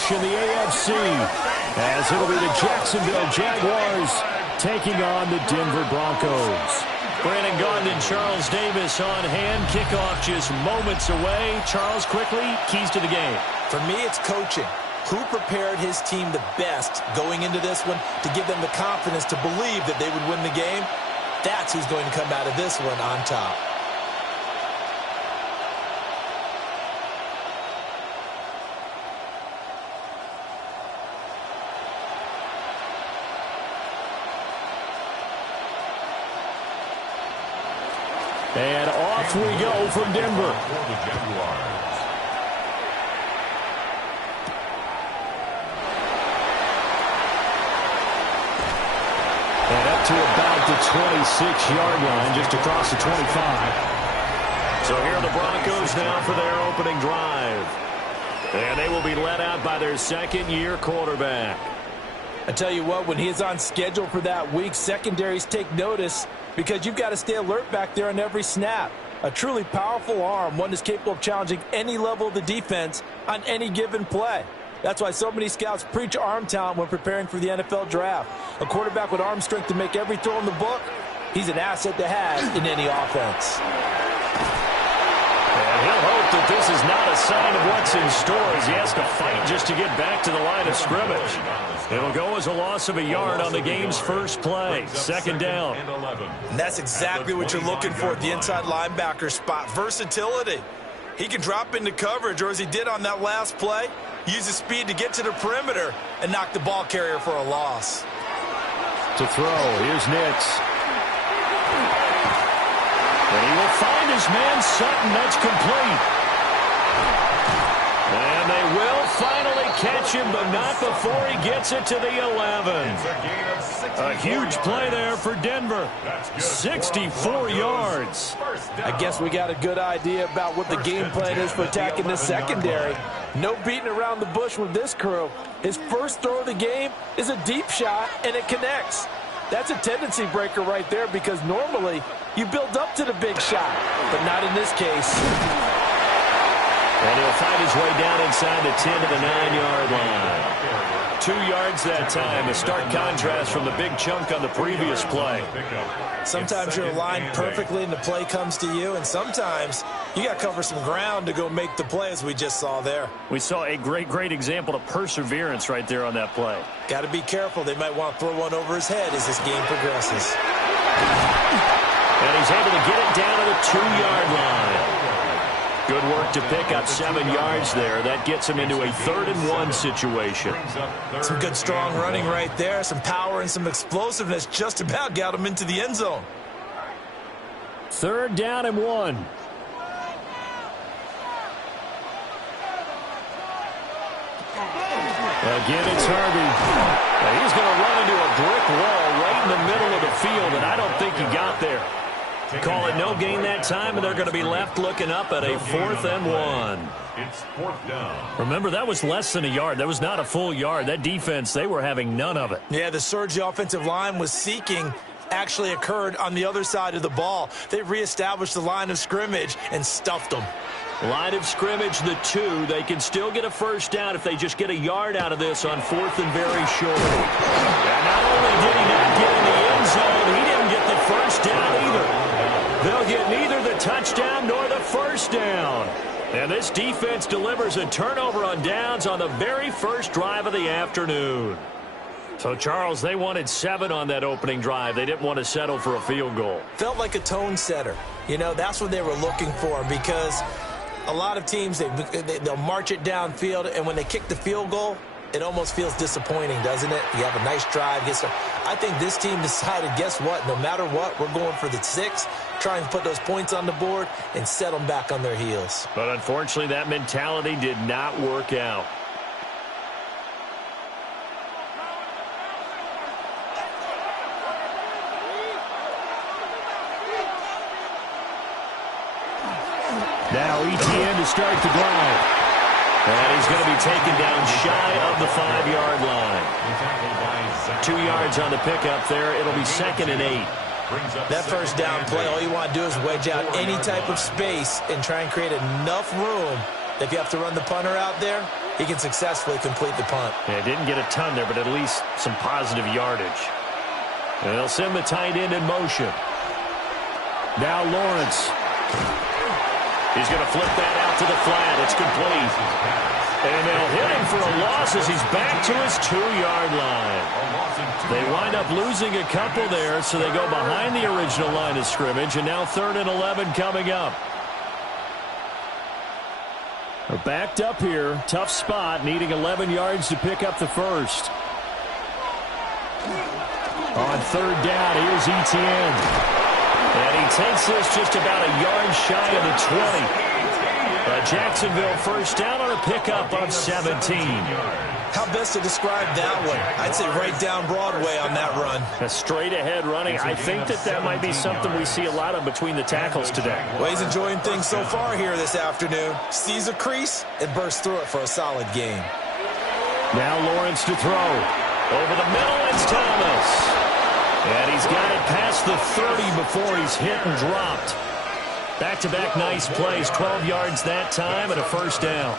rematch in the AFC, as it'll be the Jacksonville Jaguars taking on the Denver Broncos. Brandon Gaudin and Charles Davis on hand. Kickoff just moments away. Charles, quickly, keys to the game. For me, it's coaching. Who prepared his team the best going into this one to give them the confidence to believe that they would win the game? That's who's going to come out of this one on top. And off we go from Denver. And up to about the 26-yard line, just across the 25. So here are the Broncos now for their opening drive. And they will be led out by their second-year quarterback. I tell you what, when he is on schedule for that week, secondaries take notice because you've got to stay alert back there on every snap. A truly powerful arm, one that's capable of challenging any level of the defense on any given play. That's why so many scouts preach arm talent when preparing for the NFL draft. A quarterback with arm strength to make every throw in the book, he's an asset to have in any offense. And he'll hope that this is not a sign of what's in store as he has to fight just to get back to the line of scrimmage. It'll go as a loss of a yard on the game's first play. Second down. And that's exactly what you're looking for at the inside linebacker spot. Versatility. He can drop into coverage, or as he did on that last play, use his speed to get to the perimeter and knock the ball carrier for a loss. To throw, here's Nitz. And he will find his man Sutton. That's complete. And they will finally catch him, but not before he gets it to the 11. A huge play there for Denver. 64 yards. I guess we got a good idea about what the game plan is for attacking this secondary. No beating around the bush with this crew. His first throw of the game is a deep shot, and it connects. That's a tendency breaker right there because normally you build up to the big shot, but not in this case. And he'll find his way down inside the 10 to the 9-yard line. 2 yards that time, a stark contrast from the big chunk on the previous play. Sometimes you're aligned perfectly and the play comes to you, and sometimes you got to cover some ground to go make the play, as we just saw there. We saw a great example of perseverance right there on that play. Got to be careful. They might want to throw one over his head as this game progresses. And he's able to get it down to the 2-yard line. Good work to pick up 7 yards there. That gets him into a 3rd-and-1 situation. Some good strong running right there. Some power and some explosiveness just about got him into the end zone. 3rd down and 1. Again, it's Harvey. Now, he's going to run into a brick wall right in the middle of the field, and I don't think he got there. Call it no gain that time, and they're going to be left looking up at a 4th and 1. It's 4th down. Remember, that was less than a yard. That was not a full yard. That defense, they were having none of it. Yeah, the surge the offensive line was seeking actually occurred on the other side of the ball. They reestablished the line of scrimmage and stuffed them. Line of scrimmage, the 2. They can still get a first down if they just get a yard out of this on 4th and very short. And not only did he not get in the end zone, he didn't get the first down either. They'll get neither the touchdown nor the first down. And this defense delivers a turnover on downs on the very first drive of the afternoon. So, Charles, they wanted 7 on that opening drive. They didn't want to settle for a field goal. Felt like a tone setter. You know, that's what they were looking for because a lot of teams, they'll march it downfield, and when they kick the field goal, it almost feels disappointing, doesn't it? You have a nice drive. I think this team decided, guess what? No matter what, we're going for the 6, trying to put those points on the board and set them back on their heels. But unfortunately, that mentality did not work out. Now ETN to start the drive. And he's going to be taken down shy of the 5-yard line. 2 yards on the pickup there. It'll be 2nd and 8. That first down play, all you want to do is wedge out any type of space and try and create enough room. If you have to run the punter out there, he can successfully complete the punt. Yeah, didn't get a ton there, but at least some positive yardage. And they'll send the tight end in motion. Now Lawrence. He's going to flip that out to the flat. It's complete. And they'll hit him for a loss as he's back to his 2-yard line. They wind up losing a couple there, so they go behind the original line of scrimmage, and now 3rd and 11 coming up. They're backed up here. Tough spot, needing 11 yards to pick up the first. On 3rd down, here's Etienne. And he takes this just about a yard shy of the 20. A Jacksonville first down on a pickup of 17. How best to describe that one? I'd say right down Broadway on that run. A straight-ahead running. I think that might be something we see a lot of between the tackles today. Well, he's enjoying things so far here this afternoon. Sees a crease and bursts through it for a solid gain. Now Lawrence to throw. Over the middle, it's Thomas. And he's got it past the 30 before he's hit and dropped. Back-to-back nice plays, 12 yards that time and a first down.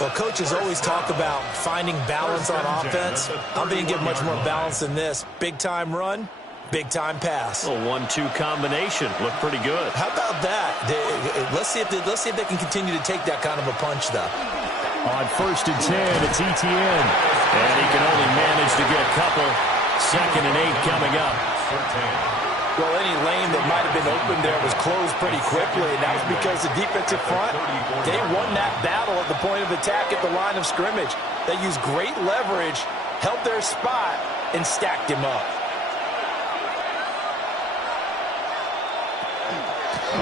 Well, coaches always talk about finding balance on offense. I'm being given much more balance than this. Big-time run, big-time pass. A 1-2 combination. Looked pretty good. How about that? Let's see if they can continue to take that kind of a punch, though. On 1st and 10, it's Etienne. And he can only manage to get a couple. 2nd and 8 coming up. Well, any lane that might have been open there was closed pretty quickly, and that was because the defensive front, they won that battle at the point of attack at the line of scrimmage. They used great leverage, held their spot, and stacked him up.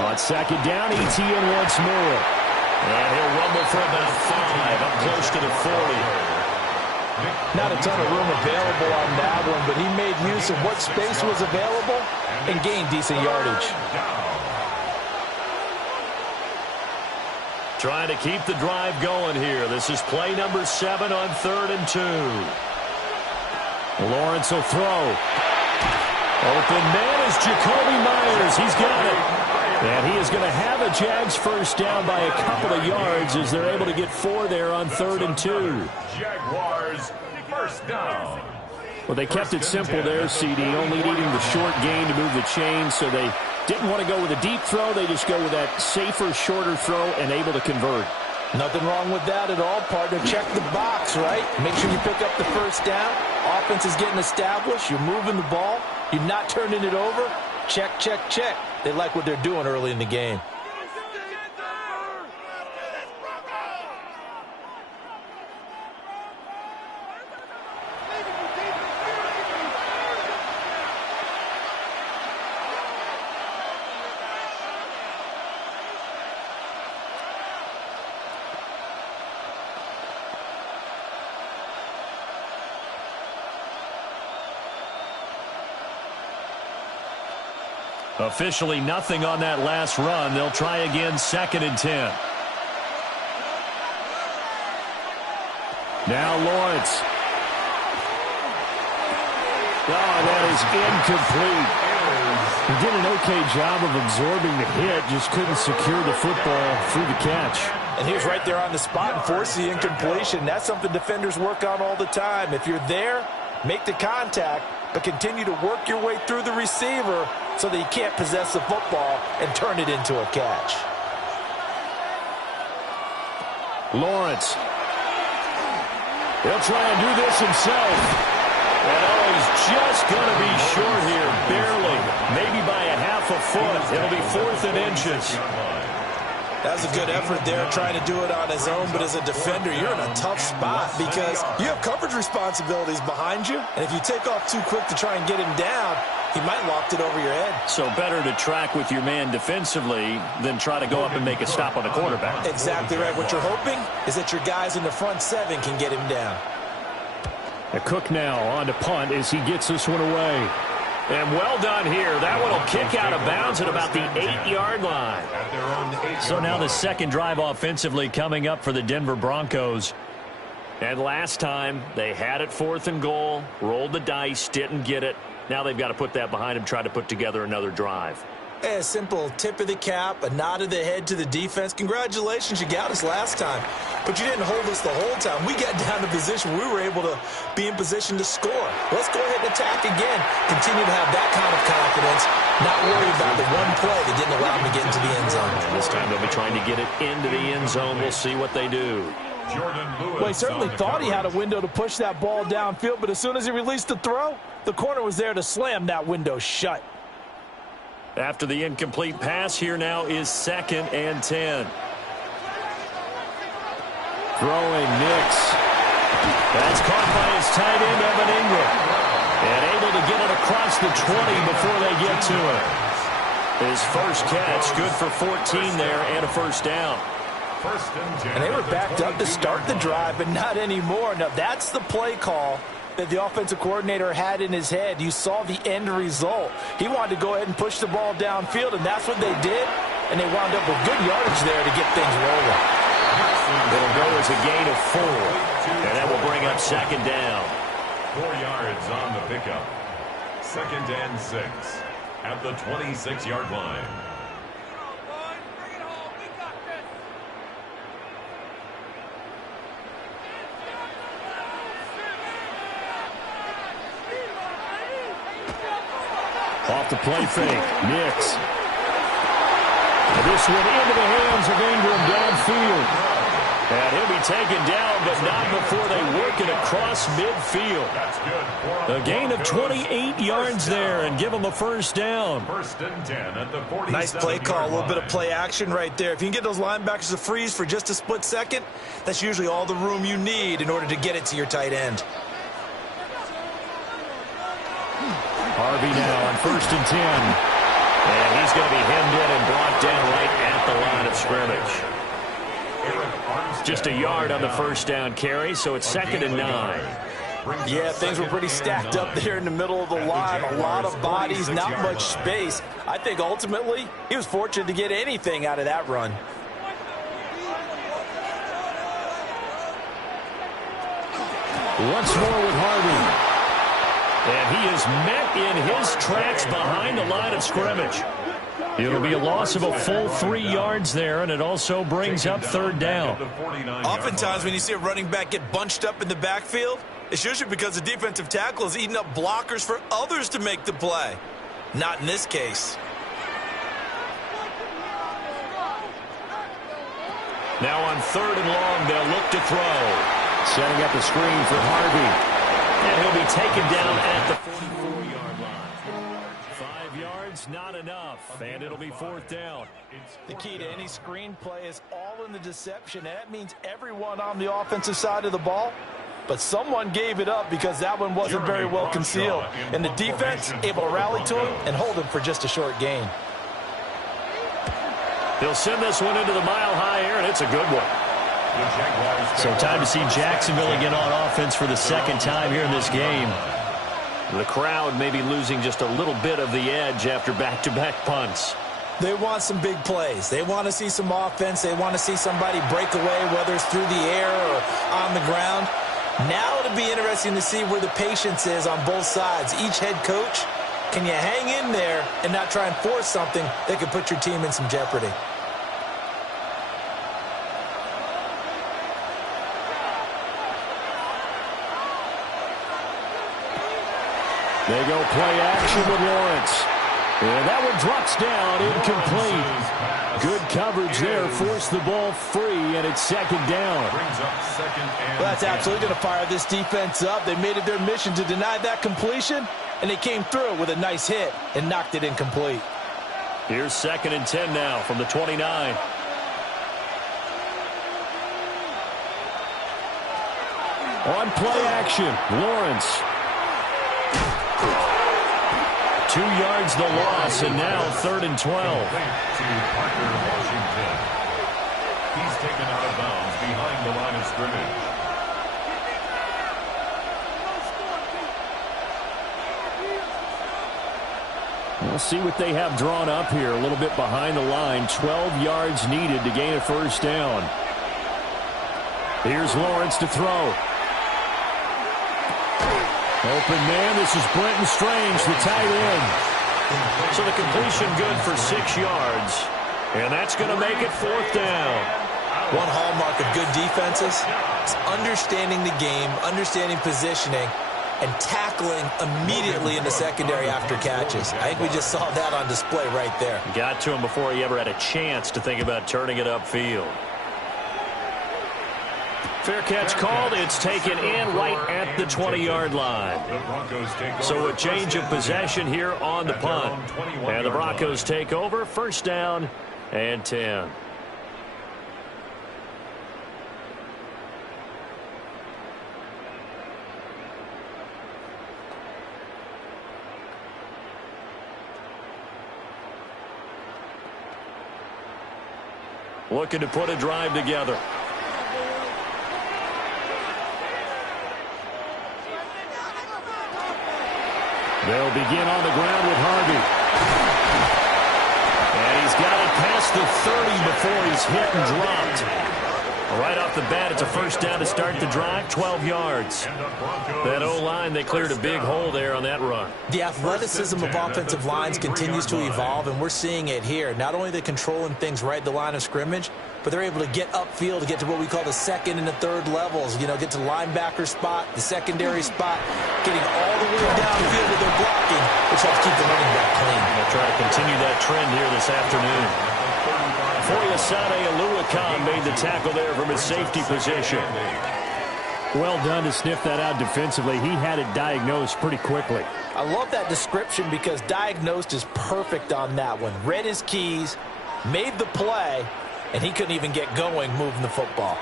On 2nd down, Etienne once more. And he'll rumble for about 5, up close to the 40. Not a ton of room available on that one, but he made use of what space was available and gained decent yardage. Trying to keep the drive going here. This is play number 7 on 3rd and 2. Lawrence will throw. Open man is Jacoby Myers. He's got it. And he is going to have a Jags first down by a couple of yards as they're able to get 4 there on 3rd and 2. Jaguars first down. Well, they kept it simple there, CD, only needing the short gain to move the chain, so they didn't want to go with a deep throw. They just go with that safer, shorter throw and able to convert. Nothing wrong with that at all, partner. Check the box, right? Make sure you pick up the first down. Offense is getting established. You're moving the ball. You're not turning it over. Check, check, check. They like what they're doing early in the game. Officially nothing on that last run. They'll try again 2nd and 10. Now Lawrence. Oh, that is incomplete. He did an okay job of absorbing the hit, just couldn't secure the football through the catch. And he was right there on the spot and forced the incompletion. That's something defenders work on all the time. If you're there, make the contact, but continue to work your way through the receiver so that he can't possess the football and turn it into a catch. Lawrence. He'll try and do this himself. And oh, he's just going to be short here, barely. Maybe by a half a foot. It'll be 4th and inches. That was a good effort there, trying to do it on his own, but as a defender, you're in a tough spot because you have coverage responsibilities behind you, and if you take off too quick to try and get him down, he might loft it over your head. So better to track with your man defensively than try to go up and make a stop on the quarterback. Exactly right. What you're hoping is that your guys in the front 7 can get him down. A Cook now on to punt as he gets this one away. And well done here. That one will kick out of bounds at about the 8-yard line. So now the second drive offensively coming up for the Denver Broncos. And last time they had it 4th and goal, rolled the dice, didn't get it. Now they've got to put that behind them, try to put together another drive. A simple tip of the cap, a nod of the head to the defense. Congratulations, you got us last time. But you didn't hold us the whole time. We got down to position where we were able to be in position to score. Let's go ahead and attack again. Continue to have that kind of confidence, not worry about the one play that didn't allow them to get into the end zone. And this time they'll be trying to get it into the end zone. We'll see what they do. Well, he certainly thought he had a window to push that ball downfield, but as soon as he released the throw, the corner was there to slam that window shut. After the incomplete pass, here now is 2nd and 10. Throwing Nix. That's caught by his tight end, Evan Ingram. And able to get it across the 20 before they get to him. His first catch, good for 14 there and a first down. And they were backed up to start the drive, but not anymore. Now, that's the play call that the offensive coordinator had in his head. You saw the end result. He wanted to go ahead and push the ball downfield, and that's what they did. And they wound up with good yardage there to get things rolling. It'll go as a gain of 4. And that will bring up 2nd down. 4 yards on the pickup. 2nd and 6 at the 26-yard line. Off the play fake, Nix. And this one into the hands of Ingram downfield. And he'll be taken down, but not before they work it across midfield. That's good. A gain of 28 yards there and give them a first down. 1st and 10 at the 47-yard line. Nice play call, a little bit of play action right there. If you can get those linebackers to freeze for just a split second, that's usually all the room you need in order to get it to your tight end. Harvey now on 1st and 10. And he's going to be hemmed in and brought down right at the line of scrimmage. Just a yard on the first down carry, so it's 2nd and 9. Yeah, things were pretty stacked up there in the middle of the line. A lot of bodies, not much space. I think ultimately he was fortunate to get anything out of that run. Once more with Harvey. And he is met in his tracks behind the line of scrimmage. It'll be a loss of a full 3 yards there, and it also brings up 3rd down. Oftentimes when you see a running back get bunched up in the backfield, it's usually because the defensive tackle is eating up blockers for others to make the play. Not in this case. Now on 3rd and long, they'll look to throw. Setting up the screen for Harvey. And he'll be taken down at the 44-yard line. 5 yards, not enough, and it'll be 4th down. The key to any screen play is all in the deception, and that means everyone on the offensive side of the ball. But someone gave it up because that one wasn't very well concealed. And the defense able to rally to him and hold him for just a short gain. He'll send this one into the mile-high air, and it's a good one. So time to see Jacksonville again on offense for the 2nd time here in this game. The crowd may be losing just a little bit of the edge after back-to-back punts. They want some big plays. They want to see some offense. They want to see somebody break away, whether it's through the air or on the ground. Now it'll be interesting to see where the patience is on both sides. Each head coach, can you hang in there and not try and force something that could put your team in some jeopardy? They go play action with Lawrence. And that one drops down, incomplete. Good coverage there, forced the ball free, and it's 2nd down. Well, that's absolutely going to fire this defense up. They made it their mission to deny that completion, and they came through with a nice hit and knocked it incomplete. Here's 2nd and 10 now from the 29. On play action, Lawrence. 2 yards the loss, and now 3rd and 12. To Parker, Washington. He's taken out of bounds behind the line of scrimmage. We'll see what they have drawn up here. A little bit behind the line. 12 yards needed to gain a first down. Here's Lawrence to throw. Open man, this is Brenton Strange, the tight end. So the completion good for 6 yards. And that's going to make it 4th down. One hallmark of good defenses is understanding the game, understanding positioning, and tackling immediately in the secondary after catches. I think we just saw that on display right there. Got to him before he ever had a chance to think about turning it upfield. Fair catch called. It's taken in right at the 20-yard line. So a change of possession here on the punt. And the Broncos take over. 1st down and 10. Looking to put a drive together. They'll begin on the ground with Harvey. And he's got it past the 30 before he's hit and dropped. Right off the bat, it's a 1st down to start the drive, 12 yards. That O-line, they cleared a big hole there on that run. The athleticism of offensive lines continues to evolve, and we're seeing it here. Not only are they controlling things right at the line of scrimmage, but they're able to get upfield to get to what we call the 2nd and the 3rd levels. You know, get to the linebacker spot, the secondary spot, getting all the way downfield with their blocking, which helps keep the running back clean. They'll try to continue that trend here this afternoon. Foyesade Aluakam made the tackle there from his safety position. Well done to sniff that out defensively. He had it diagnosed pretty quickly. I love that description because diagnosed is perfect on that one. Read his keys, made the play, and he couldn't even get going moving the football.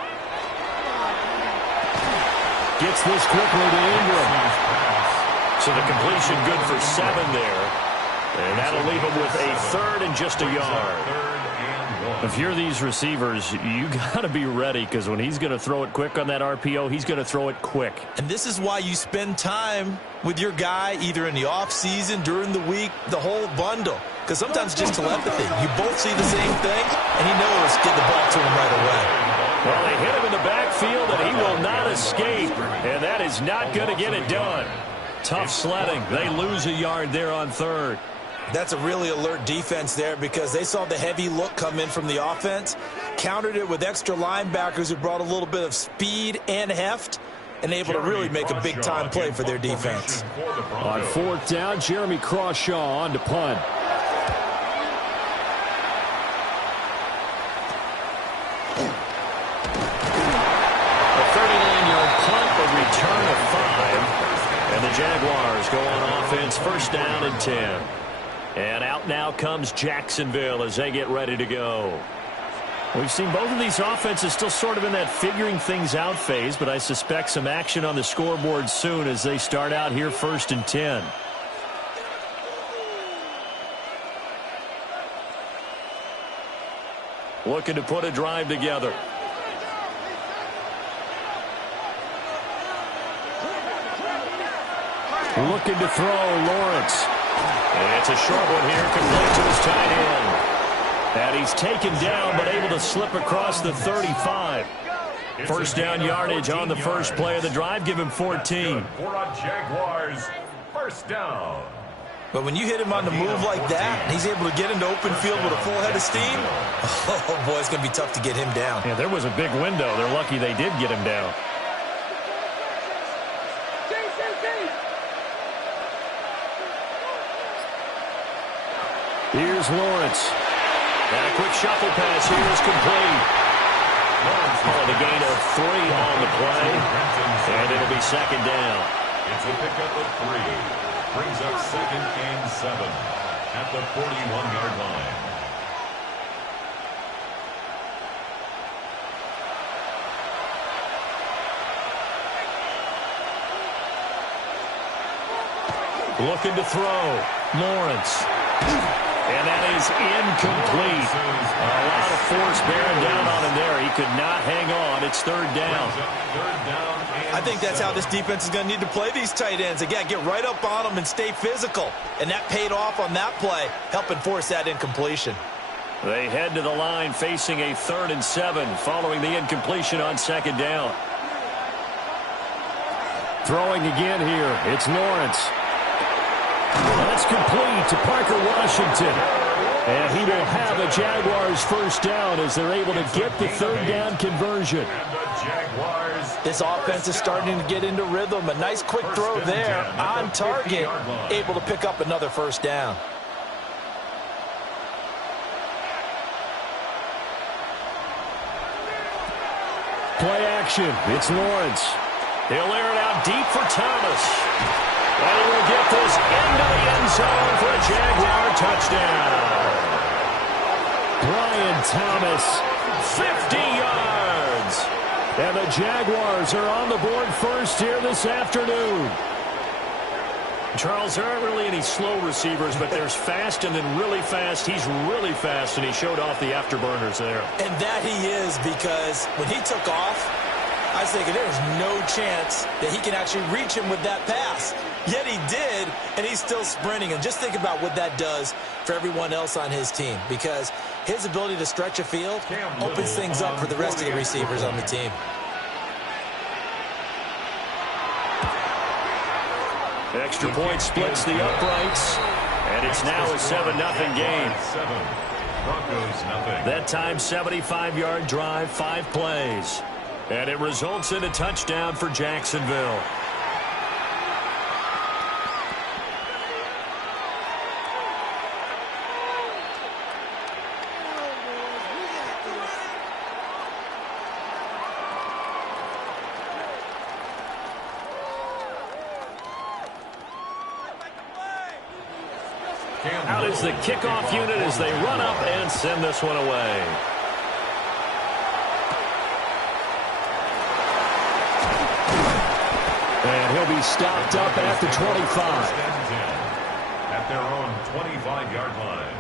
Gets this quickly to Ingram. So the completion good for 7 there. And that'll leave him with a 3rd and just a yard. If you're these receivers, you got to be ready because when he's going to throw it quick on that RPO, he's going to throw it quick. And this is why you spend time with your guy either in the offseason, during the week, the whole bundle. Because sometimes it's just telepathy. You both see the same thing, and he knows get the ball to him right away. Well, they hit him in the backfield, and he will not escape. And that is not going to get it done. Tough sledding. They lose a yard there on 3rd. That's a really alert defense there because they saw the heavy look come in from the offense, countered it with extra linebackers who brought a little bit of speed and heft, and able to really make a big-time play for their defense. On 4th down, Jeremy Crawshaw on to punt. A 39-yard punt, a return of 5. And the Jaguars go on offense, 1st down and 10. And out now comes Jacksonville as they get ready to go. We've seen both of these offenses still sort of in that figuring things out phase, but I suspect some action on the scoreboard soon as they start out here 1st and 10. Looking to put a drive together. Looking to throw, Lawrence. And it's a short one here, complete to his tight end. And he's taken down, but able to slip across the 35. 1st down yardage on the first play of the drive. Give him 14. For a Jaguars 1st down. But when you hit him on the move like that, and he's able to get into open field with a full head of steam, oh, boy, it's going to be tough to get him down. Yeah, there was a big window. They're lucky they did get him down. Here's Lawrence. And a quick shuffle pass here is complete. Oh, the gain of 3 on the play. And it'll be 2nd down. It's a pickup of 3. Brings up 2nd and 7 at the 41-yard line. Looking to throw. Lawrence. And that is incomplete. A lot of force bearing down on him there. He could not hang on. It's 3rd down. I think that's how this defense is going to need to play these tight ends. Again, get right up on them and stay physical. And that paid off on that play, helping force that incompletion. They head to the line facing a 3rd and 7 following the incompletion on 2nd down. Throwing again here. It's Lawrence. That's complete to Parker Washington. And he will have a Jaguars first down as they're able to get the third down conversion. This offense is starting to get into rhythm. A nice quick throw there on target, able to pick up another first down. Play action. It's Lawrence. He'll air it out deep for Thomas. And he will get this into the end zone for a Jaguar touchdown. Brian Thomas, 50 yards. And the Jaguars are on the board first here this afternoon. Charles, there aren't really any slow receivers, but there's fast and then really fast. He's really fast, and he showed off the afterburners there. And that he is, because when he took off, I was thinking there's no chance that he can actually reach him with that pass. Yet he did, and he's still sprinting. And just think about what that does for everyone else on his team, because his ability to stretch a field opens things up for the rest of the receivers on the team. Extra point splits the uprights, and it's now a 7-0 game. Broncos nothing. That time, 75-yard drive, 5 plays. And it results in a touchdown for Jacksonville. Out is the kickoff unit as they run up and send this one away. And he'll be stopped up at the 25. At their own 25-yard line.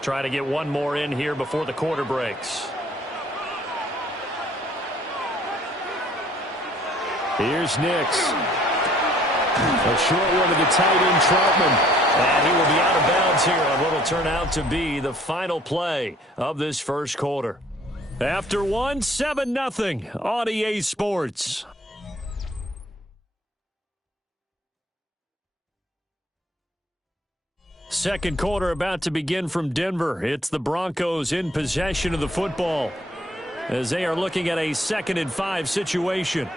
Try to get one more in here before the quarter breaks. Here's Nix. A short one to the tight end, Troutman. And he will be out of bounds here on what will turn out to be the final play of this first quarter. After one, 7-0 on EA Sports. Second quarter about to begin from Denver. It's the Broncos in possession of the football as they are looking at a 2nd and 5 situation.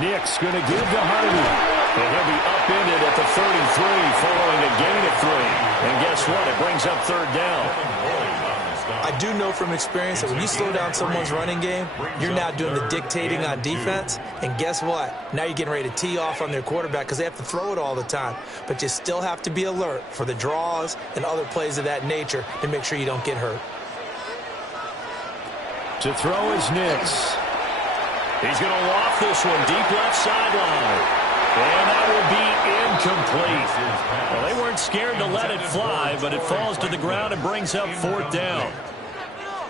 Nix going to give to Harvey. And he'll be upended at the 33 following a gain of 3. And guess what? It brings up third down. I do know from experience that when you slow down someone's running game, you're now doing the dictating on defense. And guess what? Now you're getting ready to tee off on their quarterback because they have to throw it all the time. But you still have to be alert for the draws and other plays of that nature to make sure you don't get hurt. To throw is Nix. He's going to loft this one deep left sideline. And that will be incomplete. Well, they weren't scared to let it fly, but it falls to the ground and brings up 4th down.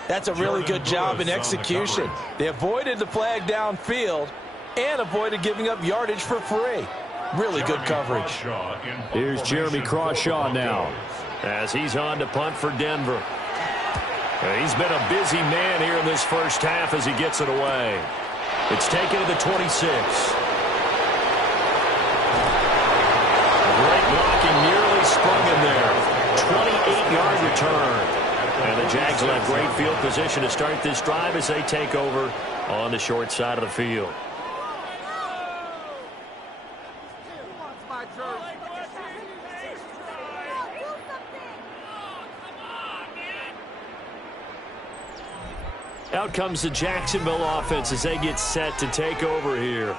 That's a really good job in execution. They avoided the flag downfield and avoided giving up yardage for free. Really good coverage. Here's Jeremy Crawshaw now as he's on to punt for Denver. He's been a busy man here in this first half as he gets it away. It's taken to the 26. Great blocking, nearly sprung him there. 28-yard return. And the Jags will have great field position to start this drive as they take over on the short side of the field. Out comes the Jacksonville offense as they get set to take over here.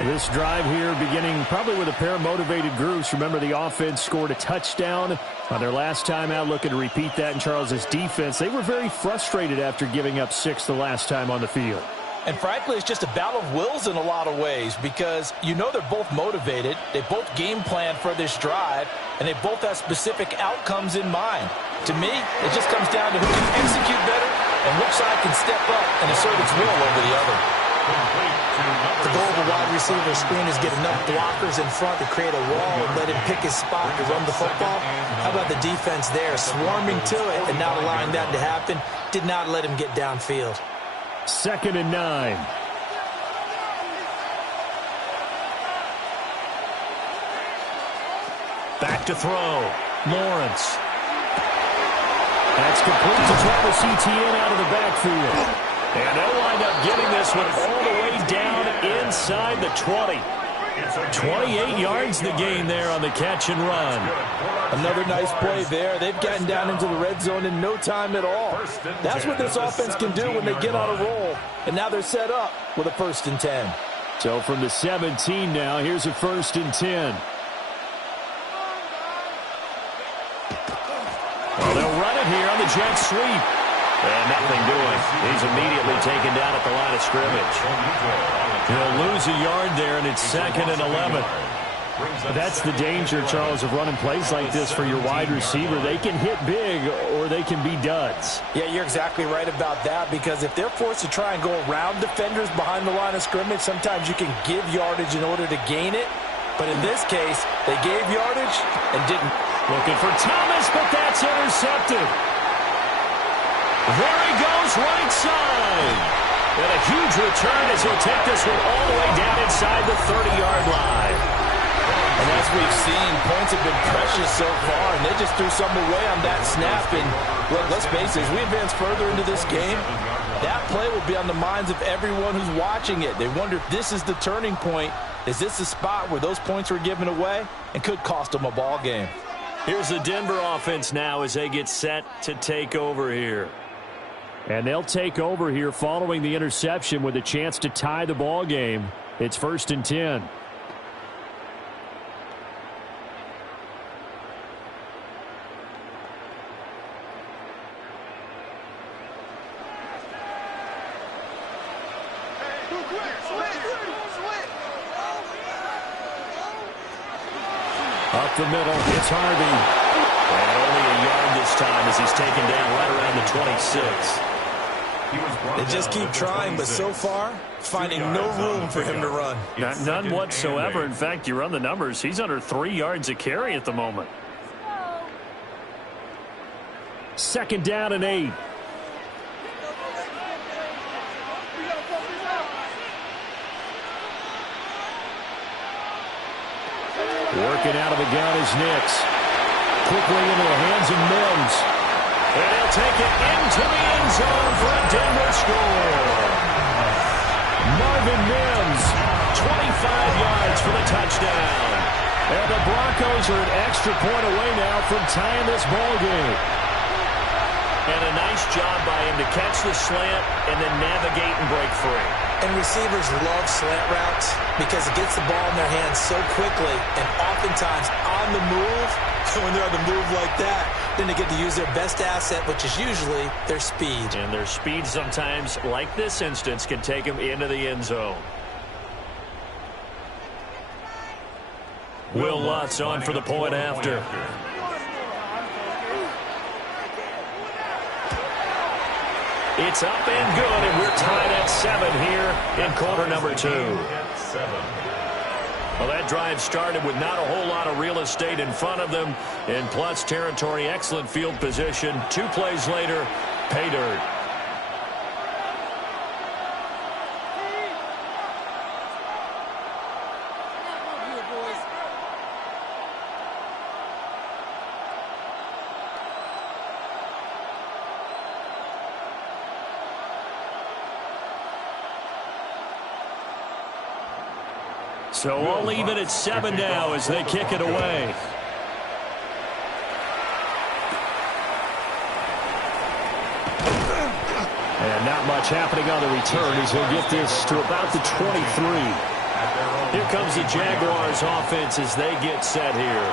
This drive here beginning probably with a pair of motivated groups. Remember, the offense scored a touchdown on their last time out, looking to repeat that in Charles's defense. They were very frustrated after giving up 6 the last time on the field. And frankly, it's just a battle of wills in a lot of ways because you know they're both motivated, they both game plan for this drive, and they both have specific outcomes in mind. To me, it just comes down to who can execute better and which side can step up and assert its will over the other. The goal of a wide receiver screen is get enough blockers in front to create a wall and let him pick his spot to run the football. How about the defense there, swarming to it and not allowing that to happen? Did not let him get downfield. 2nd and 9. Back to throw. Lawrence. That's complete to Travis Etienne out of the backfield. And they'll wind up getting this one all the way down inside the 20. 28 yards the gain there on the catch and run. Another nice play there. They've gotten down into the red zone in no time at all. That's what this offense can do when they get on a roll. And now they're set up with a 1st and 10. So from the 17 now, here's a 1st and 10. Well, they'll run it here on the jet sweep. And nothing doing. He's immediately taken down at the line of scrimmage. He'll lose a yard there, and it's 2nd and 11. That's the danger, Charles, of running plays like this for your wide receiver. They can hit big or they can be duds. Yeah, you're exactly right about that because if they're forced to try and go around defenders behind the line of scrimmage, sometimes you can give yardage in order to gain it. But in this case, they gave yardage and didn't. Looking for Thomas, but that's intercepted. There he goes, right side. And a huge return as he'll take this one all the way down inside the 30-yard line. And as we've seen, points have been precious so far, and they just threw some away on that snap. And let's face it, as we advance further into this game, that play will be on the minds of everyone who's watching it. They wonder if this is the turning point. Is this the spot where those points were given away and could cost them a ball game? Here's the Denver offense now as they get set to take over here. And they'll take over here following the interception with a chance to tie the ball game. It's 1st and 10. Up the middle, it's Harvey. And only a yard this time as he's taken down right around the 26. They just keep trying, but so far, finding no room for him to run. None whatsoever. In fact, you run the numbers. He's under 3 yards a carry at the moment. 2nd down and 8. Working out of the gun is Nix. Quickly into the hands of Mims. And he'll take it into the end zone for a Denver score. Marvin Mims, 25 yards for the touchdown. And the Broncos are an extra point away now from tying this ball game. And a nice job by him to catch the slant and then navigate and break free. And receivers love slant routes because it gets the ball in their hands so quickly and oftentimes on the move. When they're on the move like that, then they get to use their best asset, which is usually their speed. And their speed sometimes, like this instance, can take them into the end zone. Will Lutz on for the point after. It's up and good, and we're tied at 7 here in quarter number 2. Well, that drive started with not a whole lot of real estate in front of them. In plus territory, excellent field position. 2 plays later, pay dirt. So all even at 7 now as they kick it away. And not much happening on the return as he'll get this to about the 23. Here comes the Jaguars offense as they get set here.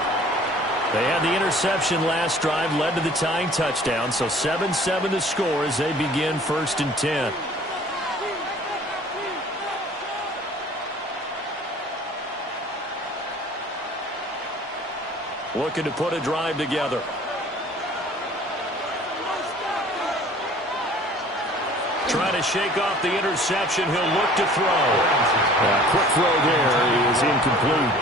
They had the interception last drive, led to the tying touchdown. So 7-7 the score as they begin 1st and 10. looking to put a drive together. Trying to shake off the interception. He'll look to throw. Quick throw there is incomplete.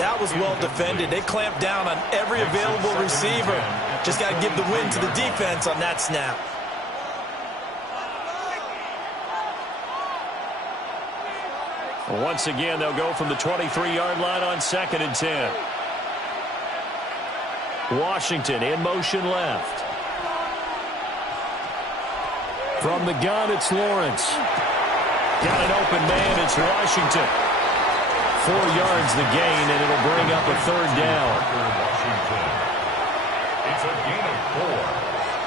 That was well defended. They clamped down on every available receiver. Just got to give the win to the defense on that snap. Once again, they'll go from the 23-yard line on 2nd and 10. Washington in motion left. From the gun, it's Lawrence. Got an open man, it's Washington. 4 yards the gain, and it'll bring up a 3rd down. It's a gain of 4,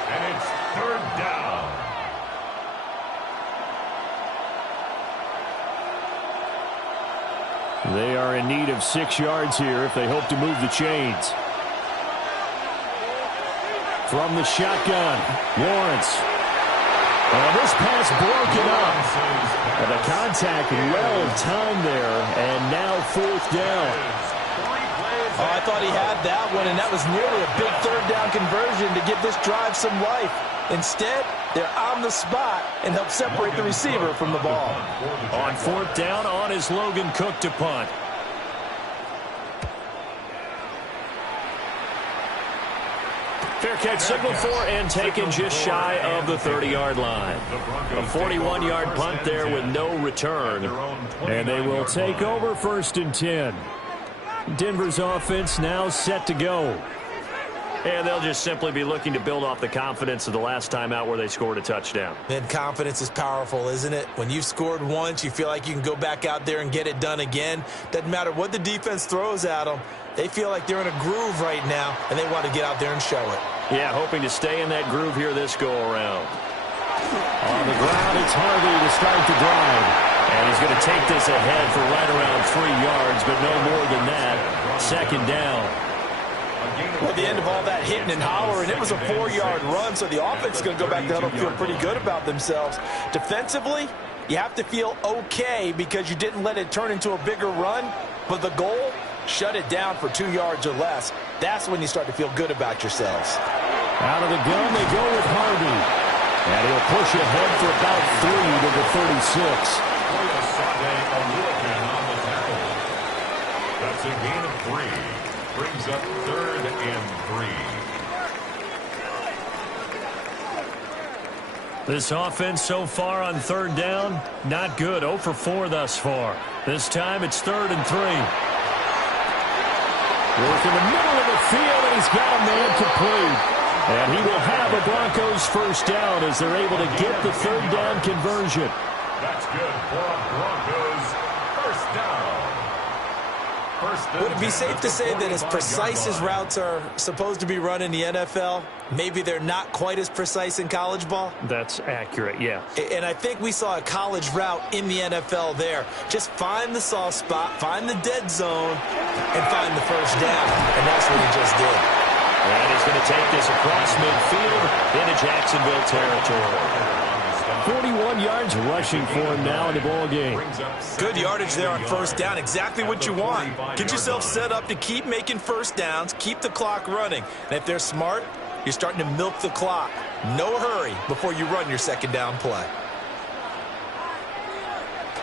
and it's 3rd down. They are in need of 6 yards here if they hope to move the chains. From the shotgun, Lawrence. And this pass broken up. And the contact well timed there, and now 4th down. Oh, I thought he had that one, and that was nearly a big 3rd down conversion to give this drive some life. Instead, they're on the spot and help separate the receiver from the ball. On 4th down, on is Logan Cook to punt. Fair catch signal for and taken just shy of the 30-yard line. A 41-yard punt there with no return. And they will take over 1st and 10. Denver's offense now set to go. And they'll just simply be looking to build off the confidence of the last time out where they scored a touchdown. And confidence is powerful, isn't it? When you've scored once, you feel like you can go back out there and get it done again. Doesn't matter what the defense throws at them. They feel like they're in a groove right now, and they want to get out there and show it. Yeah, hoping to stay in that groove here this go-around. On the ground, it's Harvey to start the drive. And he's going to take this ahead for right around 3 yards, but no more than that. 2nd down. Well, at the end of all that hitting and hollering, it was a 4-yard run, so the offense is going to go back to huddle and feel pretty good about themselves. Defensively, you have to feel okay because you didn't let it turn into a bigger run, but the goal, shut it down for 2 yards or less. That's when you start to feel good about yourselves. Out of the gun, they go with Harvey. And he'll push ahead for about 3 to the 36. That's a gain of 3. Brings up 3rd and 3. This offense so far on 3rd down, not good. 0 for 4 thus far. This time it's 3rd and 3. Work in the middle of the field, and he's got a man complete. And he will have a Broncos 1st down as they're able to get the 3rd down conversion. That's good for a Broncos 1st down. Would it be safe to say that as precise as routes are supposed to be run in the NFL, maybe they're not quite as precise in college ball? That's accurate, yeah. And I think we saw a college route in the NFL there. Just find the soft spot, find the dead zone, and find the 1st down. And that's what he just did. And he's going to take this across midfield into Jacksonville territory. 41 yards rushing for him now in the ball game. Good yardage there on 1st down. Exactly what you want. Get yourself set up to keep making 1st downs, keep the clock running. And if they're smart, you're starting to milk the clock. No hurry before you run your 2nd down play.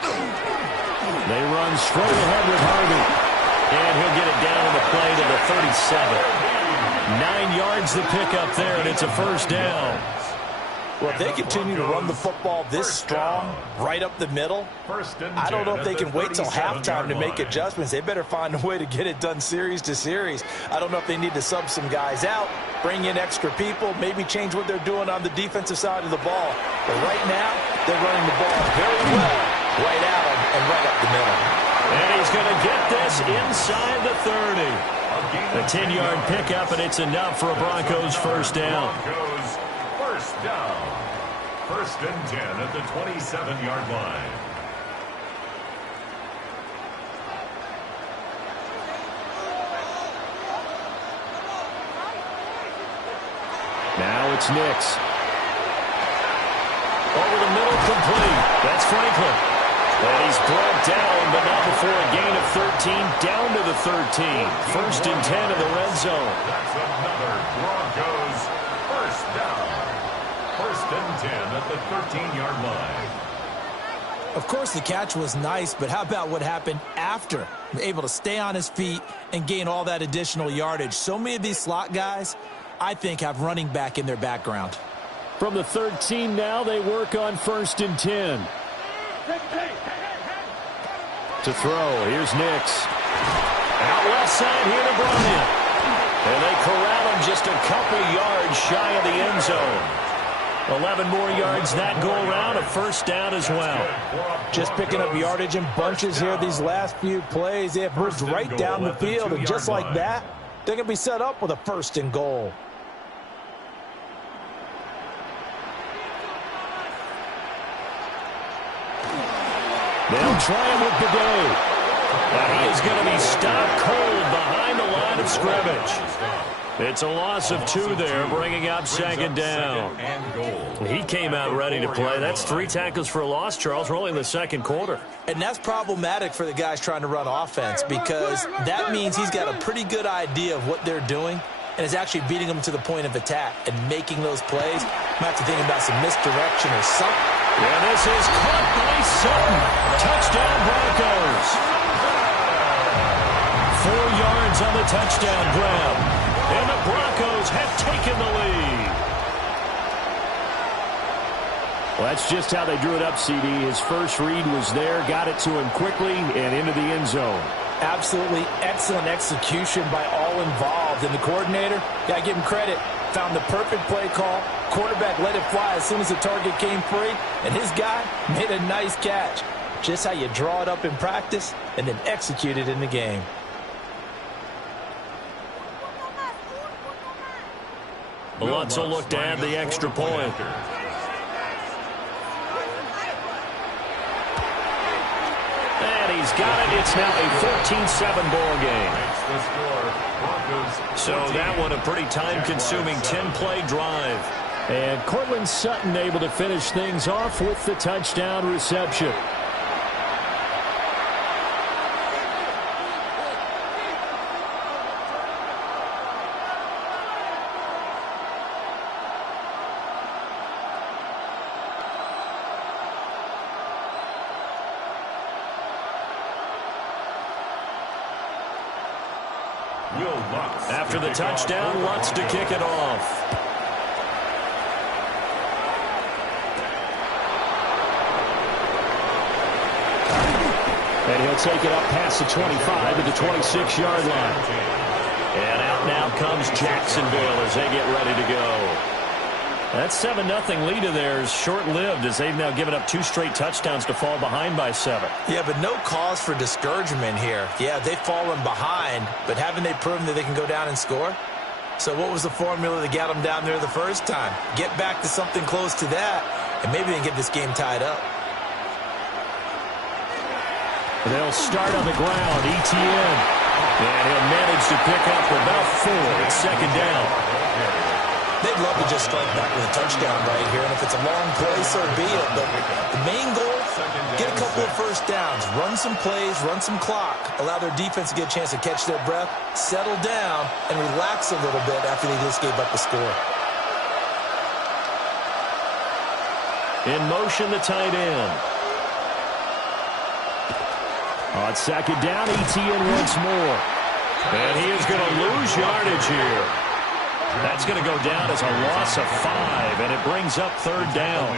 They run straight ahead with Harvey. And he'll get it down on the play to the 37. 9 yards the pickup there, and it's a 1st down. Well, if they continue to run the football this strong, right up the middle, I don't know if they can wait till halftime to make adjustments. They better find a way to get it done series to series. I don't know if they need to sub some guys out, bring in extra people, maybe change what they're doing on the defensive side of the ball. But right now, they're running the ball very well, right at them and right up the middle. And he's going to get this inside the 30. A 10-yard pickup, and it's enough for a Broncos 1st down. 1st down. 1st and 10 at the 27-yard line. Now it's Nix. Over the middle, complete. That's Franklin. And he's brought down, but not before a gain of 13, down to the 13. First and 10 in the red zone. That's another Broncos first down. First and 10 at the 13-yard line. Of course, the catch was nice, but how about what happened after? Able to stay on his feet and gain all that additional yardage. So many of these slot guys, I think, have running back in their background. From the 13 now, they work on first and 10. To throw, here's Nix. Out left side here to Bryant. And they corral him just a couple yards shy of the end zone. 11 more yards that go around, a first down as well. Just picking up yardage in bunches here these last few plays. They have moved right down the field, and just like that, they're going to be set up with a first and goal. They'll try him with the day. And he is going to be stopped cold behind the line of scrimmage. It's a loss of 2 there, bringing up second down. He came out ready to play. That's 3 tackles for a loss, Charles. We're only in the second quarter. And that's problematic for the guys trying to run offense, because that means he's got a pretty good idea of what they're doing and is actually beating them to the point of attack and making those plays. Might have to think about some misdirection or something. Yeah, this is caught by Sutton. Touchdown, Broncos. 4 yards on the touchdown grab. And the Broncos have taken the lead. Well, that's just how they drew it up, CD. His first read was there, got it to him quickly, and into the end zone. Absolutely excellent execution by all involved. And the coordinator, got to give him credit, found the perfect play call. Quarterback let it fly as soon as the target came free, and his guy made a nice catch. Just how you draw it up in practice and then execute it in the game. Lutz will look to add the extra point. And he's got it. It's now a 14-7 ball game. So that one a pretty time-consuming 10-play drive. And Cortland Sutton able to finish things off with the touchdown reception. After the touchdown, Lutz to kick it off. And he'll take it up past the 25 to the 26-yard line. And out now comes Jacksonville as they get ready to go. That 7-0 lead of theirs short-lived as they've now given up 2 straight touchdowns to fall behind by 7. Yeah, but no cause for discouragement here. Yeah, they've fallen behind, but haven't they proven that they can go down and score? So what was the formula that got them down there the first time? Get back to something close to that, and maybe they can get this game tied up. They'll start on the ground. ETN. And he'll manage to pick up about 4. It's second down. They'd love to just strike back with a touchdown right here, and if it's a long play, so be it. But the main goal, get a couple of first downs, run some plays, run some clock, allow their defense to get a chance to catch their breath, settle down, and relax a little bit after they just gave up the score. In motion, the tight end. On second down, ETN once more. And he is going to lose yardage here. That's going to go down as a loss of 5, and it brings up third down.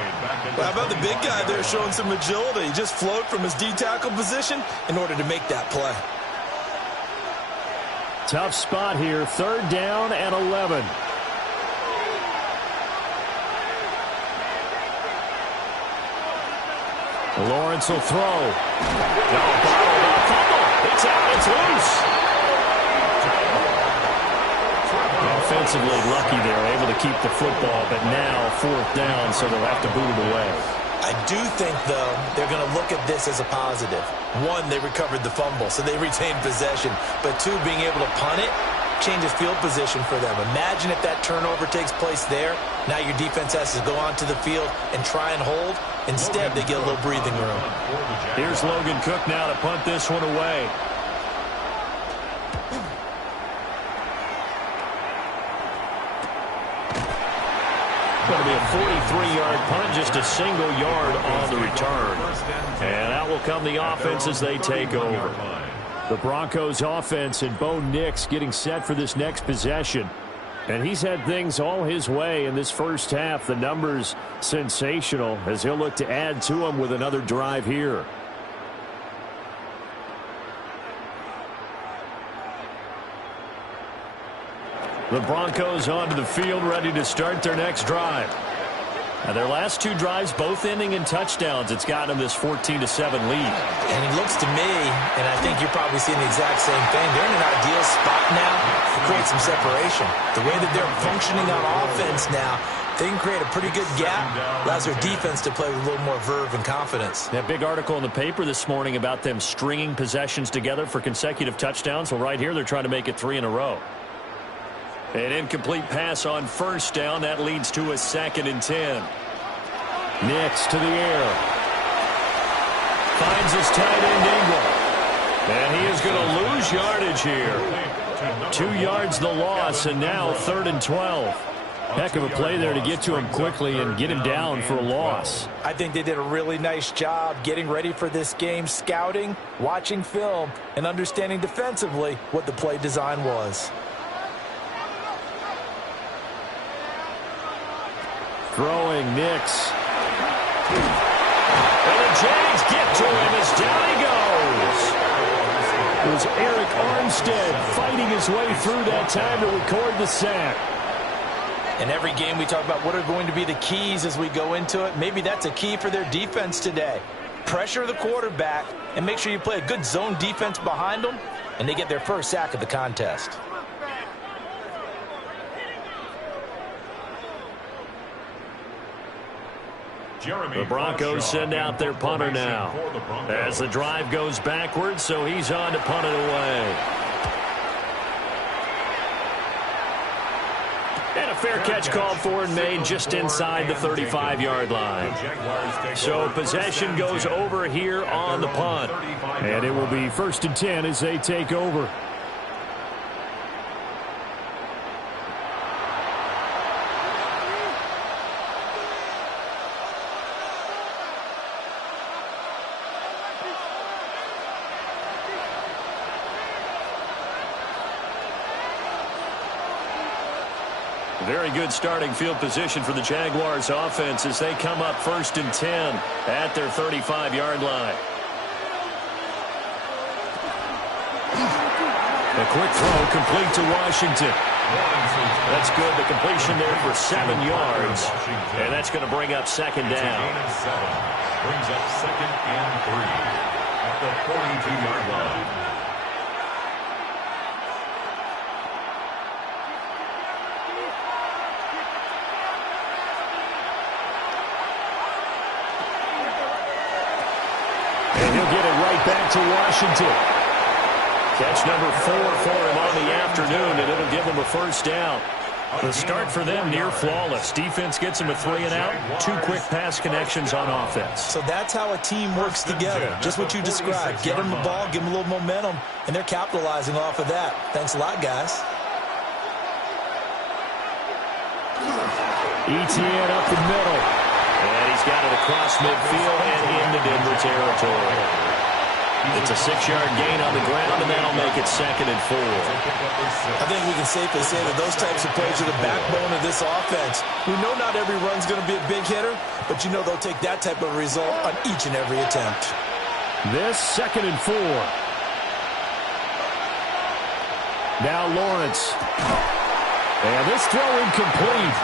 Well, how about the big guy there showing some agility? He just flowed from his D-tackle position in order to make that play. Tough spot here, third down and 11. Lawrence will throw. No, fumble. It's out. It's loose. Offensively lucky they're able to keep the football, but now fourth down, so they'll have to boot it away. I do think, though, they're going to look at this as a positive. 1, they recovered the fumble, so they retained possession. But 2, being able to punt it, changes field position for them. Imagine if that turnover takes place there. Now your defense has to go onto the field and try and hold. Instead, they get a little breathing room. Here's Logan Cook now to punt this one away. Going to be a 43-yard punt, just a single yard on the return. And out will come the offense as they take over. The Broncos offense and Bo Nix getting set for this next possession. And he's had things all his way in this first half. The numbers sensational as he'll look to add to them with another drive here. The Broncos onto the field, ready to start their next drive. And their last two drives both ending in touchdowns. It's got them this 14-7 lead. And it looks to me, and I think you're probably seeing the exact same thing, they're in an ideal spot now to create some separation. The way that they're functioning on offense now, they can create a pretty good gap. Allows their defense to play with a little more verve and confidence. That big article in the paper this morning about them stringing possessions together for consecutive touchdowns. Well, right here they're trying to make it 3 in a row. An incomplete pass on first down. That leads to a 2nd and 10. Nix to the air. Finds his tight end Ingram. And he is going to lose yardage here. 2 yards the loss, and now 3rd and 12. Heck of a play there to get to him quickly and get him down for a loss. I think they did a really nice job getting ready for this game, scouting, watching film, and understanding defensively what the play design was. Throwing Nix. And the Jags get to him as down he goes. It was Eric Armstead fighting his way through that time to record the sack. In every game we talk about what are going to be the keys as we go into it. Maybe that's a key for their defense today. Pressure the quarterback and make sure you play a good zone defense behind them, and they get their first sack of the contest. The Broncos send out their punter now as the drive goes backwards, so he's on to punt it away. And a fair catch called for and made just inside the 35-yard line. So possession goes over here on the punt. And it will be 1st and 10 as they take over. Very good starting field position for the Jaguars offense as they come up 1st and 10 at their 35-yard line. A quick throw complete to Washington. That's good. The completion there for 7 yards. And that's going to bring up 2nd down. Brings up 2nd and 3 at the 42-yard line. Back to Washington. Catch number 4 for him on the afternoon, and it'll give him a 1st down. The start for them near flawless. Defense gets him a 3 and out. 2 quick pass connections on offense. So that's how a team works together. Just what you described. Get them the ball, give them a little momentum, and they're capitalizing off of that. Thanks a lot, guys. ETN up the middle. And he's got it across midfield and into Denver territory. It's a 6-yard gain on the ground, and that'll make it 2nd and 4. I think we can safely say that those types of plays are the backbone of this offense. We know not every run's going to be a big hitter, but you know they'll take that type of result on each and every attempt. This 2nd and 4. Now Lawrence. And this throw incomplete.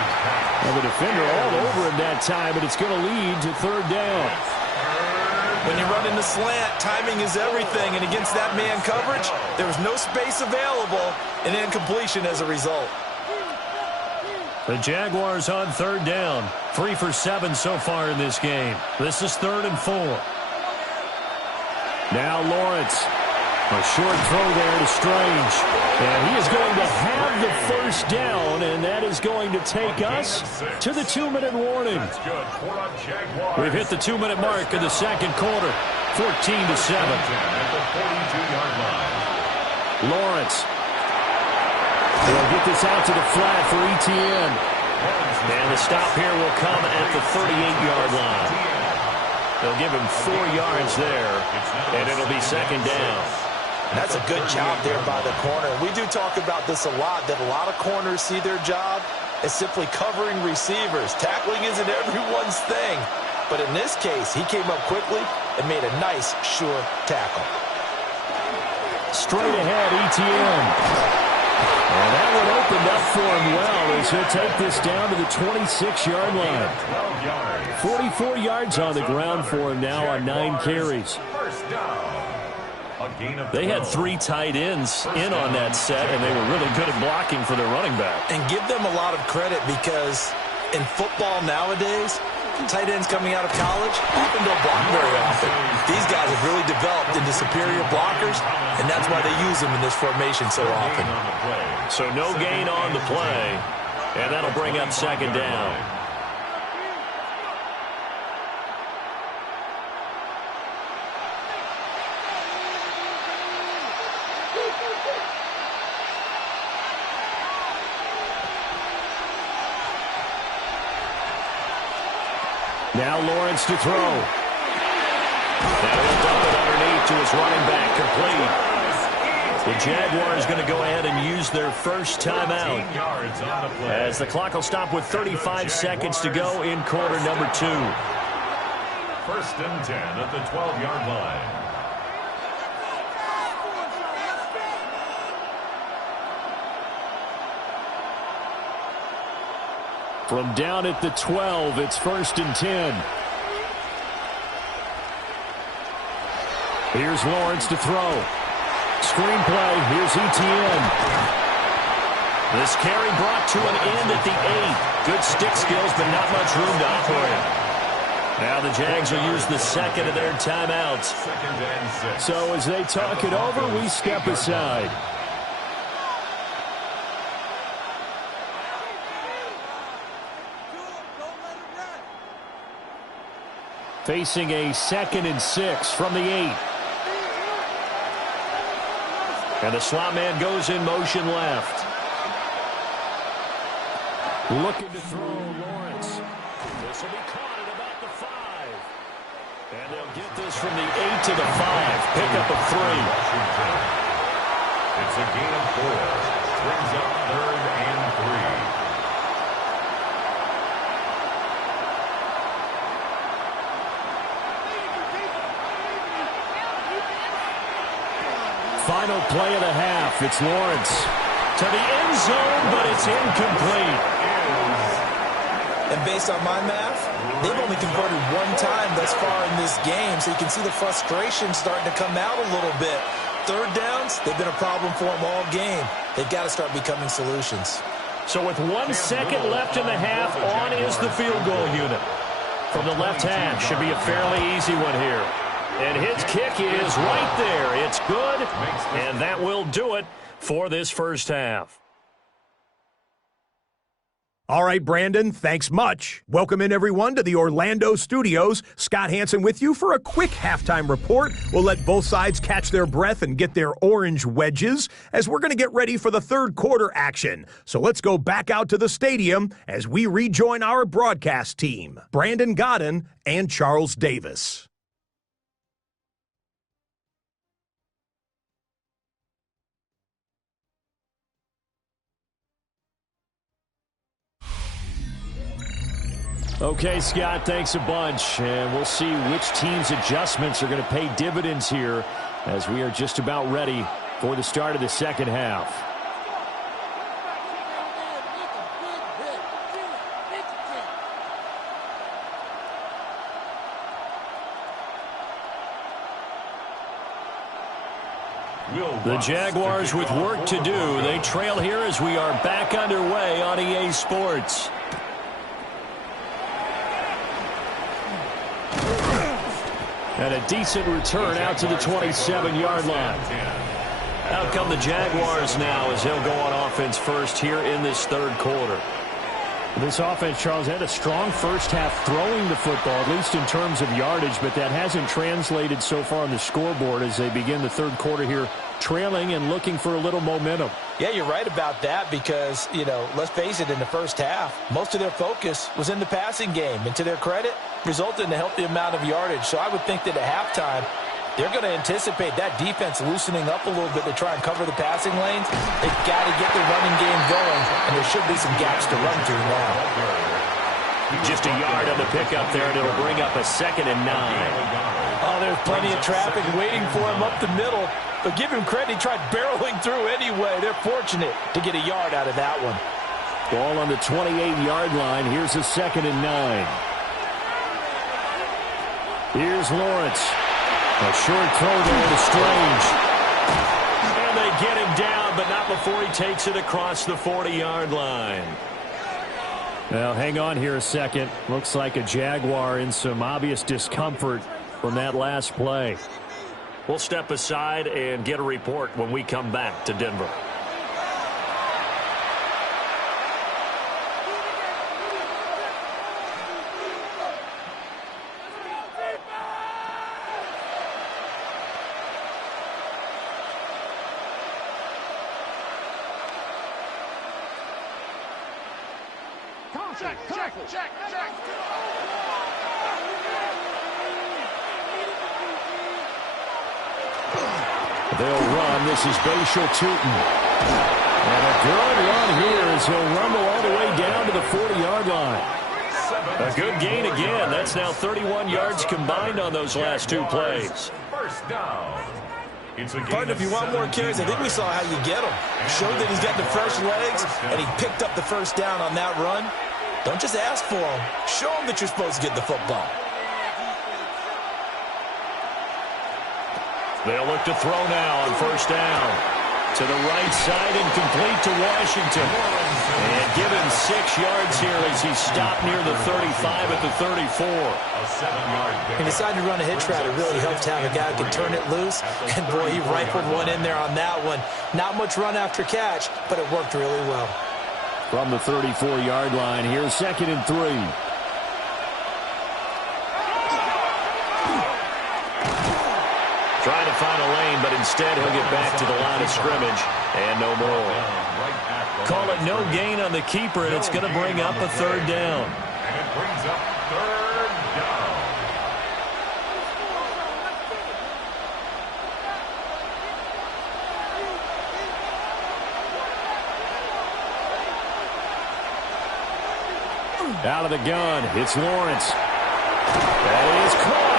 And the defender all over him that time, but it's going to lead to 3rd down. When you run in the slant, timing is everything, and against that man coverage, there was no space available, and incompletion as a result. The Jaguars on 3rd down. 3 for 7 so far in this game. This is 3rd and 4. Now Lawrence. A short throw there to Strange. And he is going to have the first down, and that is going to take us to the 2-minute warning. We've hit the 2-minute mark in the second quarter. 14-7. Lawrence. They'll get this out to the flat for ETN. And the stop here will come at the 38-yard line. They'll give him 4 yards there, and it'll be second down. That's a good job there by the corner. We do talk about this a lot, that a lot of corners see their job as simply covering receivers. Tackling isn't everyone's thing. But in this case, he came up quickly and made a nice, sure tackle. Straight ahead, ETN. And that one opened up for him well as he'll take this down to the 26-yard line. 44 yards on the ground for him now on 9 carries. They had 3 tight ends in on that set, and they were really good at blocking for their running back. And give them a lot of credit because in football nowadays, tight ends coming out of college often don't block very often. These guys have really developed into superior blockers, and that's why they use them in this formation so often. So no gain on the play, and that'll bring up second down. Now Lawrence to throw. And he'll dump it underneath to his running back, complete. The Jaguars going to go ahead and use their first timeout as the clock will stop with 35 seconds to go in quarter number 2. 1st and 10 at the 12-yard line. From down at the 12, it's 1st and 10. Here's Lawrence to throw. Screenplay, here's ETN. This carry brought to an end at the 8. Good stick skills, but not much room to operate. Now the Jags will use the second of their timeouts. So as they talk it over, we step aside. Facing a 2nd and 6 from the 8. And the slot man goes in motion left. Looking to throw Lawrence. This will be caught at about the 5. And they'll get this from the 8 to the 5. Pick up a 3. It's a gain of 4. Brings up 3rd and 3. Final play of the half. It's Lawrence. To the end zone, but it's incomplete. And based on my math, they've only converted 1 time thus far in this game, so you can see the frustration starting to come out a little bit. 3rd downs, they've been a problem for them all game. They've got to start becoming solutions. So with 1 second left in the half, on is the field goal unit. From the left hash, should be a fairly easy one here. And his kick is right there. It's good, and that will do it for this first half. All right, Brandon, thanks much. Welcome in, everyone, to the Orlando studios. Scott Hansen with you for a quick halftime report. We'll let both sides catch their breath and get their orange wedges as we're going to get ready for the 3rd quarter action. So let's go back out to the stadium as we rejoin our broadcast team, Brandon Godden and Charles Davis. Okay, Scott, thanks a bunch. And we'll see which team's adjustments are going to pay dividends here as we are just about ready for the start of the second half. The Jaguars with work to do. They trail here as we are back underway on EA Sports. And a decent return out to the 27-yard line. Out come the Jaguars now as they'll go on offense first here in this third quarter. This offense, Charles, had a strong first half throwing the football, at least in terms of yardage, but that hasn't translated so far on the scoreboard as they begin the third quarter here trailing and looking for a little momentum. Yeah, you're right about that because, let's face it, in the first half, most of their focus was in the passing game. And to their credit, resulted in a healthy amount of yardage. So I would think that at halftime, they're going to anticipate that defense loosening up a little bit to try and cover the passing lanes. They've got to get the running game going, and there should be some gaps to run through now. Just a yard on the pickup there, and it'll bring up a 2nd and 9. Oh, there's plenty of traffic waiting for him up the middle. But give him credit, he tried barreling through anyway. They're fortunate to get a yard out of that one. Ball on the 28-yard line. Here's a 2nd and 9. Here's Lawrence. A short throw there to Strange. And they get him down, but not before he takes it across the 40-yard line. Well, hang on here a second. Looks like a Jaguar in some obvious discomfort from that last play. We'll step aside and get a report when we come back to Denver. Check. They'll run. This is Bashal Tootin. And a good run here as he'll rumble all the way down to the 40-yard line. A good gain again. That's now 31 yards combined on those last two plays. First down. Partner, if you want more carries, I think we saw how you get him. Showed that he's got the fresh legs, and he picked up the first down on that run. Don't just ask for him. Show him that you're supposed to get the football. They'll look to throw now on first down. To the right side and complete to Washington. And give him 6 yards here as he stopped near the 35 at the 34. He decided to run a hitch route. It really helped to have a guy who can turn it loose. And, boy, he rifled one in there on that one. Not much run after catch, but it worked really well. From the 34-yard line, here's 2nd and 3. Trying to find a lane, but instead he'll get back to the line of scrimmage. And no more. Call it no gain on the keeper, and it's going to bring up a 3rd down. And it brings up 3rd down. Out of the gun, it's Lawrence. That is caught.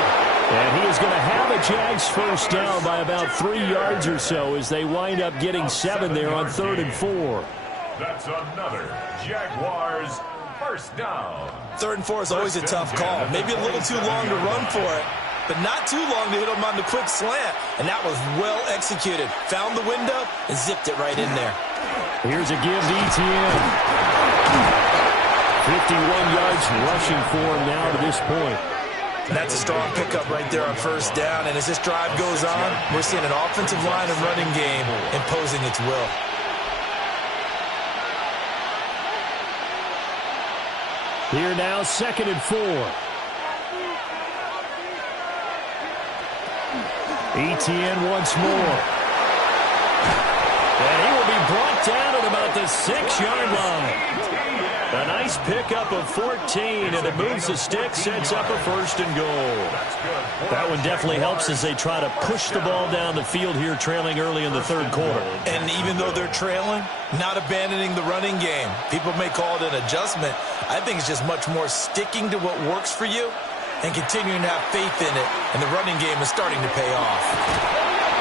And he is going to have a Jags first down by about 3 yards or so as they wind up getting 7 there on 3rd and 4. That's another Jaguars first down. 3rd and 4 is always a tough call. Maybe a little too long to run for it, but not too long to hit him on the quick slant. And that was well executed. Found the window and zipped it right in there. Here's a give to Etienne. 51 yards rushing for him now to this point. That's a strong pickup right there on first down. And as this drive goes on, we're seeing an offensive line and running game imposing its will. Here now, 2nd and 4. Etienne once more. And he will be brought down at about the 6-yard line. A nice pickup of 14, and it moves the stick, sets up a 1st and goal. That one definitely helps as they try to push the ball down the field here, trailing early in the 3rd quarter. And even though they're trailing, not abandoning the running game. People may call it an adjustment. I think it's just much more sticking to what works for you and continuing to have faith in it, and the running game is starting to pay off.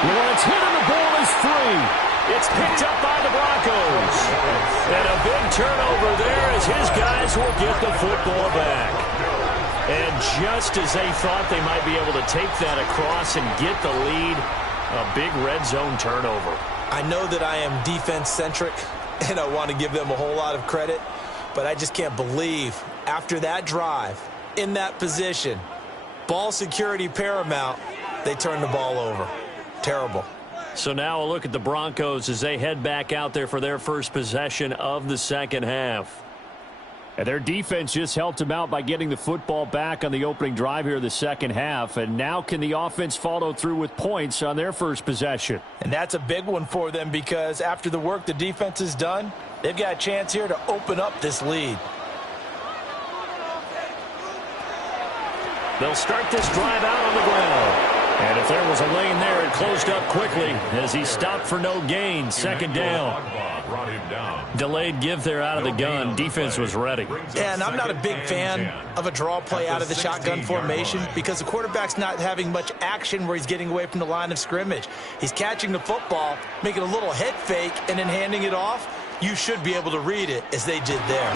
Lawrence hit and the ball is free. It's picked up by the Broncos. And a big turnover there as his guys will get the football back. And just as they thought they might be able to take that across and get the lead, a big red zone turnover. I know that I am defense-centric, and I want to give them a whole lot of credit, but I just can't believe after that drive, in that position, ball security paramount, they turned the ball over. Terrible. So now a look at the Broncos as they head back out there for their first possession of the second half. And their defense just helped them out by getting the football back on the opening drive here in the second half. And now can the offense follow through with points on their first possession? And that's a big one for them because after the work the defense has done, they've got a chance here to open up this lead. They'll start this drive out on the ground. And if there was a lane there, it closed up quickly as he stopped for no gain. Second down. Delayed give there out of the gun. Defense was ready. Yeah, and I'm not a big fan of a draw play out of the shotgun formation because the quarterback's not having much action where he's getting away from the line of scrimmage. He's catching the football, making a little head fake, and then handing it off. You should be able to read it as they did there.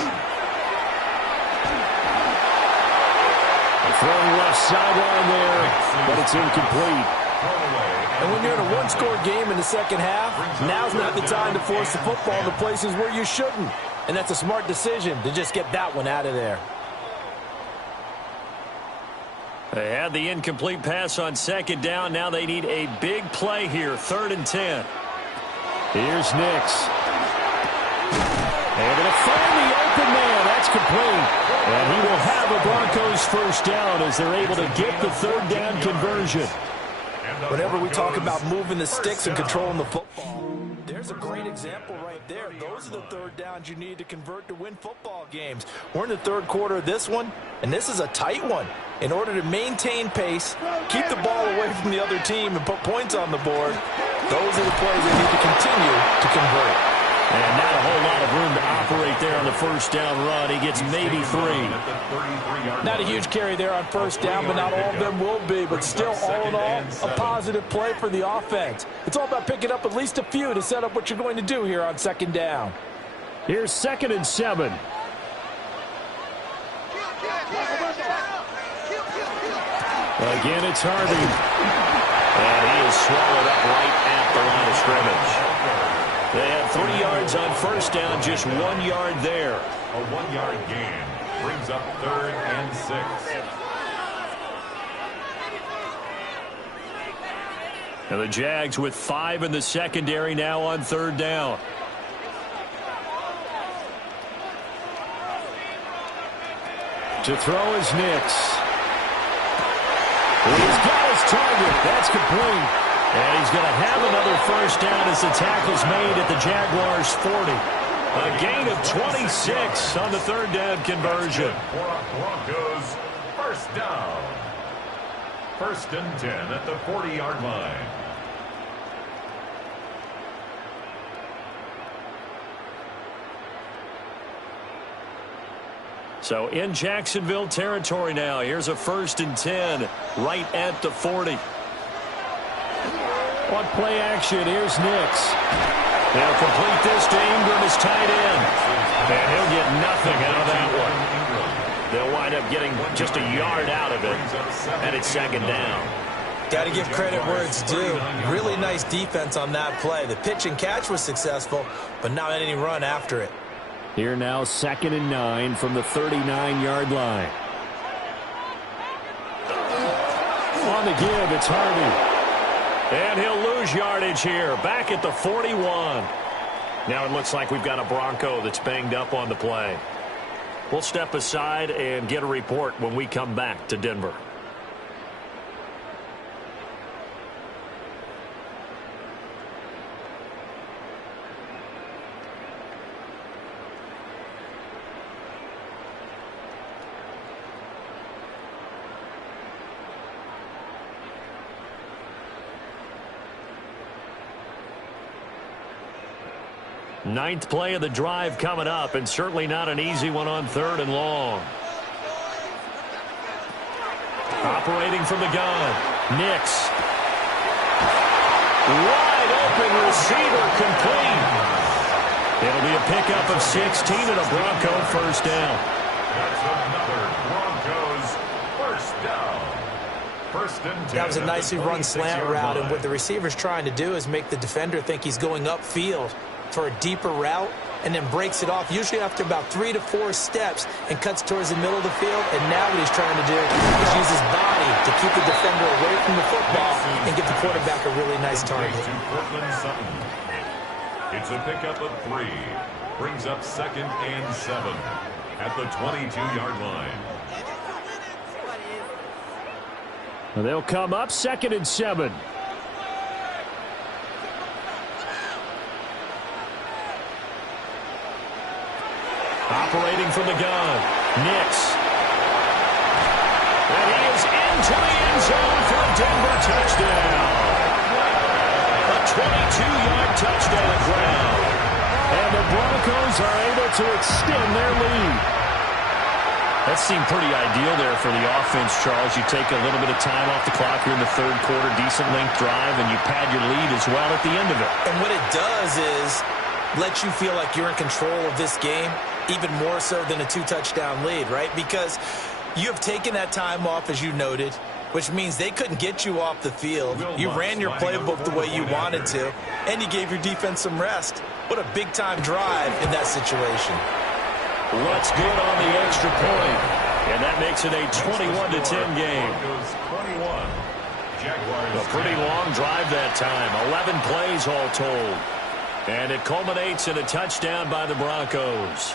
Throwing left sideline there, but it's incomplete. And when you're in a one-score game in the second half, now's not the time to force the football to places where you shouldn't. And that's a smart decision to just get that one out of there. They had the incomplete pass on second down. Now they need a big play here, 3rd and 10. Here's Nix. They're going to find the open man. That's complete. And he will have a Broncos first down as they're able to get the 3rd down conversion. Whenever we talk about moving the sticks and controlling the football, there's a great example right there. Those are the 3rd downs you need to convert to win football games. We're in the 3rd quarter of this one, and this is a tight one. In order to maintain pace, keep the ball away from the other team, and put points on the board, those are the plays they need to continue to convert. And not a whole lot of room to operate there on the first down run. He gets maybe 3. Not a huge carry there on first down, but not all of them will be. But still, all in all, a positive play for the offense. It's all about picking up at least a few to set up what you're going to do here on second down. Here's 2nd and 7. Again, it's Harvey. And he is swallowed up right at the line of scrimmage. They had 3 yards on first down, just 1 yard there. A 1-yard gain brings up 3rd and 6. Now the Jags with 5 in the secondary now on 3rd down. To throw is Nix. He's got his target. That's complete. And he's going to have another first down as the tackle's made at the Jaguars' 40. A gain of 26 on the 3rd down conversion. Broncos first down. 1st and 10 at the 40-yard line. So in Jacksonville territory now. Here's a 1st and 10 right at the 40. On play action, here's Nix. They'll complete this to Ingram as tight end. And he'll get nothing out of that one. They'll wind up getting just a yard out of it. And it's 2nd down. Got to give credit where it's due. Really nice defense on that play. The pitch and catch was successful, but not any run after it. Here now, 2nd and 9 from the 39-yard line. On the give, it's Harvey. And he'll lose yardage here, back at the 41. Now it looks like we've got a Bronco that's banged up on the play. We'll step aside and get a report when we come back to Denver. Ninth play of the drive coming up, and certainly not an easy one on 3rd and long. Operating from the gun, Nix. Wide open receiver, complete. It'll be a pickup of 16 and a Bronco first down. That's another Broncos first down. 1st and 10. That was a nicely run slant route, and what the receiver's trying to do is make the defender think he's going upfield for a deeper route, and then breaks it off, usually after about 3 to 4 steps, and cuts towards the middle of the field. And now what he's trying to do is use his body to keep the defender away from the football and get the quarterback a really nice target. It's a pickup of 3. Brings up 2nd and 7 at the 22-yard line. They'll come up 2nd and 7. Operating from the gun, Nix. And he is into the end zone for a Denver touchdown. A 22-yard touchdown ground. And the Broncos are able to extend their lead. That seemed pretty ideal there for the offense, Charles. You take a little bit of time off the clock here in the third quarter, decent length drive, and you pad your lead as well at the end of it. And what it does is let you feel like you're in control of this game, even more so than a 2-touchdown lead, right? Because you have taken that time off, as you noted, which means they couldn't get you off the field. You ran your playbook the way you wanted to, and you gave your defense some rest. What a big-time drive in that situation. Lutz good on the extra point, and that makes it a 21-10 game. A pretty long drive that time, 11 plays all told. And it culminates in a touchdown by the Broncos.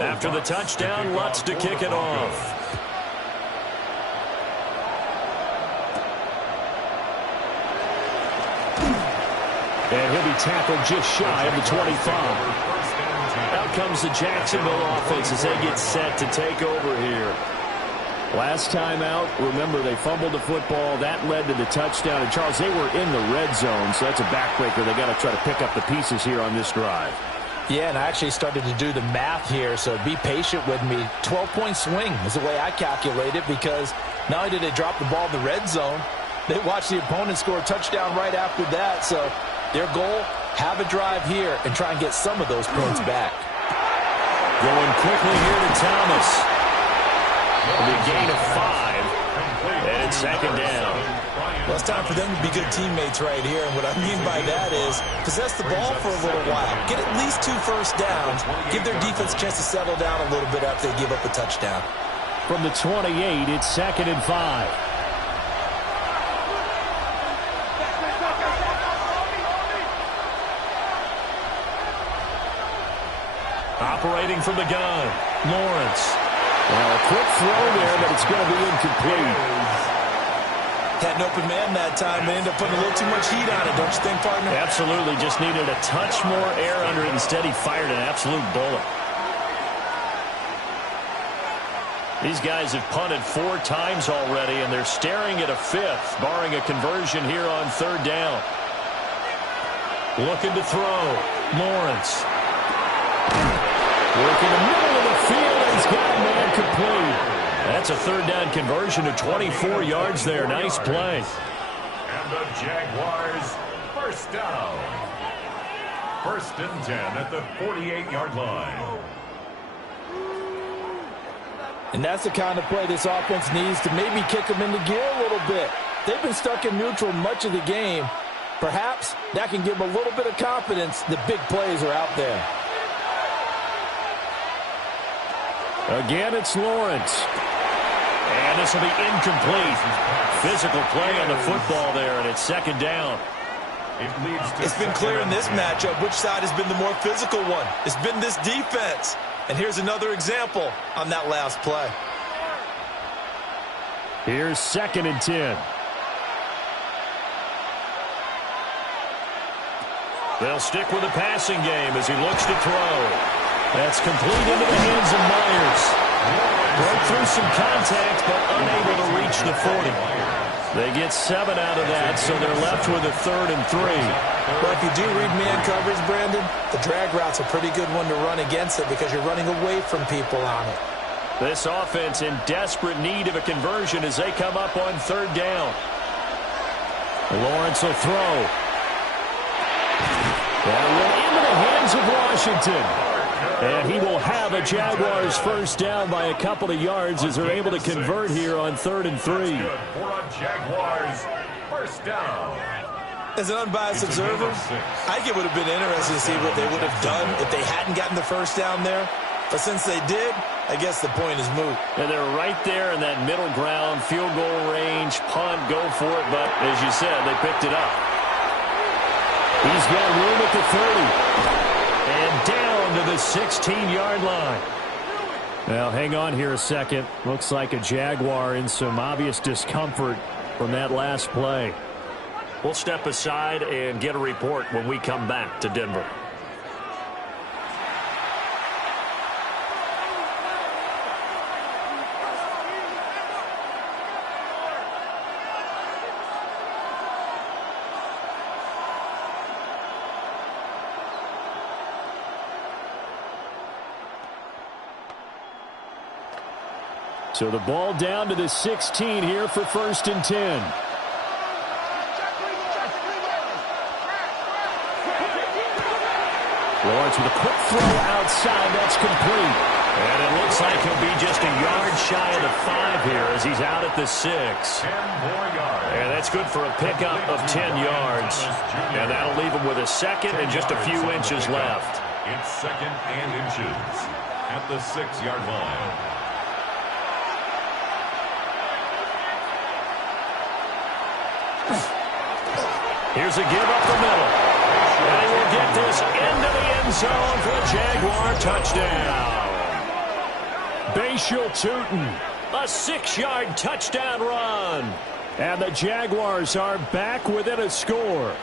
After the touchdown, Lutz to kick it off. And he'll be tackled just shy of the 25. Out comes the Jacksonville offense as they get set to take over here. Last time out, remember, they fumbled the football. That led to the touchdown. And, Charles, they were in the red zone, so that's a backbreaker. They got to try to pick up the pieces here on this drive. Yeah, and I actually started to do the math here, so be patient with me. 12-point swing is the way I calculate it, because not only did they drop the ball in the red zone, they watched the opponent score a touchdown right after that. So their goal, have a drive here and try and get some of those points back. Going quickly here to Thomas. The gain of 5, and it's 2nd down. Well, it's time for them to be good teammates right here. And what I mean by that is possess the ball for a little while. Get at least 2 first downs. Give their defense a chance to settle down a little bit after they give up a touchdown. From the 28, it's 2nd and 5. Operating from the gun, Lawrence. Well, a quick throw there, but it's going to be incomplete. Had an open man that time and ended up putting a little too much heat on it, don't you think, partner? Absolutely. Just needed a touch more air under it. Instead, he fired an absolute bullet. These guys have punted 4 times already, and they're staring at a 5th, barring a conversion here on 3rd down. Looking to throw. Lawrence. Working the middle of the field, and he's got a man complete. That's a 3rd down conversion to 24 yards there. Nice play. And the Jaguars first down. 1st and 10 at the 48-yard line. And that's the kind of play this offense needs to maybe kick them into gear a little bit. They've been stuck in neutral much of the game. Perhaps that can give them a little bit of confidence. The big plays are out there. Again, it's Lawrence. And this will be incomplete. Physical play on the football there, and it's 2nd down. It's been clear in this matchup which side has been the more physical one. It's been this defense. And here's another example on that last play. Here's 2nd and 10. They'll stick with the passing game as he looks to throw. That's complete into the hands of Myers. Broke through some contact, but unable to reach the 40. They get 7 out of that, so they're left with a 3rd and 3. Well, if you do read man coverage, Brandon, the drag route's a pretty good one to run against it because you're running away from people on it. This offense in desperate need of a conversion as they come up on 3rd down. Lawrence will throw. That went into the hands of Washington. And he will have a Jaguars first down by a couple of yards as they're able to convert here on 3rd and 3. Good for a Jaguars first down. As an unbiased observer, I think it would have been interesting to see what they would have done if they hadn't gotten the first down there. But since they did, I guess the point is moot. And they're right there in that middle ground, field goal range, punt, go for it. But as you said, they picked it up. He's got room at the 30. And down to the 16-yard line. Now, hang on here a second. Looks like a Jaguar in some obvious discomfort from that last play. We'll step aside and get a report when we come back to Denver. So the ball down to the 16 here for 1st and 10. Lawrence with a quick throw outside. That's complete. And it looks like he'll be just a yard shy of the 5 here as he's out at the 6. 10 more yards. And that's good for a pickup of 10 yards. And that'll leave him with a second and just a few inches left. It's 2nd and inches at the 6-yard line. Here's a give up the middle. And he will get this into the end zone for a Jaguar touchdown. Bashal Tootin, a 6-yard touchdown run. And the Jaguars are back within a score.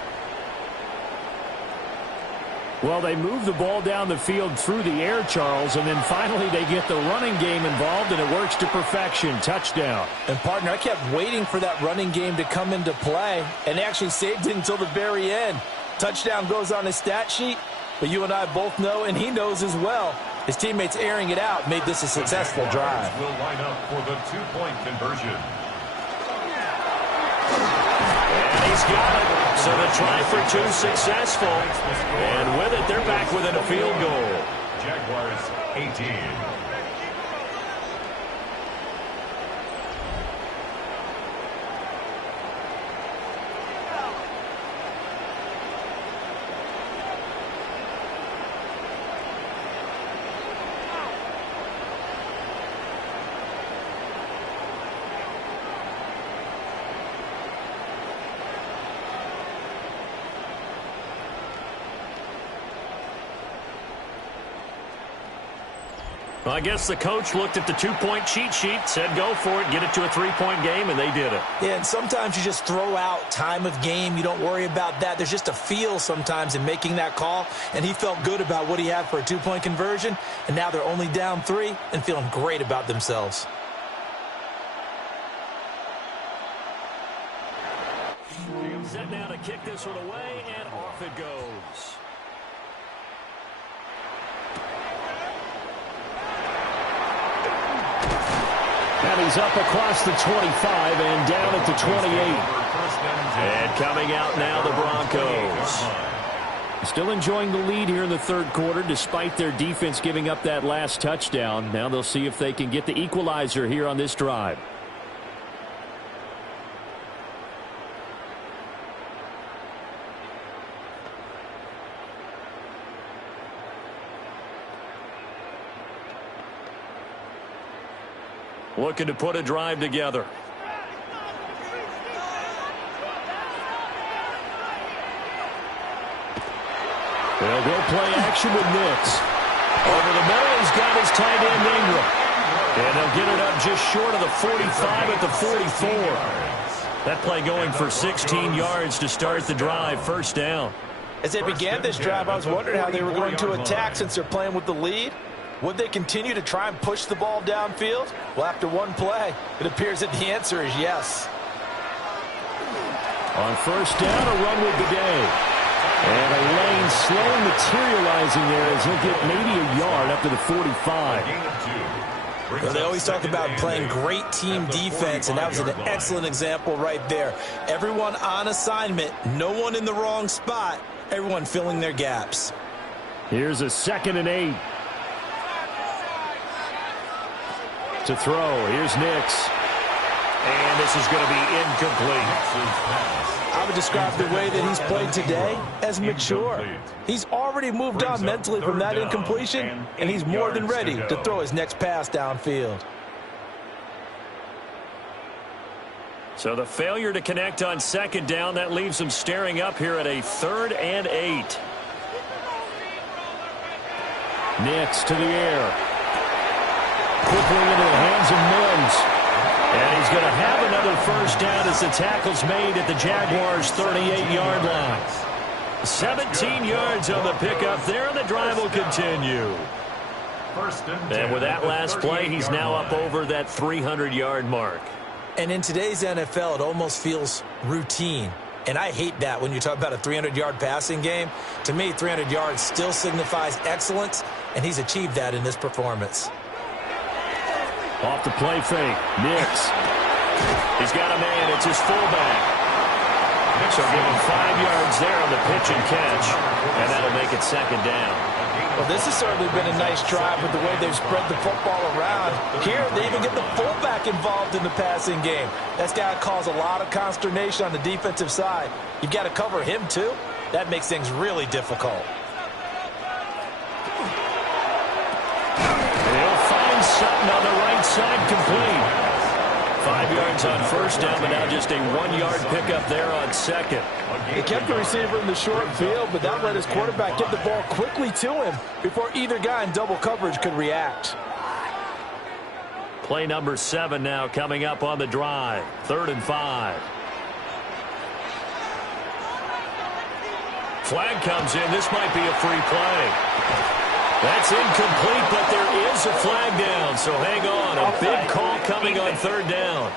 Well, they move the ball down the field through the air, Charles, and then finally they get the running game involved, and it works to perfection. Touchdown. And, partner, I kept waiting for that running game to come into play, and they actually saved it until the very end. Touchdown goes on his stat sheet, but you and I both know, and he knows as well, his teammates airing it out made this a successful drive. Will line up for the 2-point conversion. And he's got it. So the try for 2 successful. And with it, they're back within a field goal. Jaguars 18. Well, I guess the coach looked at the 2-point cheat sheet, said go for it, get it to a 3-point game, and they did it. Yeah, and sometimes you just throw out time of game. You don't worry about that. There's just a feel sometimes in making that call, and he felt good about what he had for a 2-point conversion, and now they're only down 3 and feeling great about themselves. Set now to kick this one away, and off it goes. And he's up across the 25 and down at the 28. And coming out now, the Broncos. Still enjoying the lead here in the 3rd quarter, despite their defense giving up that last touchdown. Now they'll see if they can get the equalizer here on this drive. Looking to put a drive together. They'll go play action with Nix. Over the middle, he's got his tight end Ingram. And they'll get it up just short of the 45 at the 44. That play going for 16 yards to start the drive. First down. As they began this drive, I was wondering how they were going to attack since they're playing with the lead. Would they continue to try and push the ball downfield? Well, after one play, it appears that the answer is yes. On first down, a run with the day. And a lane slowly materializing there as he'll get maybe a yard up to the 45. Well, they always talk about playing great team defense, and that was an excellent example right there. Everyone on assignment, no one in the wrong spot, everyone filling their gaps. Here's a 2nd and 8. to throw. Here's Nix. And this is going to be incomplete. I would describe the way that he's played today as mature. He's already moved on mentally from that incompletion, and he's more than ready to throw his next pass downfield. So the failure to connect on second down, that leaves him staring up here at a 3rd and 8. Nix to the air. Quickly into the hands of Mims. And he's going to have another first down as the tackle's made at the Jaguars' 38-yard line. 17 yards on the pickup there, and the drive will continue. And with that last play, he's now up over that 300-yard mark. And in today's NFL, it almost feels routine. And I hate that when you talk about a 300-yard passing game. To me, 300 yards still signifies excellence, and he's achieved that in this performance. Off the play fake. Nix. He's got a man. It's his fullback. So give him 5 yards there on the pitch and catch, and that'll make it second down. Well, this has certainly been a nice drive with the way they've spread the football around. Here, they even get the fullback involved in the passing game. That's got to cause a lot of consternation on the defensive side. You've got to cover him, too. That makes things really difficult. He'll find Sutton on the right side, complete. 5 yards on first down, but now just a 1-yard pickup there on second. They kept the receiver in the short field, but that let his quarterback get the ball quickly to him before either guy in double coverage could react. Play number 7 now coming up on the drive. 3rd and 5. Flag comes in. This might be a free play. That's incomplete, but there is a flag down, so hang on. A big call coming on 3rd down.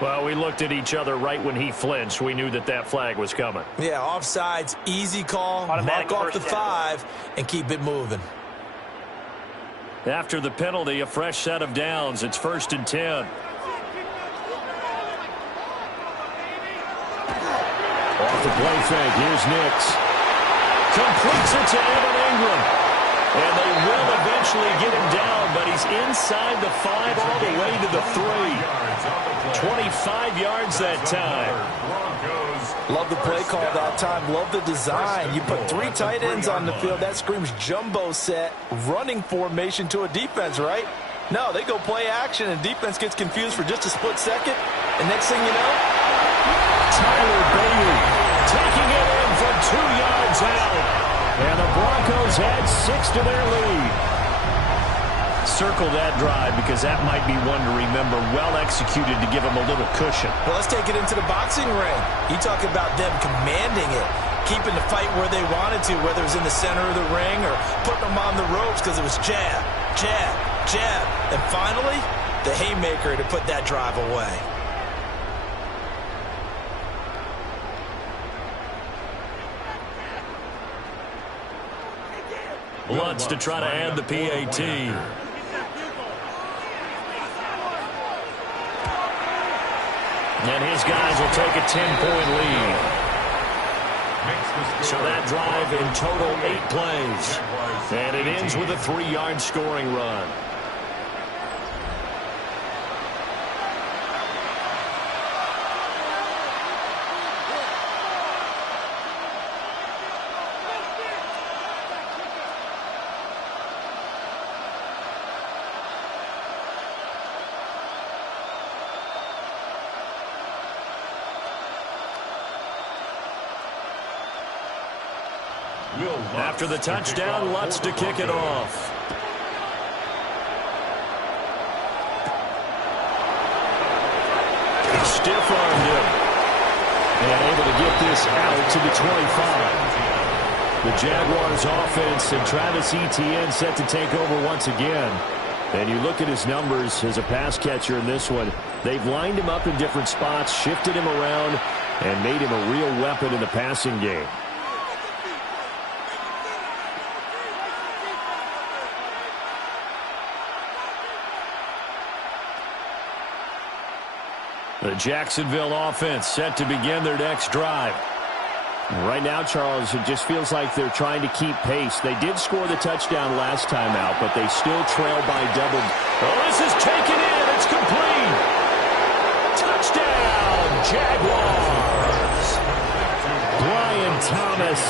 Well, we looked at each other right when he flinched. We knew that that flag was coming. Yeah, offsides, easy call, mark off the 5, and keep it moving. After the penalty, a fresh set of downs. It's 1st and 10. Off the play fake. Here's Nix. Completes it to Evan Ingram. And they will eventually get him down, but he's inside the 5 all the way to the 3. 25 yards that time. Love the play call that time. Love the design. You put 3 tight ends on the field. That screams jumbo set, running formation to a defense, right? No, they go play action, and defense gets confused for just a split second. And next thing you know, Tyler Bailey taking it in from 2 yards out. And the Broncos add 6 to their lead. Circle that drive because that might be one to remember. Well executed to give them a little cushion. Well, let's take it into the boxing ring. You talk about them commanding it, keeping the fight where they wanted to, whether it was in the center of the ring or putting them on the ropes because it was jab, jab, jab. And finally, the haymaker to put that drive away. Lutz to try to add the PAT. And his guys will take a 10-point lead. So that drive in total 8 plays. And it ends with a 3-yard scoring run. After the touchdown, Lutz to kick it off. Stiff-armed him. And able to get this out to the 25. The Jaguars offense and Travis Etienne set to take over once again. And you look at his numbers as a pass catcher in this one. They've lined him up in different spots, shifted him around, and made him a real weapon in the passing game. The Jacksonville offense set to begin their next drive. Right now, Charles, it just feels like they're trying to keep pace. They did score the touchdown last time out, but they still trail by double. Oh, this is taken in. It's complete. Touchdown, Jaguars. Brian Thomas.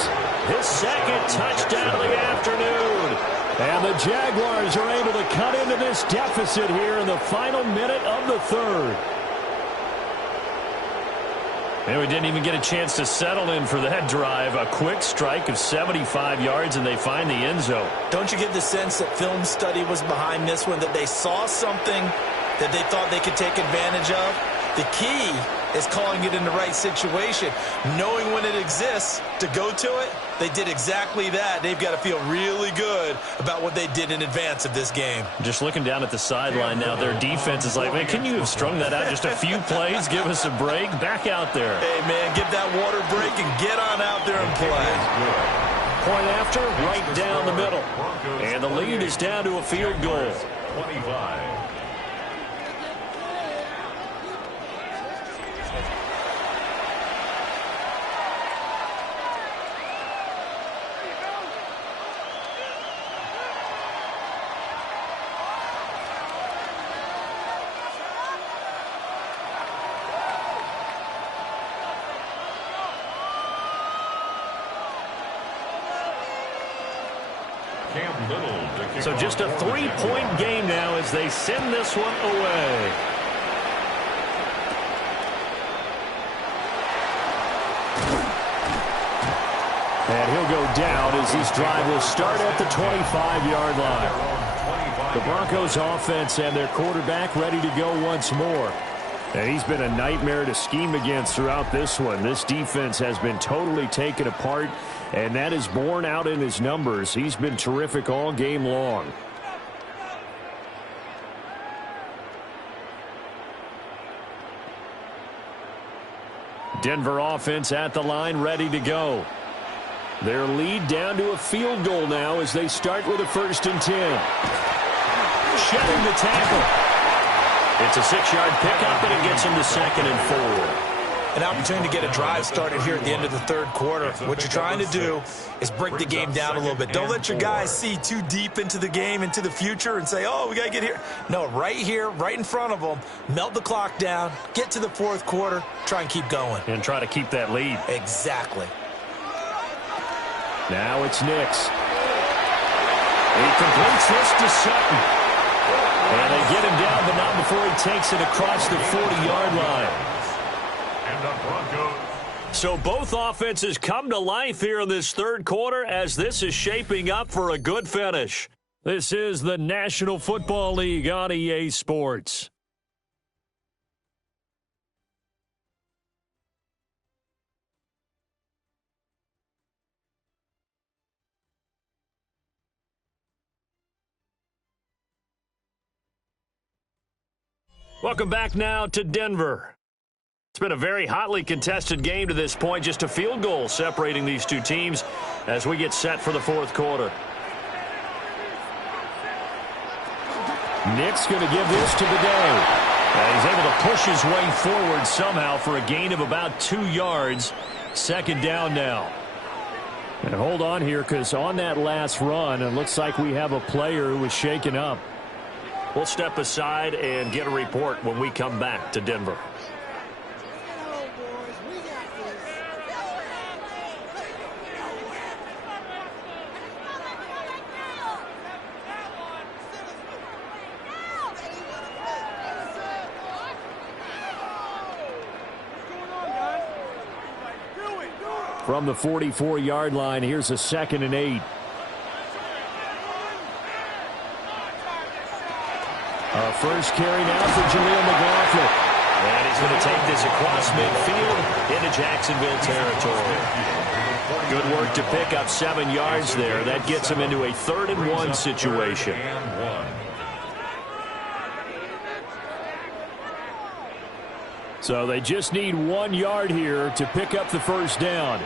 His second touchdown of the afternoon. And the Jaguars are able to cut into this deficit here in the final minute of the third. And we didn't even get a chance to settle in for that drive. A quick strike of 75 yards, and they find the end zone. Don't you get the sense that film study was behind this one, that they saw something that they thought they could take advantage of? The key is calling it in the right situation, knowing when it exists to go to it. They did exactly that. They've got to feel really good about what they did in advance of this game. Just looking down at the sideline now, their defense is like, man, can you have strung that out just a few plays? Give us a break. Back out there. Hey, man, give that water break and get on out there and play. Point after, right down the middle. And the lead is down to a field goal. 25. So just a 3-point game now as they send this one away. And he'll go down as this drive will start at the 25-yard line. The Broncos offense and their quarterback ready to go once more. And he's been a nightmare to scheme against throughout this one. This defense has been totally taken apart, and that is borne out in his numbers. He's been terrific all game long. Denver offense at the line, ready to go. Their lead down to a field goal now as they start with a 1st and 10. Shedding the tackle. It's a 6-yard pickup, and it gets them to 2nd and 4. An opportunity to get a drive started here at the end of the third quarter. What you're trying to do is break the game down a little bit. Don't let your guys see too deep into the game, into the future, and say, oh, we got to get here. No, right here, right in front of them, melt the clock down, get to the fourth quarter, try and keep going. And try to keep that lead. Exactly. Now it's Nix. He completes this to Sutton. And they get him down, but not before he takes it across the 40-yard line. And the Broncos. So both offenses come to life here in this third quarter as this is shaping up for a good finish. This is the National Football League on EA Sports. Welcome back now to Denver. It's been a very hotly contested game to this point. Just a field goal separating these two teams as we get set for the fourth quarter. Nick's going to give this to the day. He's able to push his way forward somehow for a gain of about 2 yards. 2nd down now. And hold on here, because on that last run, it looks like we have a player who was shaken up. We'll step aside and get a report when we come back to Denver. From the 44-yard line, here's a 2nd and 8. Our first carry now for Jaleel McLaughlin. And he's going to take this across midfield into Jacksonville territory. Good work to pick up 7 yards there. That gets him into a 3rd and 1 situation. So they just need 1 yard here to pick up the first down.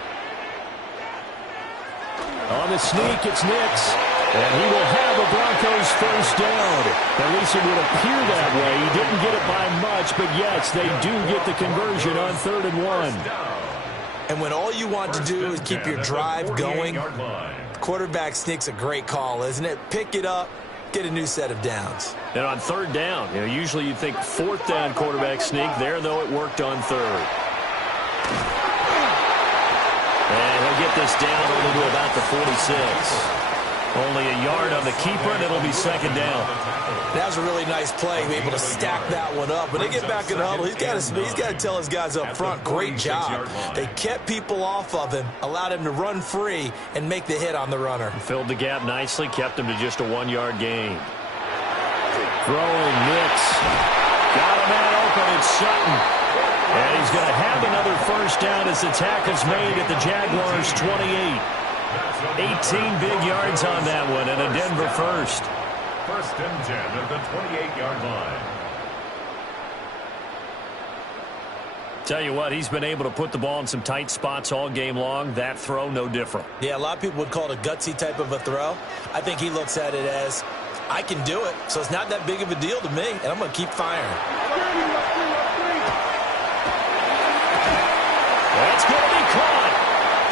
On the sneak, it's Nix. And he will have a Broncos first down. At least it would appear that way. He didn't get it by much, but yes, they do get the conversion on 3rd and 1. And when all you want to do is keep your drive going, quarterback sneak's a great call, isn't it? Pick it up, get a new set of downs. And on third down, usually you'd think fourth down quarterback sneak. There, though, it worked on third. And he'll get this down only to about the 46. Only a yard on the keeper, and it'll be second down. That was a really nice play, able to stack that one up. When they get back in the huddle, he's got to tell his guys up front, great job. They kept people off of him, allowed him to run free, and make the hit on the runner. Filled the gap nicely, kept him to just a 1-yard gain. Throwing Nix. Got a man open, it's Sutton. And he's going to have another first down as the tackle's made at the Jaguars' 28. 18 big yards on that one, and a Denver first. First and 10 at the 28-yard line. Tell you what, he's been able to put the ball in some tight spots all game long. That throw, no different. Yeah, a lot of people would call it a gutsy type of a throw. I think he looks at it as, I can do it, so it's not that big of a deal to me, and I'm going to keep firing. That's going to be caught.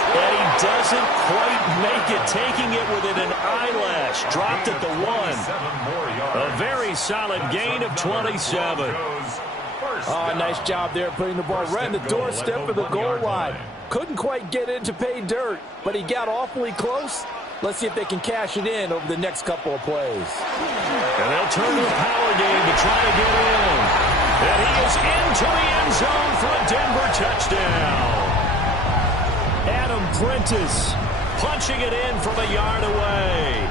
And he doesn't quite make it, taking it within an eyelash. Dropped at the 1. A very solid gain of 27. Oh, nice job there putting the ball right in the doorstep of the goal line. Couldn't quite get in to pay dirt, but he got awfully close. Let's see if they can cash it in over the next couple of plays. And they'll turn to the power game to try to get in. And he is into the end zone for a Denver touchdown. Adam Prentice punching it in from a yard away.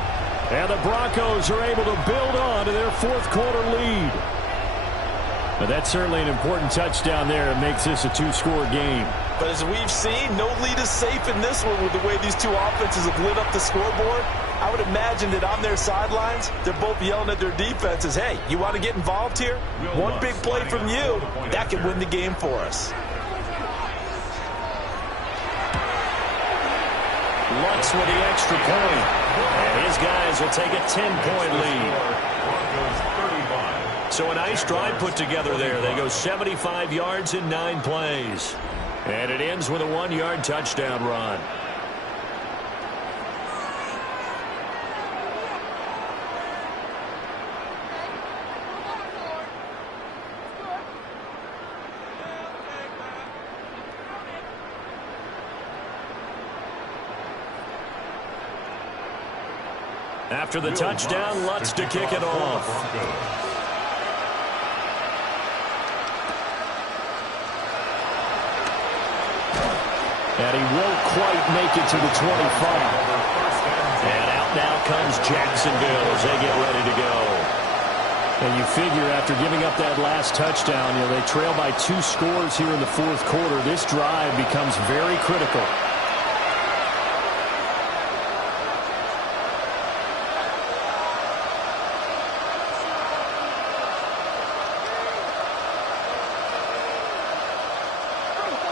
And the Broncos are able to build on to their fourth-quarter lead. But that's certainly an important touchdown there. It makes this a 2-score game. But as we've seen, no lead is safe in this one with the way these two offenses have lit up the scoreboard. I would imagine that on their sidelines, they're both yelling at their defenses, hey, you want to get involved here? One big play from you, that can win the game for us. Lutz with the extra point. And his guys will take a 10-point lead. So a nice drive put together there. They go 75 yards in 9 plays. And it ends with a 1-yard touchdown run. After the touchdown, Lutz to kick it off. And he won't quite make it to the 25. And out now comes Jacksonville as they get ready to go. And you figure after giving up that last touchdown, they trail by 2 scores here in the fourth quarter. This drive becomes very critical.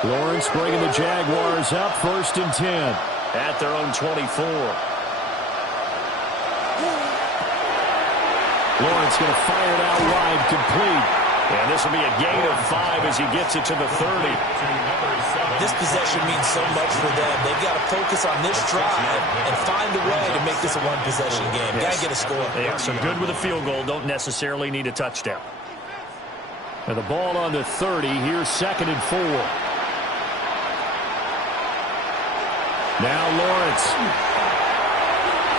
Lawrence bringing the Jaguars up, 1st and 10 at their own 24. Lawrence going to fire it out wide, complete. And this will be a gain of 5 as he gets it to the 30. This possession means so much for them. They've got to focus on this drive and find a way to make this a one-possession game. Got to get a score. Yeah, so good with a field goal. Don't necessarily need a touchdown. And the ball on the 30. Here's 2nd and 4. Now Lawrence.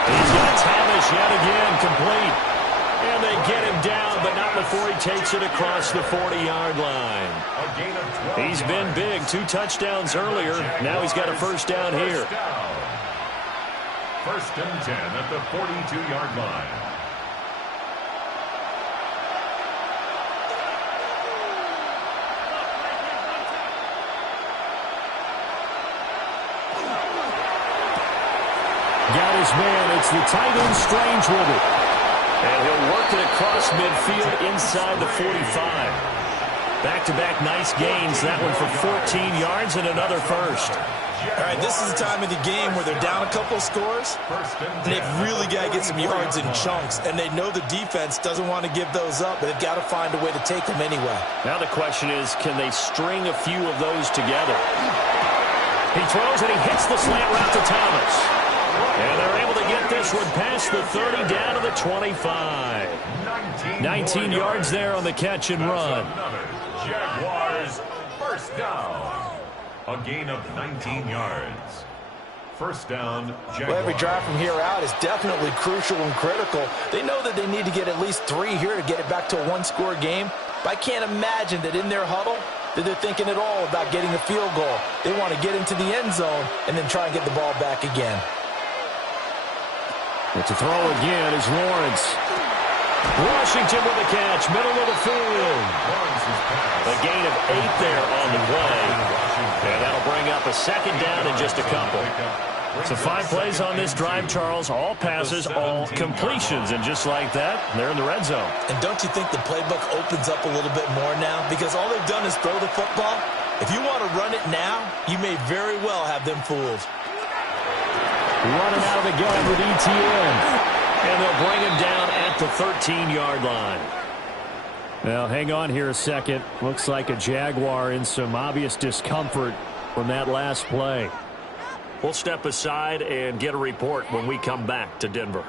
He's got Thomas yet again, complete. And they get him down, but not before he takes it across the 40-yard line. He's been big. 2 touchdowns earlier. Now he's got a first down here. First and 10 at the 42-yard line. Got his man. It's the tight end Strange with it. And he'll work it across midfield inside the 45. Back-to-back nice gains. That one for 14 yards and another first. All right, this is the time of the game where they're down a couple of scores, and they've really got to get some yards in chunks, and they know the defense doesn't want to give those up, but they've got to find a way to take them anyway. Now the question is, can they string a few of those together? He throws and he hits the slant route to Thomas. And they're able to get this one past the 30 down to the 25. 19 yards there on the catch and run. Jaguars first down. A gain of 19 yards. First down, Jaguars. Well, every drive from here out is definitely crucial and critical. They know that they need to get at least 3 here to get it back to a one-score game. But I can't imagine that in their huddle that they're thinking at all about getting a field goal. They want to get into the end zone and then try and get the ball back again. But to throw again is Lawrence. Washington with the catch, middle of the field. A gain of 8 there on the play. And that'll bring up a second down in just a couple. So 5 plays on this drive, Charles. All passes, all completions. And just like that, they're in the red zone. And don't you think the playbook opens up a little bit more now? Because all they've done is throw the football. If you want to run it now, you may very well have them fooled. Running out of the gun with ETN. And they'll bring him down at the 13-yard line. Well, hang on here a second. Looks like a Jaguar in some obvious discomfort from that last play. We'll step aside and get a report when we come back to Denver.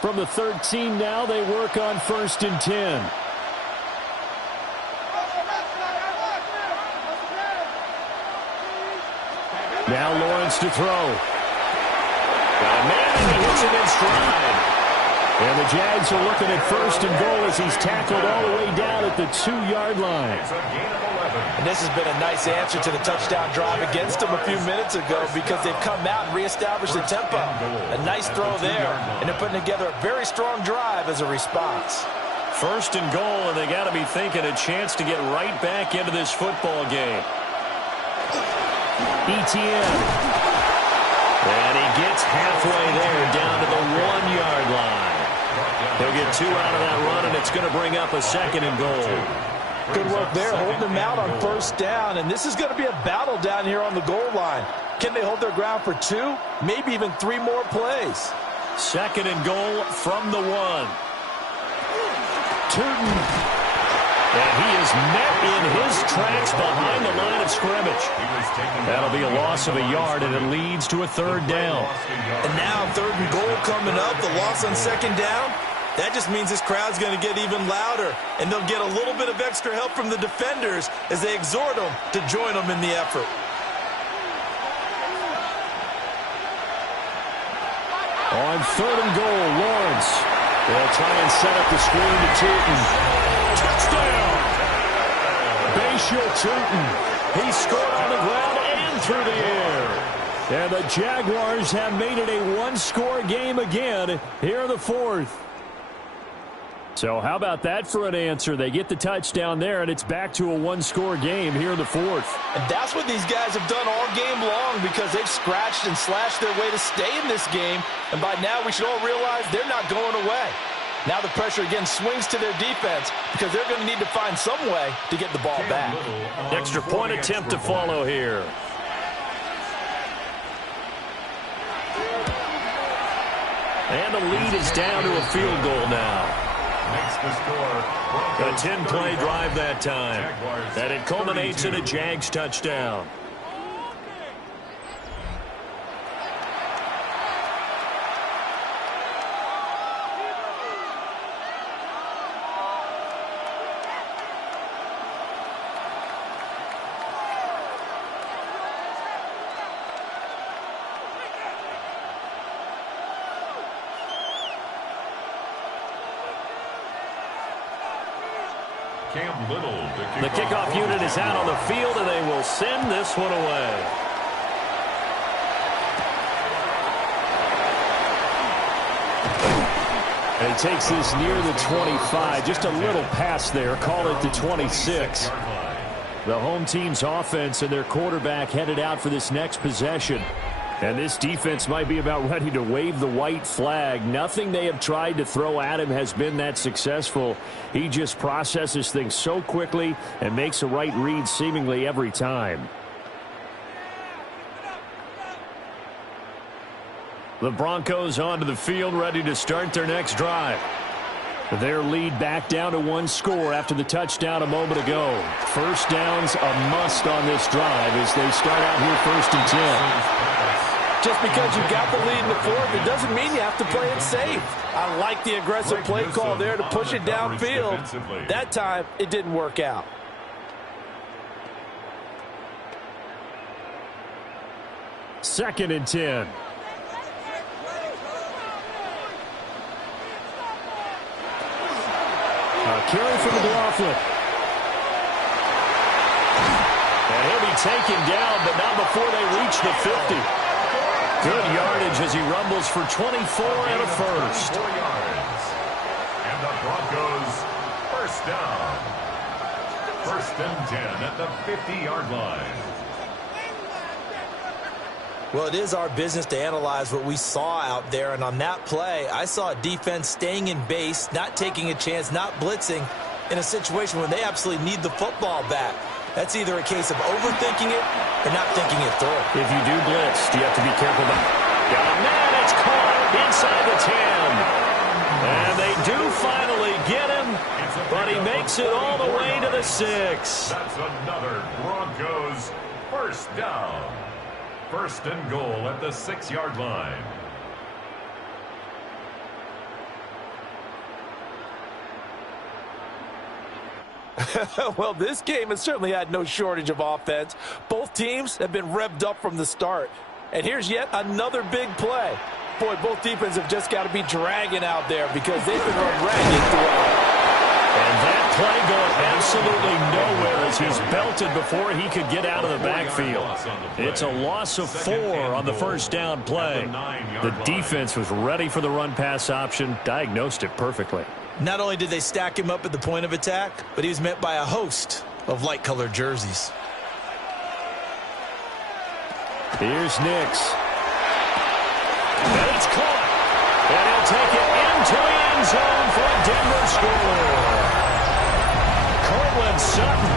From the 13 now, they work on 1st and 10. Now Lawrence to throw. Got a man, and he hits him in stride. And the Jags are looking at 1st and goal as he's tackled all the way down at the 2-yard line. And this has been a nice answer to the touchdown drive against them a few minutes ago because they've come out and reestablished the tempo. A nice throw there, and they're putting together a very strong drive as a response. 1st and goal, and they got to be thinking a chance to get right back into this football game. ETN. And he gets halfway there down to the 1-yard line. He'll get 2 out of that run, and it's going to bring up a 2nd and goal. Good work there, holding them out on 1st down, and this is going to be a battle down here on the goal line. Can they hold their ground for 2, maybe even 3 more plays? 2nd and goal from the 1. Turton. And he is met in his tracks behind the line of scrimmage. That'll be a loss of a yard, and it leads to a 3rd down. And now 3rd and goal coming up, the loss on 2nd down. That just means this crowd's going to get even louder, and they'll get a little bit of extra help from the defenders as they exhort them to join them in the effort. On 3rd and goal, Lawrence. They'll try and set up the screen to Turton. Touchdown! Bashir Turton. He scored on the ground and through the air. And the Jaguars have made it a 1-score game again here in the 4th. So how about that for an answer? They get the touchdown there, and it's back to a 1-score game here in the 4th. And that's what these guys have done all game long because they've scratched and slashed their way to stay in this game. And by now we should all realize they're not going away. Now the pressure again swings to their defense because they're going to need to find some way to get the ball back. Extra point attempt to follow here. And the lead is down to a field goal now. A 10-play drive that time. And it culminates in a Jags touchdown. The kickoff unit is out on the field, and they will send this one away. And he takes this near the 25. Just a little pass there. Call it the 26. The home team's offense and their quarterback headed out for this next possession. And this defense might be about ready to wave the white flag. Nothing they have tried to throw at him has been that successful. He just processes things so quickly and makes a right read seemingly every time. The Broncos onto the field, ready to start their next drive. Their lead back down to one score after the touchdown a moment ago. First down's a must on this drive as they start out here 1st and 10. Just because you got the lead in the fourth, it doesn't mean you have to play it safe. I like the aggressive play call there to push it downfield. That time, it didn't work out. Second and 10. Carry from McLaughlin. And he'll be taken down, but not before they reach the 50. Good yardage as he rumbles for 24 and a first. 4 yards. And the Broncos first down. 1st and 10 at the 50-yard line. Well, it is our business to analyze what we saw out there, and on that play, I saw a defense staying in base, not taking a chance, not blitzing in a situation where they absolutely need the football back. That's either a case of overthinking it or not thinking it through. If you do blitz, you have to be careful about it. Man, it's caught inside the 10. And they do finally get him, but he makes it all the way to the 6. That's another Broncos first down. 1st and goal at the 6-yard line. Well, this game has certainly had no shortage of offense. Both teams have been revved up from the start. And here's yet another big play. Boy, both defenses have just got to be dragging out there because they've been run ragged throughout. And that play going absolutely nowhere as he's belted before he could get out of the backfield. It's a loss of 4 on the first down play. The defense was ready for the run-pass option, diagnosed it perfectly. Not only did they stack him up at the point of attack, but he was met by a host of light-colored jerseys. Here's Nix. And it's caught. And he'll take it into the end zone for a Denver score. Cortland Sutton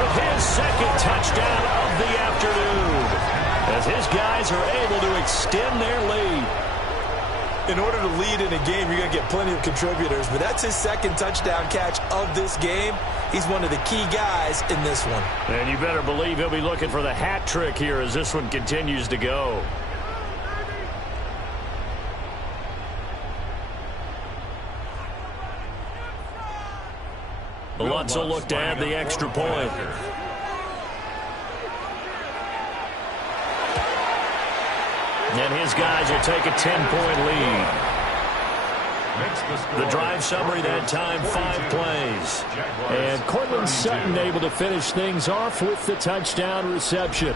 with his second touchdown of the afternoon as his guys are able to extend their lead. In order to lead in a game, you're going to get plenty of contributors, but that's his second touchdown catch of this game. He's one of the key guys in this one. And you better believe he'll be looking for the hat trick here as this one continues to go. Lutz will look to add the extra point. And his guys will take a 10-point lead. The drive summary that time, 5 plays. And Cortland Sutton able to finish things off with the touchdown reception.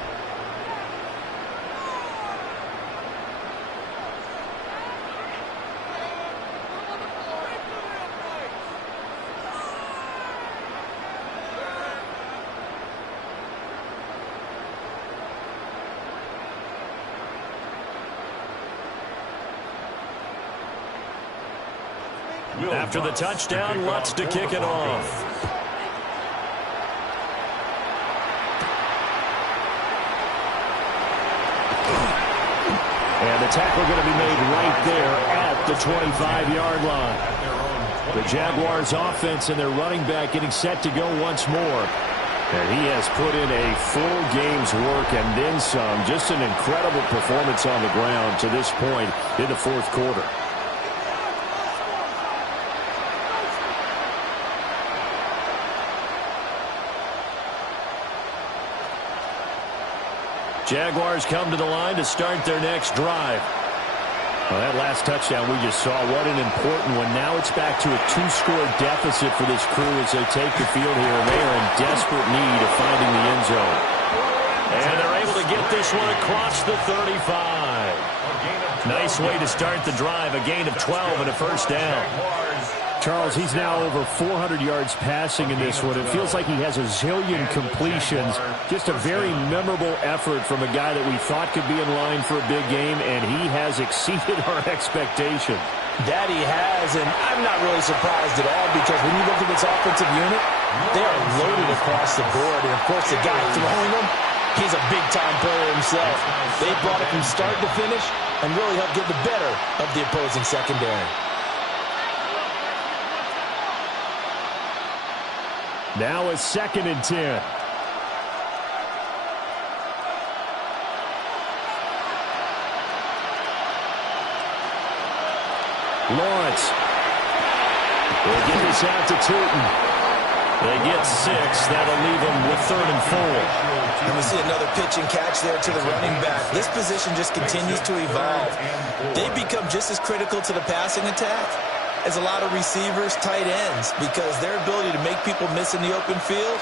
After the touchdown, Lutz to kick it off. And the tackle going to be made right there at the 25-yard line. The Jaguars offense and their running back getting set to go once more. And he has put in a full game's work and then some. Just an incredible performance on the ground to this point in the fourth quarter. Jaguars come to the line to start their next drive. Well, that last touchdown we just saw, what an important one. Now it's back to a 2-score deficit for this crew as they take the field here, and they are in desperate need of finding the end zone. And they're able to get this one across the 35. Nice way to start the drive, a gain of 12 and a first down. Charles, he's now over 400 yards passing in this one. It feels like he has a zillion completions. Just a very memorable effort from a guy that we thought could be in line for a big game, and he has exceeded our expectations. That he has, and I'm not really surprised at all because when you look at this offensive unit, they are loaded across the board. And, of course, the guy throwing them, he's a big-time player himself. They brought it from start to finish and really helped get the better of the opposing secondary. Now a 2nd and 10. Lawrence. They get this out to Tootin. They get 6. That'll leave them with 3rd and 4. And we see another pitch and catch there to the running back. This position just continues to evolve. They become just as critical to the passing attack as a lot of receivers, tight ends, because their ability to make people miss in the open field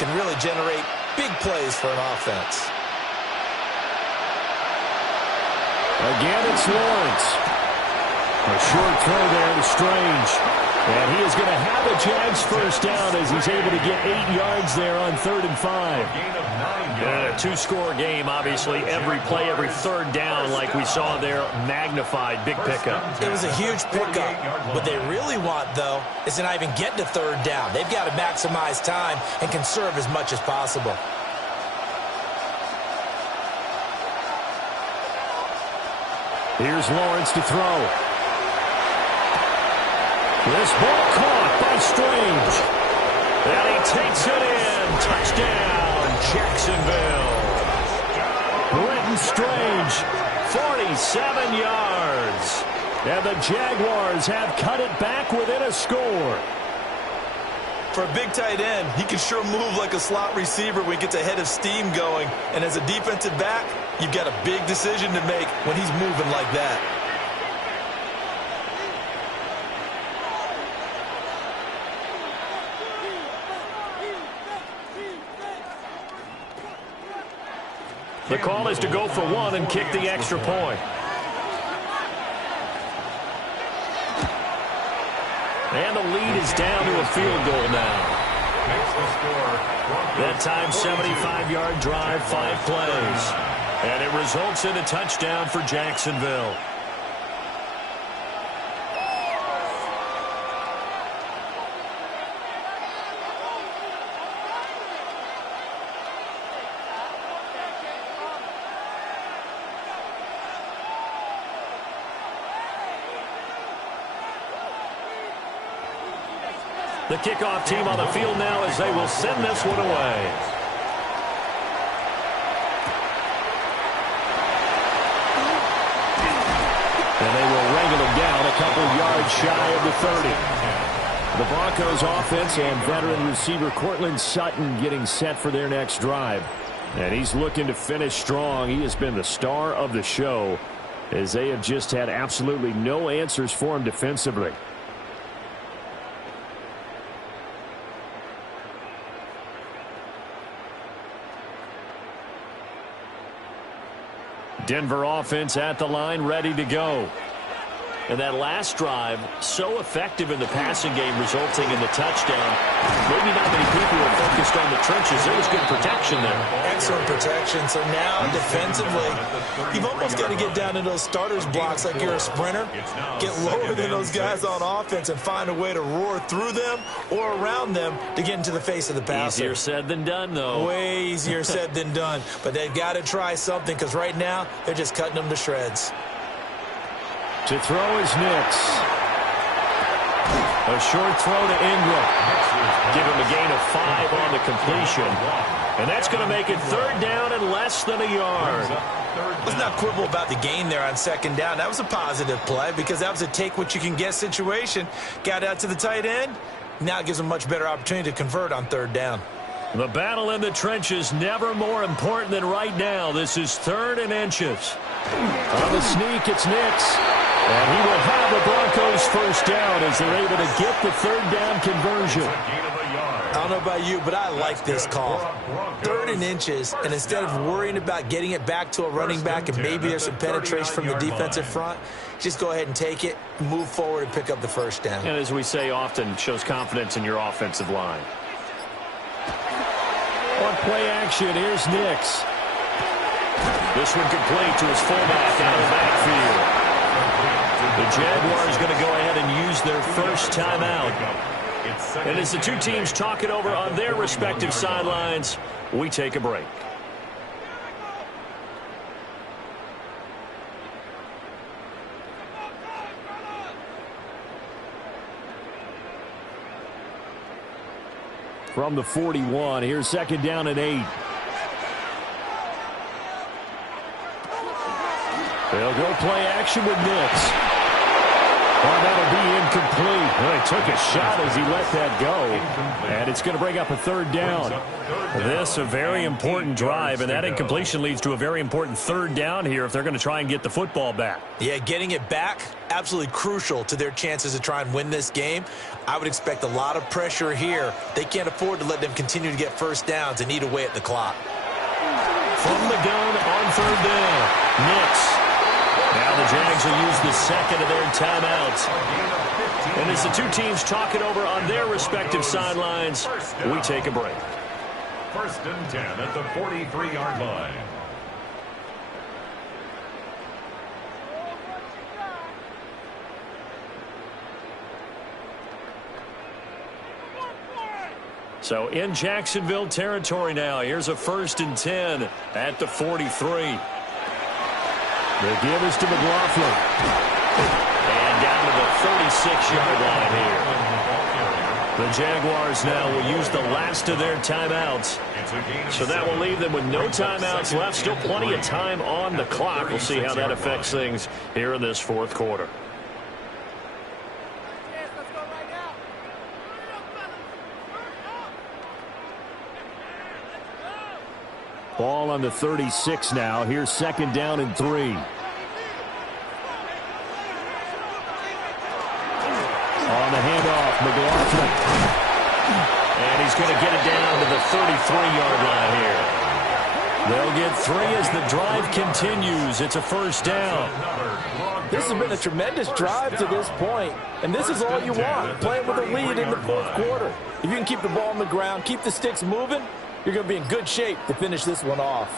can really generate big plays for an offense. Again, it's Lawrence. A short throw there to Strange. And he is going to have a Jags first down as he's able to get 8 yards there on 3rd and 5. And a two-score game, obviously. Every play, every 3rd down, like we saw there, magnified. Big pickup. It was a huge pickup. What they really want, though, is to not even get to 3rd down. They've got to maximize time and conserve as much as possible. Here's Lawrence to throw. This ball caught by Strange. And he takes it in. Touchdown, Jacksonville. Brenton Strange, 47 yards. And the Jaguars have cut it back within a score. For a big tight end, he can sure move like a slot receiver when he gets a head of steam going. And as a defensive back, you've got a big decision to make when he's moving like that. The call is to go for 1 and kick the extra point. And the lead is down to a field goal now. That time, 75-yard drive, 5 plays. And it results in a touchdown for Jacksonville. The kickoff team on the field now as they will send this one away. And they will wrangle him down a couple yards shy of the 30. The Broncos offense and veteran receiver Cortland Sutton getting set for their next drive. And he's looking to finish strong. He has been the star of the show as they have just had absolutely no answers for him defensively. Denver offense at the line, ready to go. And that last drive, so effective in the passing game, resulting in the touchdown. Maybe not many people were focused on the trenches. There was good protection there. Excellent protection. So now, defensively, you've almost got to get down to those starters blocks like you're a sprinter. Get lower than those guys on offense and find a way to roar through them or around them to get into the face of the passer. Easier said than done, though. Way easier said than done. But they've got to try something because right now, they're just cutting them to shreds. To throw is Nix. A short throw to Ingram. Give him a gain of 5 on the completion. And that's going to make it 3rd down and less than a yard. Let's not quibble about the gain there on 2nd down. That was a positive play because that was a take-what-you-can-get situation. Got out to the tight end. Now it gives them a much better opportunity to convert on 3rd down. The battle in the trenches never more important than right now. This is 3rd and inches. On the sneak, it's Nix. And he will have the Broncos first down as they're able to get the 3rd down conversion. don't know about you, but I like this call. 3rd and inches, and instead of worrying about getting it back to a running back and maybe there's some penetration from the defensive front, just go ahead and take it, move forward, and pick up the first down. And as we say often, shows confidence in your offensive line. On play action, here's Nix. This one complete to his fullback out of the backfield. The Jaguars going to go ahead and use their first timeout. And as the two teams talk it over on their respective sidelines, we take a break. From the 41, here's 2nd down and 8. They'll go play action with Nix. Well, that'll be incomplete. Well, he took a shot as he let that go. And it's going to bring up a 3rd down. This a very important drive, and that incompletion leads to a very important 3rd down here if they're going to try and get the football back. Yeah, getting it back, absolutely crucial to their chances to try and win this game. I would expect a lot of pressure here. They can't afford to let them continue to get first downs and eat away at the clock. From the gun on 3rd down, Nix. Now the Jags will use the second of their timeouts. And as the two teams talk it over on their respective sidelines, we take a break. 1st and 10 at the 43-yard line. So in Jacksonville territory now, here's a 1st and 10 at the 43. The give is to McLaughlin. And down to the 36-yard line here. The Jaguars now will use the last of their timeouts. So that will leave them with no timeouts left. Still plenty of time on the clock. We'll see how that affects things here in this 4th quarter. Ball on the 36 now. Here's 2nd down and 3. On the handoff, McLaughlin. And he's going to get it down to the 33-yard line here. They'll get 3 as the drive continues. It's a 1st down. This has been a tremendous drive to this point, and this is all you want, playing with a lead in the 4th quarter. If you can keep the ball on the ground, keep the sticks moving, you're going to be in good shape to finish this one off.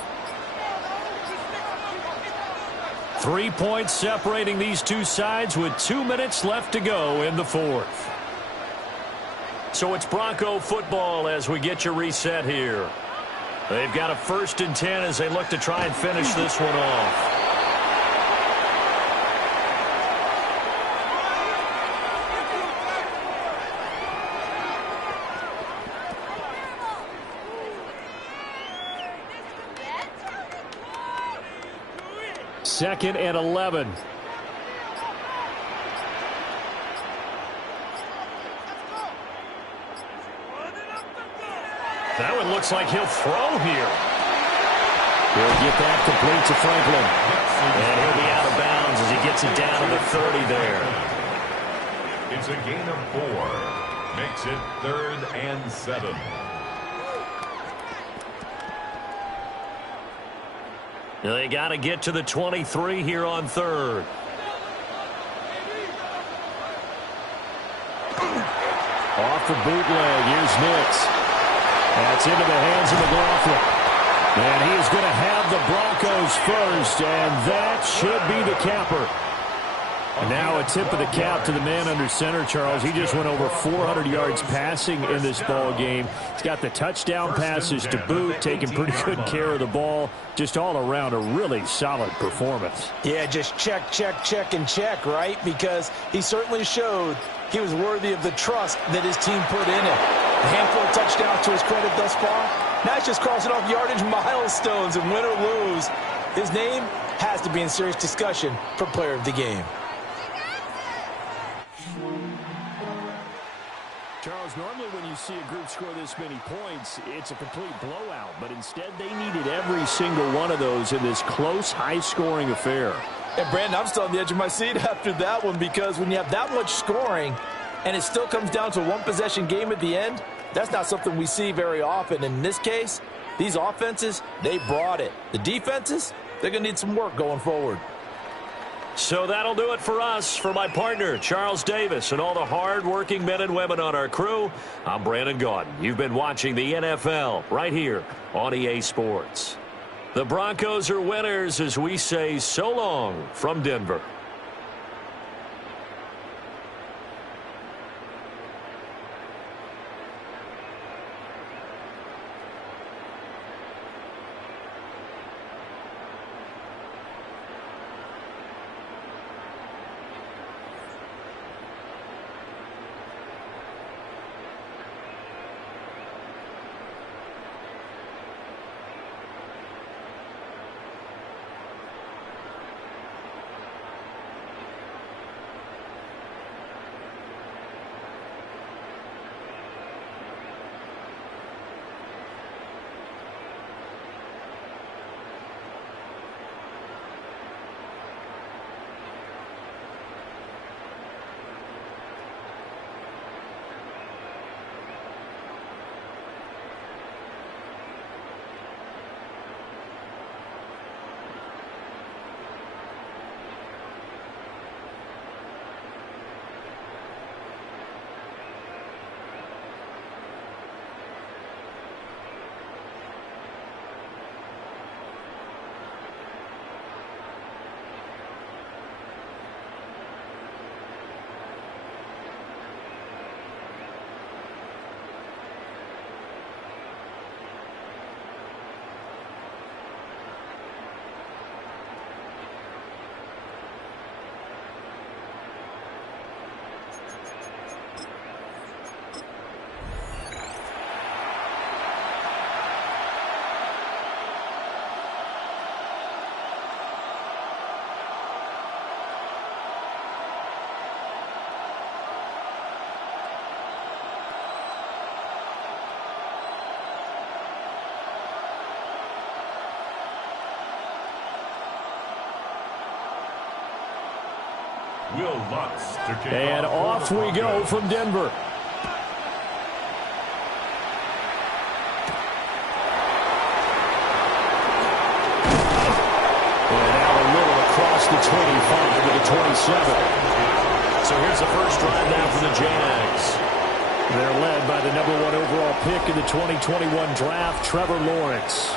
3 points separating these two sides with 2 minutes left to go in the 4th. So it's Bronco football as we get you reset here. They've got a 1st and 10 as they look to try and finish this one off. Second and 11. That one looks like he'll throw here. He'll get that complete to Franklin. And he'll be out of bounds as he gets it down to the 30 there. It's a gain of 4. Makes it 3rd and 7. They got to get to the 23 here on 3rd. Off the bootleg, here's Nix. That's into the hands of McLaughlin. And he is going to have the Broncos first, and that should be the capper. And now a tip of the cap to the man under center, Charles. He just went over 400 yards passing in this ball game. He's got the touchdown passes to boot, taking pretty good care of the ball. Just all around a really solid performance. Yeah, just check, check, check, and check, right? Because he certainly showed he was worthy of the trust that his team put in him. A handful of touchdowns to his credit thus far. Now he's just crossing off yardage milestones, and win or lose, his name has to be in serious discussion for player of the game. Charles, normally when you see a group score this many points, it's a complete blowout. But instead, they needed every single one of those in this close, high-scoring affair. And, Brandon, I'm still on the edge of my seat after that one because when you have that much scoring and it still comes down to a one-possession game at the end, That's not something we see very often. In this case, these offenses, they brought it. The defenses, they're going to need some work going forward. So that'll do it for us. For my partner, Charles Davis, and all the hard-working men and women on our crew, I'm Brandon Gaudin. You've been watching the NFL right here on EA Sports. The Broncos are winners as we say so long from Denver. And off we go from Denver. And out a little across the 25 to the 27. So here's the first drive now for the Jags. They're led by the #1 overall pick in the 2021 draft, Trevor Lawrence.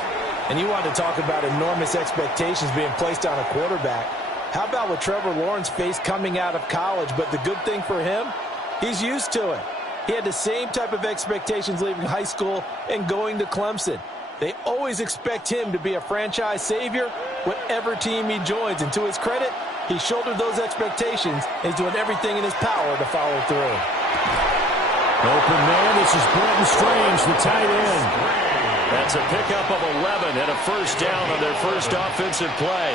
And you want to talk about enormous expectations being placed on a quarterback. How about what Trevor Lawrence faced coming out of college? But the good thing for him, he's used to it. He had the same type of expectations leaving high school and going to Clemson. They always expect him to be a franchise savior, whatever team he joins. And to his credit, he shouldered those expectations and is doing everything in his power to follow through. Open man, this is Brenton Strange, the tight end. That's a pickup of 11 and a first down on their first offensive play.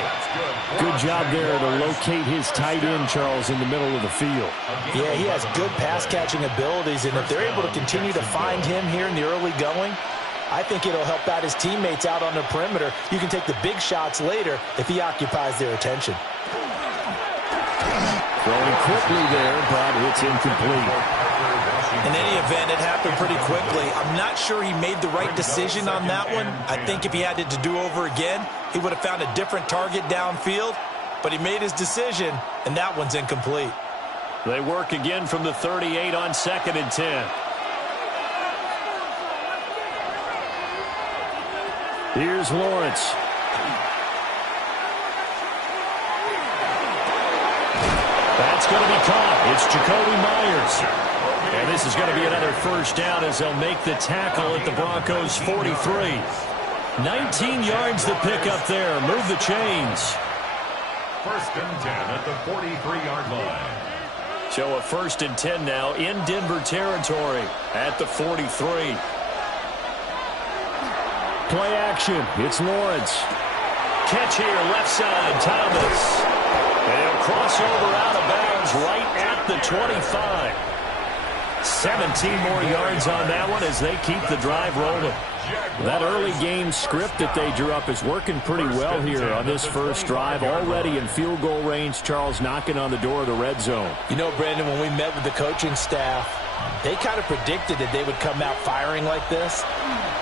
Good job there to locate his tight end, Charles, in the middle of the field. Yeah, he has good pass-catching abilities, and if they're able to continue to find him here in the early going, I think it'll help out his teammates out on the perimeter. You can take the big shots later if he occupies their attention. Throwing quickly there, but it's incomplete. In any event, it happened pretty quickly. I'm not sure he made the right decision on that one. I think if he had it to do over again, he would have found a different target downfield. But he made his decision, and that one's incomplete. They work again from the 38 on 2nd and 10. Here's Lawrence. That's going to be caught. It's Jacoby Myers. And this is going to be another first down as they'll make the tackle at the Broncos' 43. 19 yards to pick up there. Move the chains. 1st and 10 at the 43-yard line. So a 1st and 10 now in Denver territory at the 43. Play action. It's Lawrence. Catch here, left side, Thomas. And he'll cross over out of bounds right at the 25. 17 more yards on that one as they keep the drive rolling. That early game script that they drew up is working pretty well here on this first drive. Already in field goal range, Charles knocking on the door of the red zone. You know, Brandon, when we met with the coaching staff, They kind of predicted that they would come out firing like this.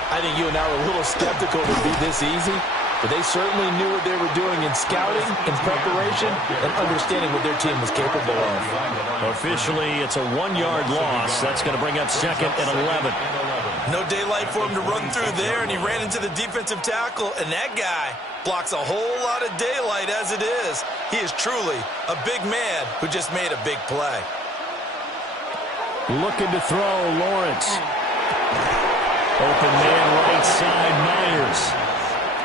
I think you and I were a little skeptical it would be this easy, but they certainly knew what they were doing in scouting, in preparation, and understanding what their team was capable of. Officially, it's a 1-yard loss. That's going to bring up 2nd and 11. No daylight for him to run through there, and he ran into the defensive tackle, and that guy blocks a whole lot of daylight as it is. He is truly a big man who just made a big play. Looking to throw, Lawrence. Open man right side, Myers.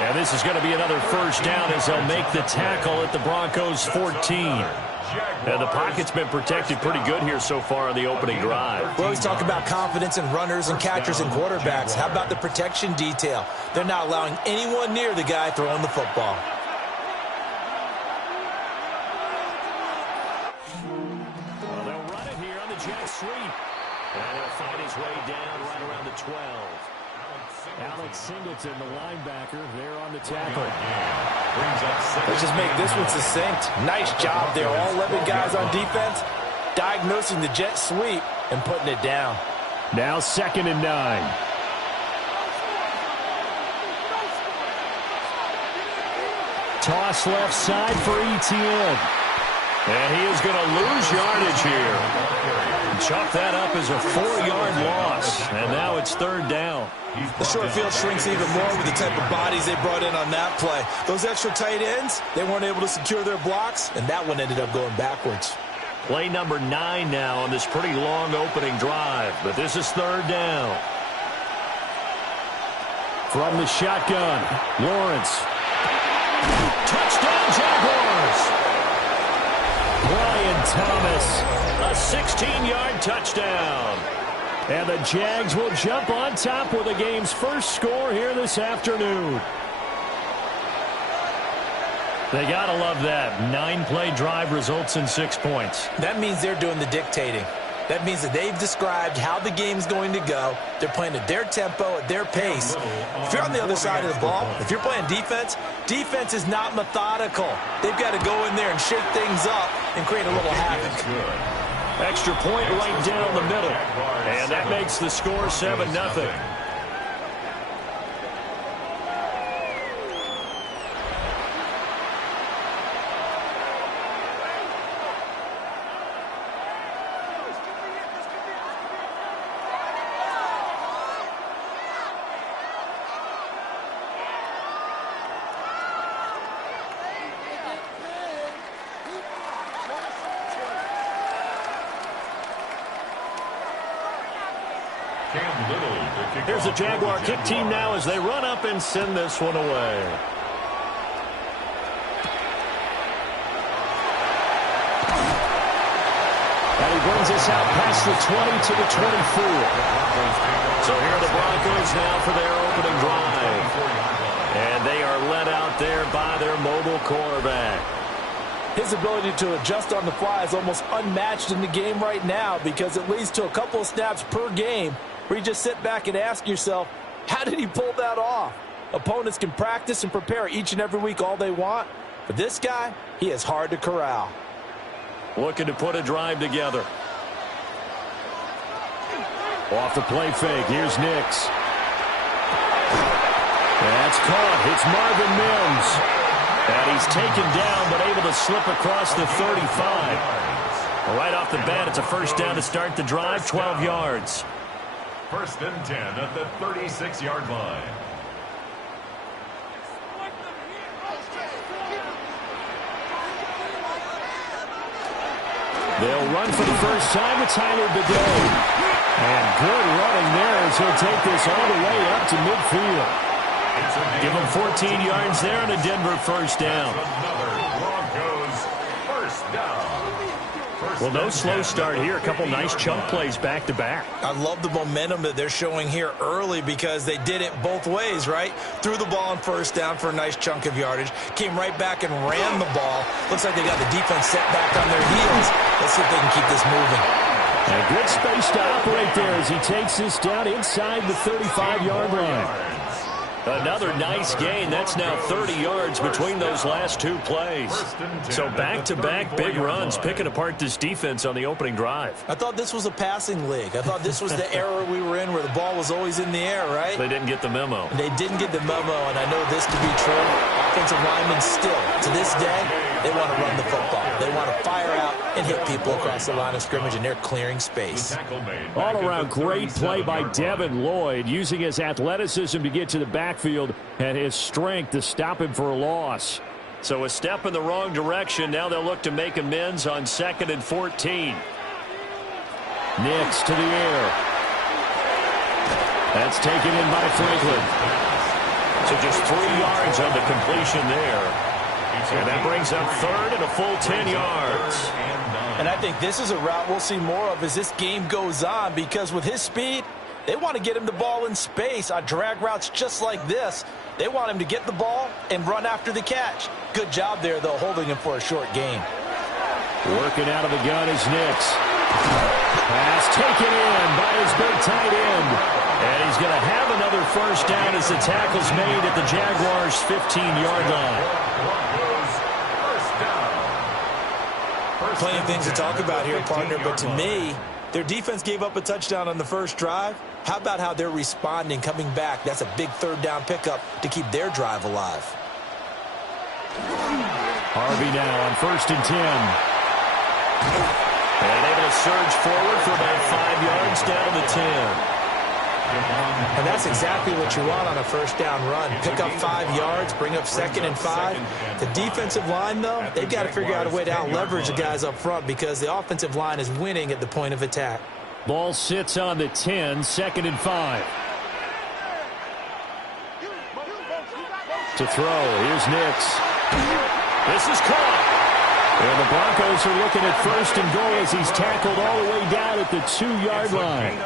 And this is going to be another first down as they'll make the tackle at the Broncos 14. And the pocket's been protected pretty good here so far on the opening drive. We always talk about confidence in runners and catchers and quarterbacks. How about the protection detail? They're not allowing anyone near the guy throwing the football. Well, they'll run it here on the jet sweep. And he'll find his way down right around the 12. Alex Singleton, the linebacker, there on the tackle. Let's just make this one succinct. Nice job there. All 11 guys on defense diagnosing the jet sweep and putting it down. Now 2nd and 9. Toss left side for Etienne. And he is going to lose yardage here. Chalk that up as a 4-yard loss. And now it's 3rd down. The short field shrinks even more with the type of bodies they brought in on that play. Those extra tight ends, they weren't able to secure their blocks, and that one ended up going backwards. Play number 9 now on this pretty long opening drive. But this is 3rd down. From the shotgun, Lawrence. Touchdown, Jaguars! Brian Thomas, a 16-yard touchdown. And the Jags will jump on top with the game's first score here this afternoon. They got to love that. 9-play drive results in 6 points. That means they're doing the dictating. That means that they've described how the game's going to go. They're playing at their tempo, at their pace. If you're on the other side of the ball, if you're playing defense, defense is not methodical. They've got to go in there and shake things up and create a little havoc. Extra point right down the middle. And that makes the score 7-0. Here's the Jaguar kick team now as they run up and send this one away. And he brings us out past the 20 to the 24. So here are the Broncos now for their opening drive. And they are led out there by their mobile quarterback. His ability to adjust on the fly is almost unmatched in the game right now because it leads to a couple of snaps per game where you just sit back and ask yourself, how did he pull that off? Opponents can practice and prepare each and every week all they want, but this guy, he is hard to corral. Looking to put a drive together. Off the play fake, here's Nix. That's caught. It's Marvin Mims. And he's taken down but able to slip across the 35. Right off the bat, it's a first down to start the drive, 12 yards. 1st and 10 at the 36-yard line. They'll run for the first time with Tyler Bidet. And good running there as he'll take this all the way up to midfield. Give him 14 yards there and a Denver first down. Another Broncos first down. Well, no slow start here. A couple nice chunk plays back-to-back. I love the momentum that they're showing here early because they did it both ways, right? Threw the ball on first down for a nice chunk of yardage. Came right back and ran the ball. Looks like they got the defense set back on their heels. Let's see if they can keep this moving. A good space to operate there as he takes this down inside the 35-yard line. Another nice gain. That's now 30 yards between those last two plays. So back-to-back big runs, picking apart this defense on the opening drive. I thought this was a passing league. I thought this was the era we were in where the ball was always in the air, right? They didn't get the memo. They didn't get the memo, and I know this to be true. Offensive linemen still, to this day, they want to run the football. They want to fire out and hit people across the line of scrimmage, and they're clearing space. All around great play by Devin Lloyd, using his athleticism to get to the backfield and his strength to stop him for a loss. So a step in the wrong direction. Now they'll look to make amends on 2nd and 14. Nix to the air. That's taken in by Franklin. So just 3 yards on the completion there. And that brings up 3rd and a full 10 yards. And I think this is a route we'll see more of as this game goes on, because with his speed, they want to get him the ball in space on drag routes just like this. They want him to get the ball and run after the catch. Good job there, though, holding him for a short gain. Working out of the gun is Nix. Pass taken in by his big tight end. And he's going to have another first down as the tackle's made at the Jaguars' 15-yard line. Plenty of things to talk about here, partner, but to me, their defense gave up a touchdown on the first drive. How about how they're responding, coming back? That's a big 3rd down pickup to keep their drive alive. Harvey now on 1st and 10. And able to surge forward for about 5 yards down to the 10. And that's exactly what you want on a first down run. Pick up 5 yards, bring up 2nd and 5. The defensive line, though, they've got to figure out a way to out-leverage the guys up front because the offensive line is winning at the point of attack. Ball sits on the 10, 2nd and 5. To throw, here's Nix. This is caught. And the Broncos are looking at 1st and goal as he's tackled all the way down at the 2-yard line.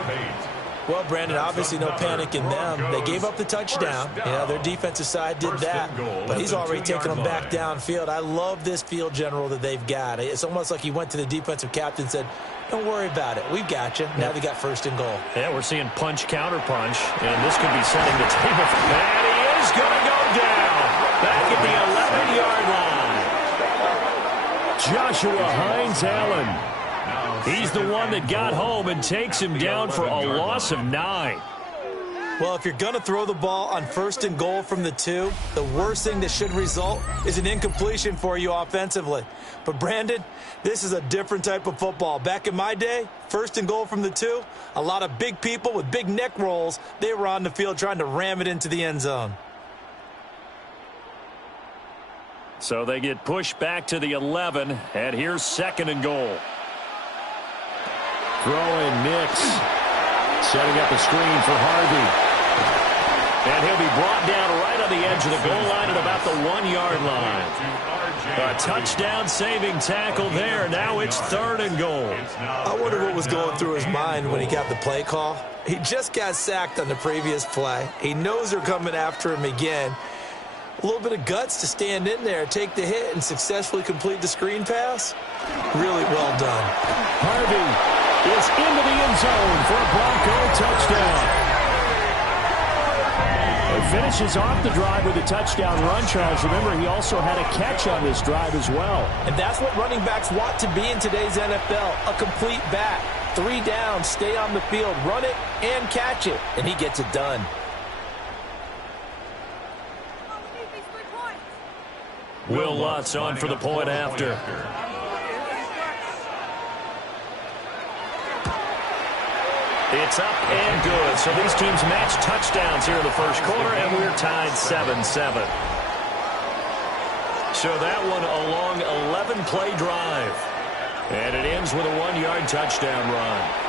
Well, Brandon, obviously no panic in them. They gave up the touchdown. You know, their defensive side did that, but he's already taken them back downfield. I love this field general that they've got. It's almost like he went to the defensive captain and said, don't worry about it. We've got you. Now they got 1st and goal. Yeah, we're seeing punch, counter punch, and this could be setting the table. And he is going to go down back at the 11-yard line. Joshua Hines-Allen. He's the one that got home and takes him down for a loss of 9. Well, if you're going to throw the ball on 1st and goal from the 2, the worst thing that should result is an incompletion for you offensively. But, Brandon, this is a different type of football. Back in my day, 1st and goal from the 2, a lot of big people with big neck rolls, they were on the field trying to ram it into the end zone. So they get pushed back to the 11, and here's 2nd and goal. Throwing Nix. Setting up a screen for Harvey. And he'll be brought down right on the edge of the goal line at about the 1-yard line. A touchdown-saving tackle there. Now it's 3rd and goal. I wonder what was going through his mind when he got the play call. He just got sacked on the previous play. He knows they're coming after him again. A little bit of guts to stand in there, take the hit, and successfully complete the screen pass. Really well done. Harvey is into the end zone for a Bronco touchdown. It finishes off the drive with a touchdown run, Charles. Remember, he also had a catch on this drive as well. And that's what running backs want to be in today's NFL, a complete back. 3 down, stay on the field, run it, and catch it. And he gets it done. Will Lutz on for the point after. It's up and good. So these teams match touchdowns here in the first quarter, and we're tied 7-7. So that one a long 11-play drive. And it ends with a 1-yard touchdown run.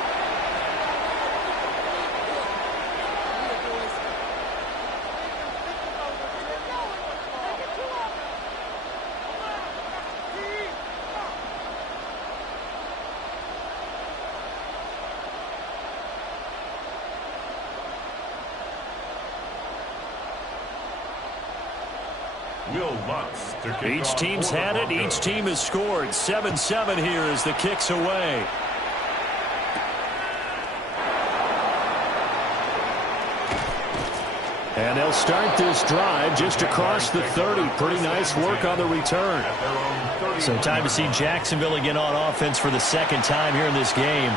Each team's had it. Each team has scored. 7-7 here as the kick's away. And they'll start this drive just across the 30. Pretty nice work on the return. So time to see Jacksonville again on offense for the second time here in this game.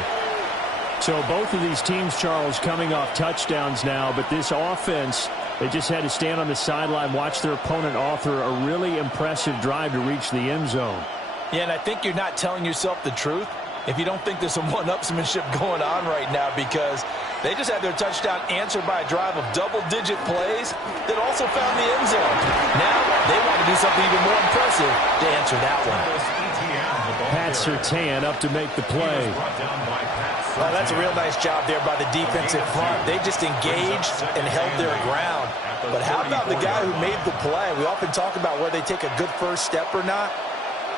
So both of these teams, Charles, coming off touchdowns now, but this offense, they just had to stand on the sideline, watch their opponent author a really impressive drive to reach the end zone. Yeah, and I think you're not telling yourself the truth if you don't think there's some one-upsmanship going on right now, because they just had their touchdown answered by a drive of double-digit plays that also found the end zone. Now they want to do something even more impressive to answer that one. Pat Surtain up to make the play. Well, that's a real nice job there by the defensive front. They just engaged and held their ground. But how about the guy who made the play? We often talk about whether they take a good first step or not.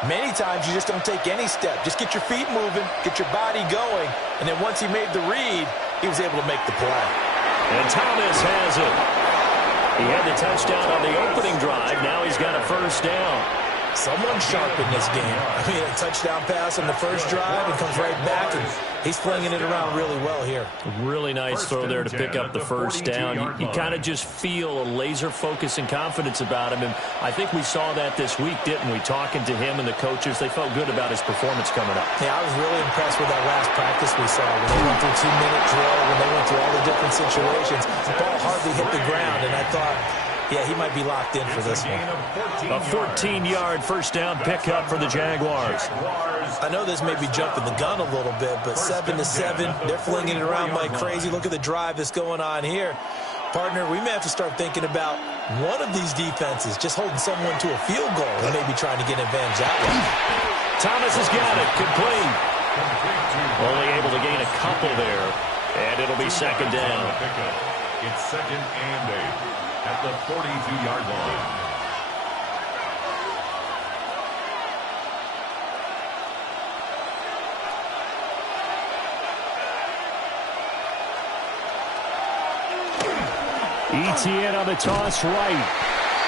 Many times you just don't take any step. Just get your feet moving, get your body going, and then once he made the read, he was able to make the play. And Thomas has it. He had the touchdown on the opening drive. Now he's got a first down. Someone sharp in this game. I mean, a touchdown pass on the first drive and comes right back, and he's flinging it around really well here. Really nice throw there to pick up the first down. You kind of just feel a laser focus and confidence about him, and I think we saw that this week, didn't we? Talking to him and the coaches, they felt good about his performance coming up. Yeah, I was really impressed with that last practice we saw. When they went through 2-minute drill, when they went through all the different situations, the ball hardly hit the ground, and I thought, yeah, he might be locked in for this one. A 14-yard first down pickup for the Jaguars. I know this may be jumping the gun a little bit, but 7-7, they're flinging it around like crazy. Look at the drive that's going on here. Partner, we may have to start thinking about one of these defenses just holding someone to a field goal and maybe trying to get an advantage that way. Thomas has got it. Complete. Only able to gain a couple there, and it'll be second down. It's second and 8 at the 42-yard line. ETN on the toss right.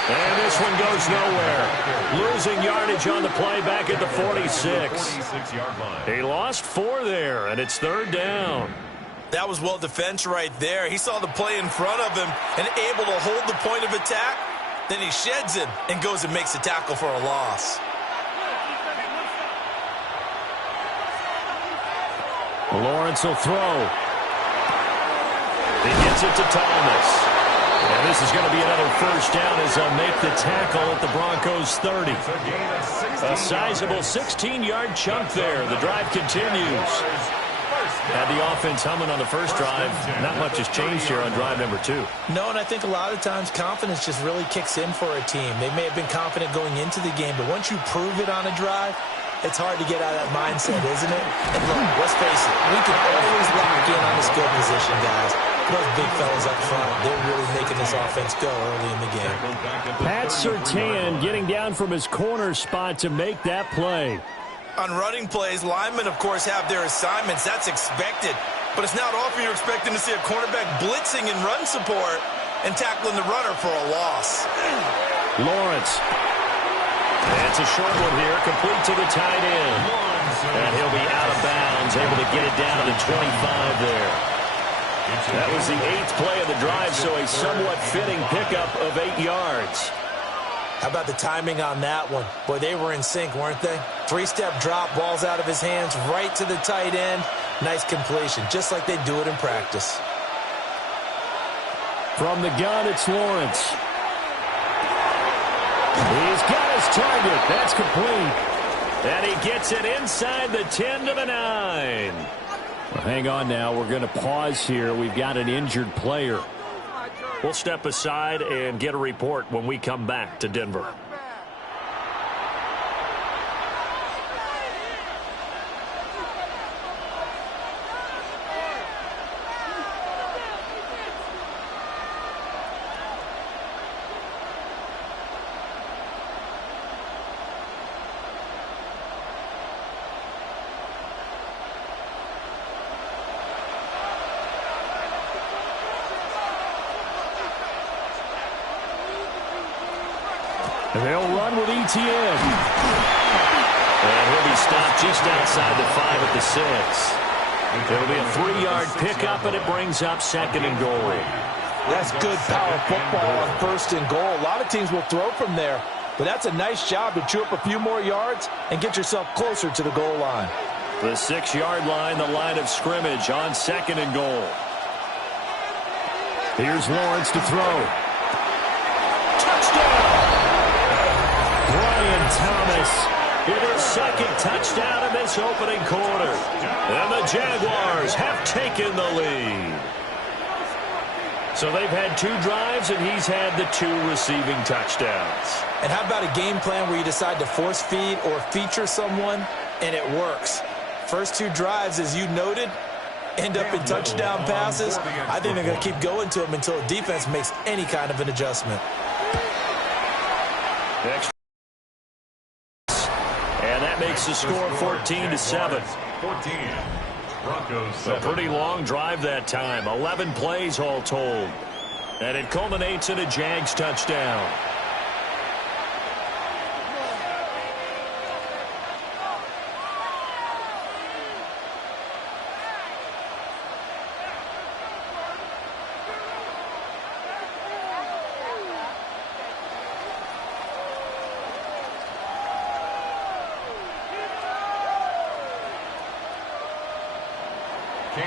And this one goes nowhere. Losing yardage on the play back at the 46. He lost 4 there, and it's third down. That was well defense right there. He saw the play in front of him and able to hold the point of attack. Then he sheds it and goes and makes a tackle for a loss. Lawrence will throw. He gets it to Thomas. And this is going to be another first down as they'll make the tackle at the Broncos 30. A sizable 16-yard chunk there. The drive continues. Had the offense humming on the first drive. Not much has changed here on drive number 2. No, and I think a lot of times confidence just really kicks in for a team. They may have been confident going into the game, but once you prove it on a drive, it's hard to get out of that mindset, isn't it? And look, let's face it, we can always lock in on the skill position, guys. Those big fellas up front, they're really making this offense go early in the game. Pat Surtain getting down from his corner spot to make that play. On running plays, linemen, of course, have their assignments. That's expected. But it's not often you're expecting to see a cornerback blitzing in run support and tackling the runner for a loss. Lawrence. It's a short one here, complete to the tight end. And he'll be out of bounds, able to get it down to the 25 there. That was the 8th play of the drive, so a somewhat fitting pickup of 8 yards. How about the timing on that one? Boy, they were in sync, weren't they? 3-step drop, ball's out of his hands, right to the tight end. Nice completion, just like they do it in practice. From the gun, it's Lawrence. He's got his target. That's complete. And he gets it inside the 10 to the 9. Well, hang on now. We're going to pause here. We've got an injured player. We'll step aside and get a report when we come back to Denver. They'll run with ETN. And he'll be stopped just outside the 5 at the 6. It'll be a 3-yard pickup, and it brings up second and goal. That's good power football on 1st and goal. A lot of teams will throw from there, but that's a nice job to chew up a few more yards and get yourself closer to the goal line. The 6-yard line, the line of scrimmage on 2nd and goal. Here's Lawrence to throw. Touchdown! Brian Thomas with his 2nd touchdown in this opening quarter. And the Jaguars have taken the lead. So they've had 2 drives, and he's had the 2 receiving touchdowns. And how about a game plan where you decide to force feed or feature someone, and it works? First 2 drives, as you noted, end up in touchdown passes. I think they're going to keep going to them until the defense makes any kind of an adjustment. And that makes the score 14-7. 14. Broncos. A pretty long drive that time. 11 plays all told. And it culminates in a Jags touchdown.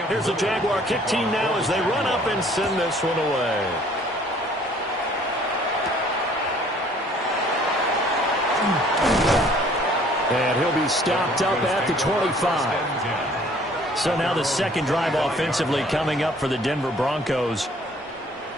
Here's the Jaguar kick team now as they run up and send this one away. And he'll be stopped up at the 25. So now the 2nd drive offensively coming up for the Denver Broncos.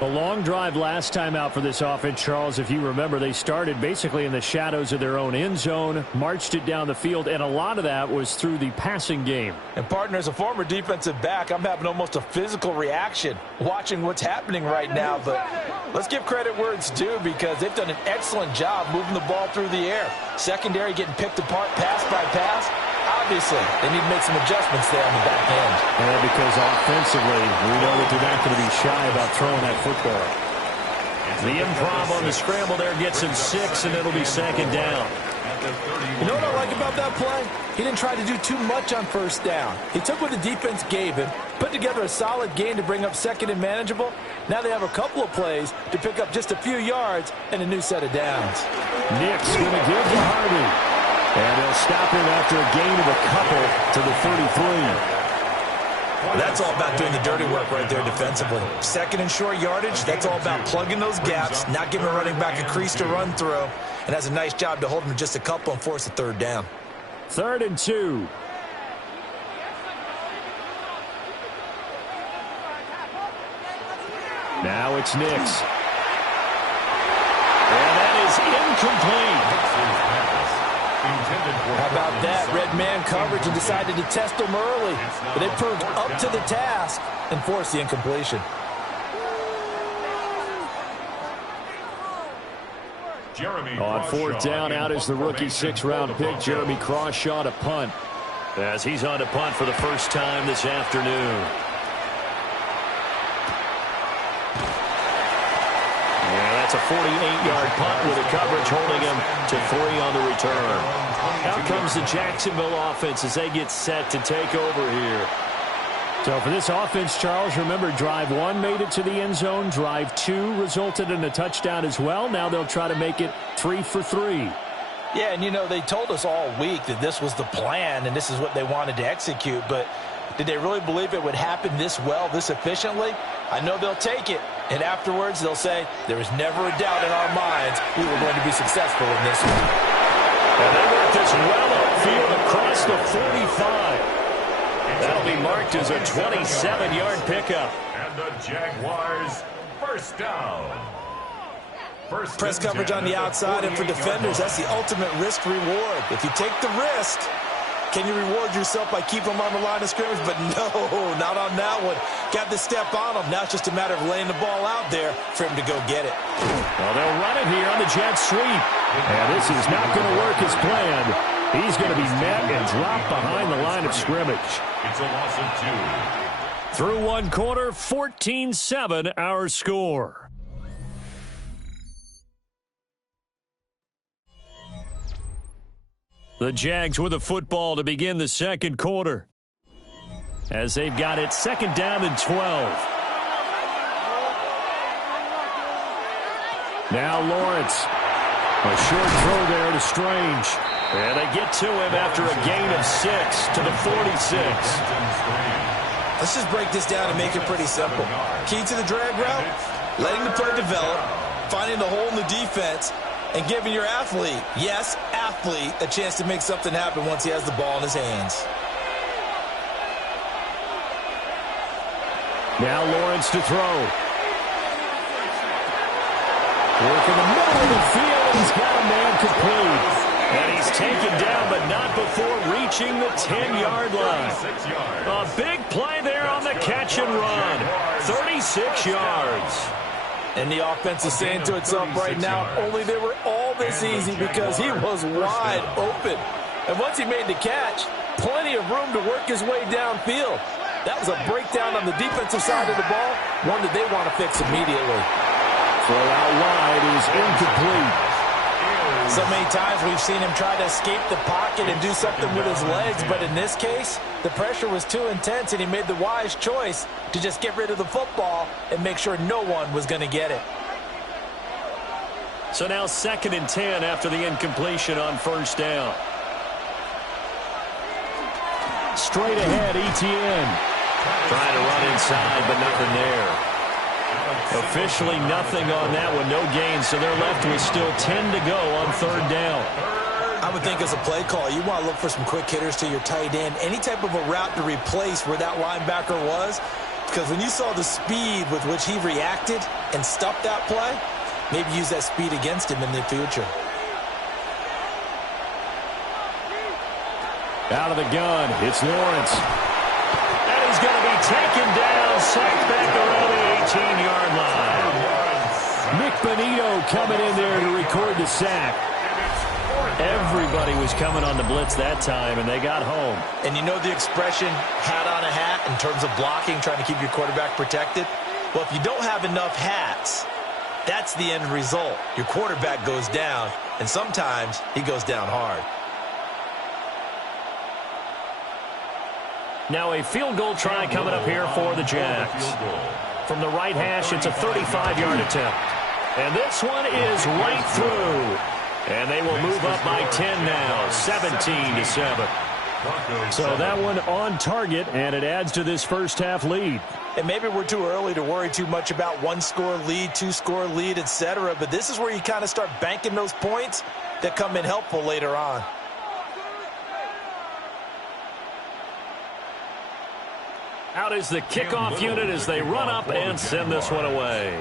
A long drive last time out for this offense, Charles. If you remember, they started basically in the shadows of their own end zone, marched it down the field, and a lot of that was through the passing game. And, partner, as a former defensive back, I'm having almost a physical reaction watching what's happening right now. But let's give credit where it's due because they've done an excellent job moving the ball through the air. Secondary getting picked apart pass by pass. Obviously, they need to make some adjustments there on the back end. And because offensively, we know that they're not going to be shy about throwing that football. The improv on the scramble there gets him 6, and it'll be 2nd down. You know what I like about that play? He didn't try to do too much on 1st down. He took what the defense gave him, put together a solid gain to bring up 2nd and manageable. Now they have a couple of plays to pick up just a few yards and a new set of downs. Nick's going to give to Harvey. And they'll stop him after a gain of a couple to the 33. That's all about doing the dirty work right there defensively. 2nd and short yardage, that's all about plugging those gaps, not giving a running back a crease to run through, and has a nice job to hold him to just a couple and force a 3rd down. 3rd and 2. Now it's Nix. And that is incomplete. How about that? Red man coverage and decided to test them early. But they proved up to the task and forced the incompletion. On 4th down, out is the rookie 6th-round pick, Jeremy Crawshaw, to punt. As he's on to punt for the first time this afternoon. Yeah, that's a 48-yard punt with a coverage holding him to 3 on the return. Out comes the Jacksonville offense as they get set to take over here. So for this offense, Charles, remember drive 1 made it to the end zone. Drive 2 resulted in a touchdown as well. Now they'll try to make it 3 for 3. Yeah, and you know, they told us all week that this was the plan and this is what they wanted to execute. But did they really believe it would happen this well, this efficiently? I know they'll take it. And afterwards, they'll say, there was never a doubt in our minds we were going to be successful in this one. And they work this well upfield across the 45. That'll be marked as a 27-yard pickup. And the Jaguars, 1st down. Press coverage on the outside, and for defenders, that's the ultimate risk reward. If you take the risk, can you reward yourself by keeping them on the line of scrimmage? But no, not on that one. Got the step on them. Now it's just a matter of laying the ball out there for him to go get it. Well, they'll run it here on the jet sweep. And this is not going to work as planned. He's going to be met and dropped behind the line of scrimmage. It's a loss of 2. Through 1 quarter, 14-7 our score. The Jags with a football to begin the 2nd quarter. As they've got it 2nd down and 12. Now Lawrence. A short throw there to Strange. And they get to him after a gain of 6 to the 46. Let's just break this down and make it pretty simple. Key to the drag route, letting the play develop, finding the hole in the defense, and giving your athlete, yes, athlete, a chance to make something happen once he has the ball in his hands. Now Lawrence to throw. Work in the middle of the field. He's got a man complete. And he's taken down, but not before reaching the 10-yard line. A big play there on the catch and run. 36 yards. And the offense is saying to itself right now, only they were all this easy because he was wide open. And once he made the catch, plenty of room to work his way downfield. That was a breakdown on the defensive side of the ball, one that they want to fix immediately. Throw out wide is incomplete. So many times we've seen him try to escape the pocket and do something with his legs, but in this case, the pressure was too intense and he made the wise choice to just get rid of the football and make sure no one was going to get it. So now 2nd and 10 after the incompletion on first down. Straight ahead, Etienne. Trying to run inside, but nothing there. Officially nothing on that one, no gain, so they're left with still 10 to go on 3rd down. I would think as a play call, you want to look for some quick hitters to your tight end, any type of a route to replace where that linebacker was, because when you saw the speed with which he reacted and stuffed that play, maybe use that speed against him in the future. Out of the gun, it's Lawrence. And he's going to be taken down, sacked back around the 18-yard line. Nick Bonito coming in there to record the sack. Everybody was coming on the blitz that time, and they got home. And you know the expression, hat on a hat, in terms of blocking, trying to keep your quarterback protected? Well, if you don't have enough hats, that's the end result. Your quarterback goes down, and sometimes he goes down hard. Now a field goal try coming up here for the Jags. From the right hash, it's a 35-yard attempt. And this one is right through. And they will move up by 10 now, 17-7. So that one on target, and it adds to this first half lead. And maybe we're too early to worry too much about one-score lead, two-score lead, etc. But this is where you kind of start banking those points that come in helpful later on. Out is the kickoff unit as they run up and send this one away.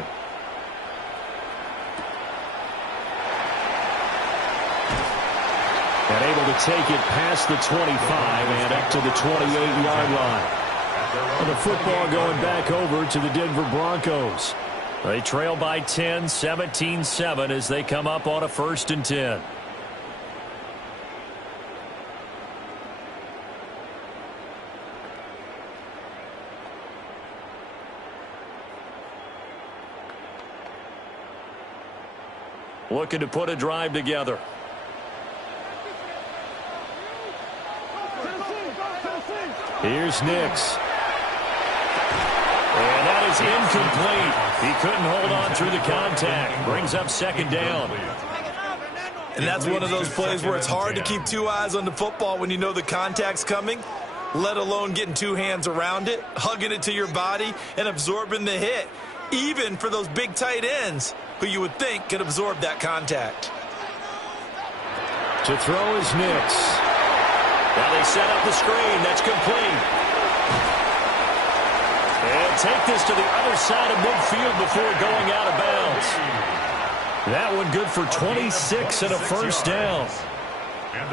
And able to take it past the 25 and up to the 28-yard line. And the football going back over to the Denver Broncos. They trail by 10, 17-7 as they come up on a 1st and 10. Looking to put a drive together. Here's Nix. And that is incomplete. He couldn't hold on through the contact. Brings up 2nd down. And that's one of those plays where it's hard to keep two eyes on the football when you know the contact's coming, let alone getting two hands around it, hugging it to your body, and absorbing the hit, even for those big tight ends who you would think could absorb that contact. To throw is Nix. Now they set up the screen. That's complete. And take this to the other side of midfield before going out of bounds. That one good for 26 and a 1st down.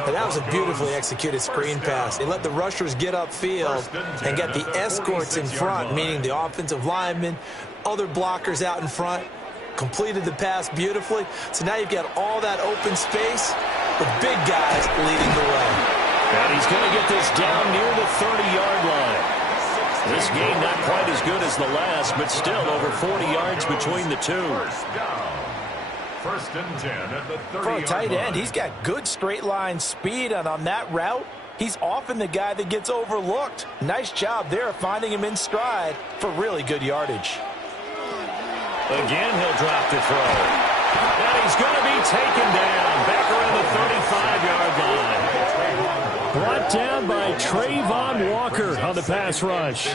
And that was a beautifully executed screen pass. They let the rushers get upfield and get the escorts in front, meaning the offensive linemen, other blockers out in front, completed the pass beautifully. So now you've got all that open space with big guys leading the way. And he's going to get this down near the 30-yard line. This game not quite as good as the last, but still over 40 yards between the two. 1st and 10 at the 30-yard line. For a tight end, he's got good straight line speed, and on that route, he's often the guy that gets overlooked. Nice job there finding him in stride for really good yardage. Again, he'll drop the throw. And he's going to be taken down back around the 35-yard line. Brought down by Trayvon Walker on the pass rush.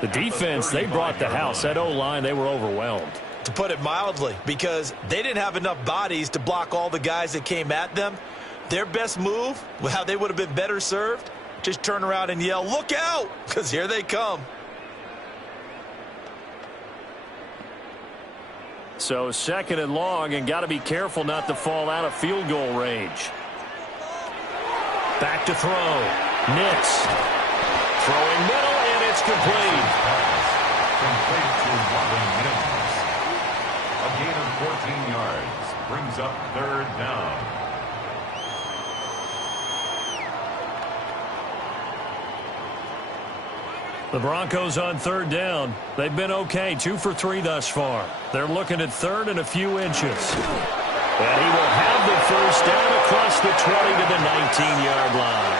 The defense, they brought the house. That O-line, they were overwhelmed. To put it mildly, because they didn't have enough bodies to block all the guys that came at them. Their best move, how they would have been better served, just turn around and yell, "Look out!" because here they come. So 2nd and long, and got to be careful not to fall out of field goal range. Back to throw. Nix. Throwing middle, and it's complete. Complete to Robin Mims. A gain of 14 yards brings up 3rd down. The Broncos on 3rd down. They've been okay, 2 for 3 thus far. They're looking at 3rd and a few inches. And he will have the first down across the 20 to the 19-yard line.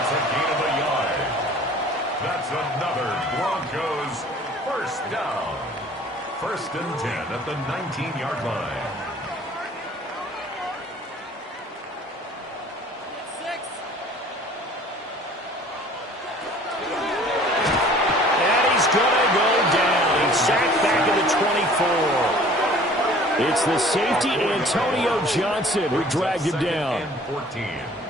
It's a gain of a yard. That's another Broncos first down. 1st and 10 at the 19-yard line. And he's going to go down. He's sacked back at the 24. It's the safety, Antonio Johnson, who dragged him down.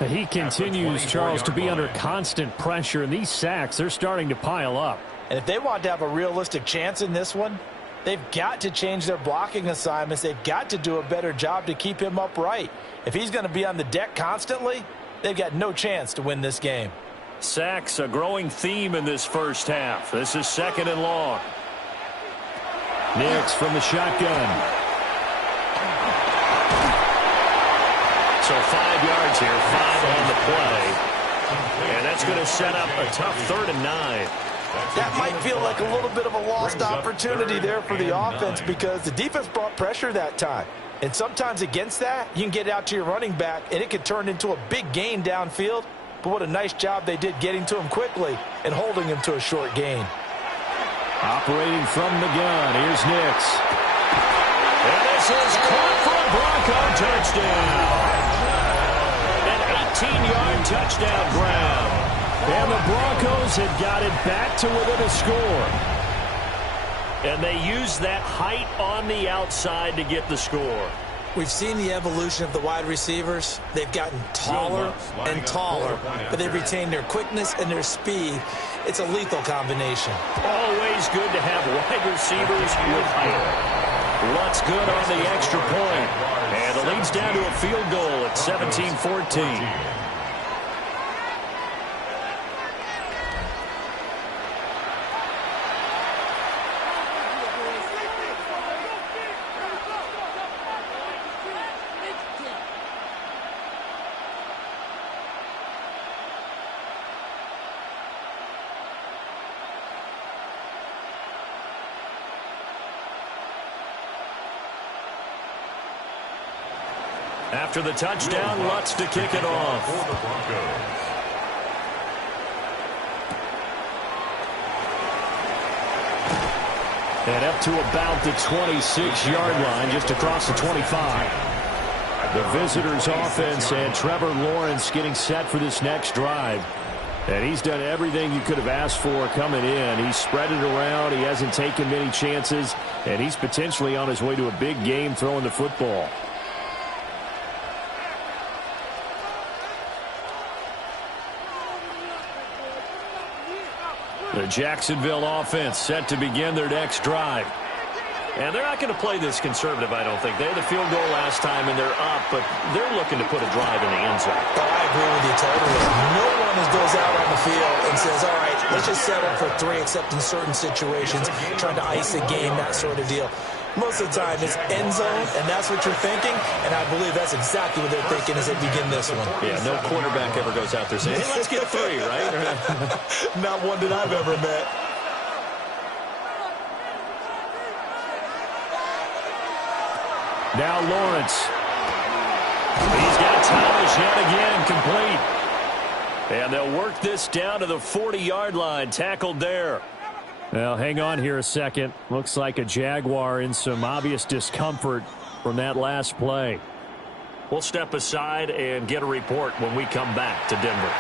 He continues, Charles, to be under constant pressure, and these sacks, they're starting to pile up. And if they want to have a realistic chance in this one, they've got to change their blocking assignments. They've got to do a better job to keep him upright. If he's going to be on the deck constantly, they've got no chance to win this game. Sacks, a growing theme in this first half. This is 2nd and long. Nix from the shotgun. So 5 yards here, 5 on the play. And that's going to set up a tough 3rd and 9. That might feel like a little bit of a lost opportunity there for the offense because the defense brought pressure that time. And sometimes against that, you can get out to your running back, and it could turn into a big gain downfield. But what a nice job they did getting to him quickly and holding him to a short gain. Operating from the gun, here's Nix. And this is caught for a Bronco touchdown. An 18-yard touchdown grab. And the Broncos had got it back to within a score. And they used that height on the outside to get the score. We've seen the evolution of the wide receivers. They've gotten taller and taller, but they've retained their quickness and their speed. It's a lethal combination. Always good to have wide receivers with height. What's good on the extra point? And the lead's down to a field goal at 17-14. After the touchdown, Lutz to kick it off. And up to about the 26-yard line, just across the 25. The visitors' offense and Trevor Lawrence getting set for this next drive. And he's done everything you could have asked for coming in. He's spread it around. He hasn't taken many chances. And he's potentially on his way to a big game throwing the football. The Jacksonville offense set to begin their next drive. And they're not going to play this conservative, I don't think. They had the field goal last time, and they're up, but they're looking to put a drive in the end zone. Oh, I agree with you totally. No one goes out on the field and says, all right, let's just settle for 3, except in certain situations, trying to ice a game, that sort of deal. Most of the time, it's end zone, and that's what you're thinking, and I believe that's exactly what they're thinking as they begin this one. Yeah, no quarterback ever goes out there saying, hey, let's get 3, right? Not one that I've ever met. Now Lawrence. He's got Thomas yet again complete. And they'll work this down to the 40-yard line. Tackled there. Well, hang on here a second. Looks like a Jaguar in some obvious discomfort. from that last play. We'll step aside and get a report when we come back to Denver.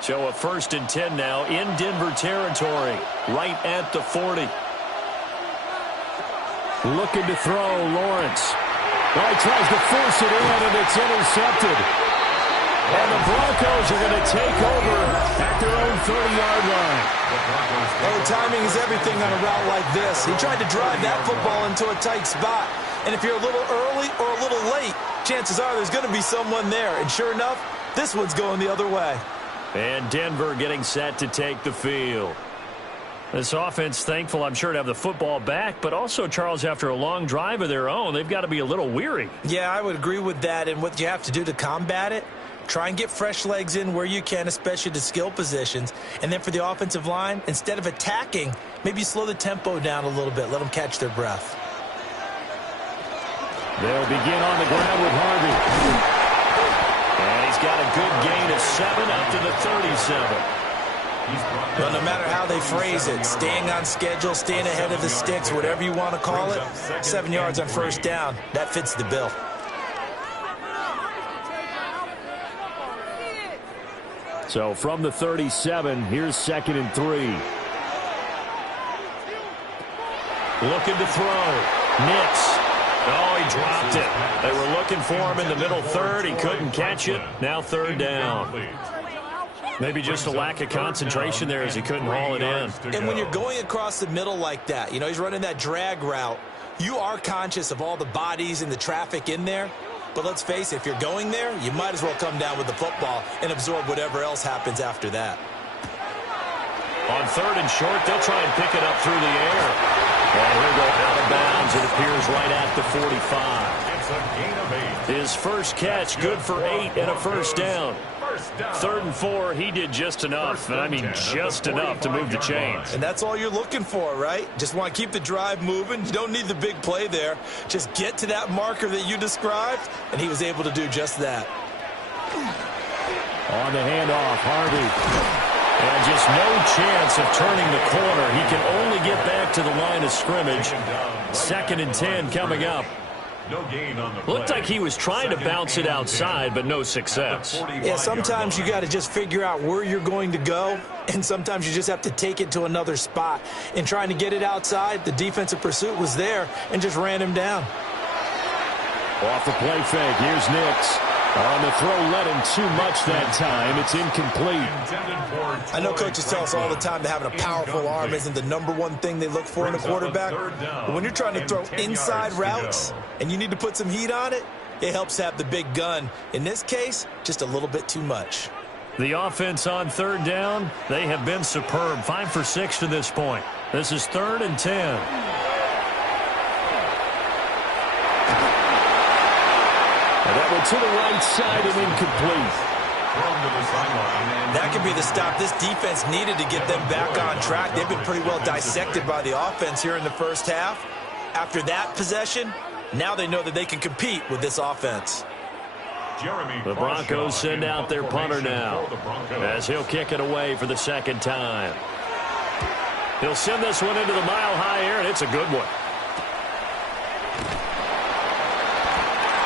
So a 1st and 10 now in Denver territory, right at the 40. Looking to throw, Lawrence. Well, he tries to force it in, and it's intercepted. And the Broncos are going to take over at their own 30-yard line. Oh, timing is everything on a route like this. He tried to drive that football into a tight spot. And if you're a little early or a little late, chances are there's going to be someone there. And sure enough, this one's going the other way. And Denver getting set to take the field. This offense, thankful, I'm sure, to have the football back, but also, Charles, after a long drive of their own, they've got to be a little weary. Yeah, I would agree with that, and what you have to do to combat it, try and get fresh legs in where you can, especially to skill positions, and then for the offensive line, instead of attacking, maybe slow the tempo down a little bit, let them catch their breath. They'll begin on the ground with Harvey. And he's got a good gain of 7 up to the 37. Well, no matter how they phrase it, staying on schedule, staying ahead of the sticks, whatever you want to call it, 7 yards on 1st down, that fits the bill. So from the 37, here's 2nd and 3. Looking to throw. Nix. Oh, he dropped it. They were looking for him in the middle 3rd. He couldn't catch it. Now 3rd down. Maybe just a lack of concentration there as he couldn't haul it in. And when you're going across the middle like that, you know, he's running that drag route, you are conscious of all the bodies and the traffic in there. But let's face it, if you're going there, you might as well come down with the football and absorb whatever else happens after that. On 3rd and short, they'll try and pick it up through the air. And he'll go out of bounds. It appears right at the 45. It's a gain of 8. His first catch, good for 8 and a 1st down. 3rd and 4, he did just enough, and I mean just enough to move the chains. And that's all you're looking for, right? Just want to keep the drive moving. You don't need the big play there. Just get to that marker that you described, and he was able to do just that. On the handoff, Harvey. And just no chance of turning the corner. He can only get back to the line of scrimmage. 2nd and 10 coming up. No gain on the play. Looked like he was trying to bounce it outside, but no success. Yeah, sometimes you got to just figure out where you're going to go, and sometimes you just have to take it to another spot. In trying to get it outside, the defensive pursuit was there and just ran him down. Off the play fake, here's Nix. On the throw, let him too much that time. It's incomplete. I know coaches tell us all the time that having a powerful arm isn't the #1 thing they look for in a quarterback. But when you're trying to throw inside routes and you need to put some heat on it, it helps have the big gun. In this case, just a little bit too much. The offense on 3rd down, they have been superb. 5 for 6 to this point. This is 3rd and 10. That went to the right side and incomplete. That could be the stop this defense needed to get them back on track. They've been pretty well dissected by the offense here in the 1st half. After that possession, now they know that they can compete with this offense. The Broncos send out their punter now as he'll kick it away for the 2nd time. He'll send this one into the mile-high air, and it's a good one.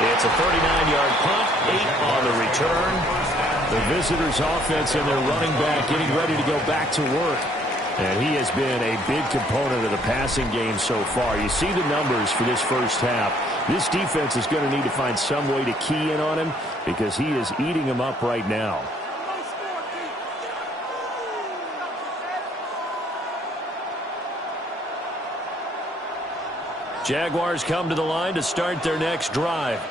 It's a 39-yard punt, 8 on the return. The visitors' offense and their running back getting ready to go back to work. And he has been a big component of the passing game so far. You see the numbers for this 1st half. This defense is going to need to find some way to key in on him because he is eating them up right now. Jaguars come to the line to start their next drive.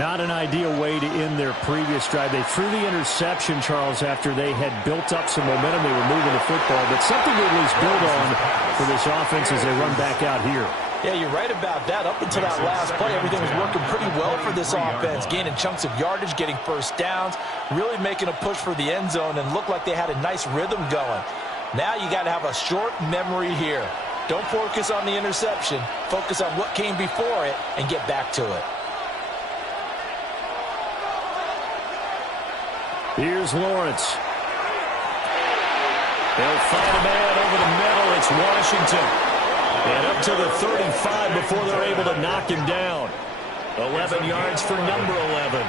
Not an ideal way to end their previous drive. They threw the interception, Charles, after they had built up some momentum. They were moving the football, but something to at least build on for this offense as they run back out here. Yeah, you're right about that. Up until that last play, everything was working pretty well for this offense, gaining chunks of yardage, getting 1st downs, really making a push for the end zone, and looked like they had a nice rhythm going. Now you got to have a short memory here. Don't focus on the interception. Focus on what came before it and get back to it. Here's Lawrence. They'll find a man over the middle. It's Washington. And up to the 35 before they're able to knock him down. 11 yards for number 11.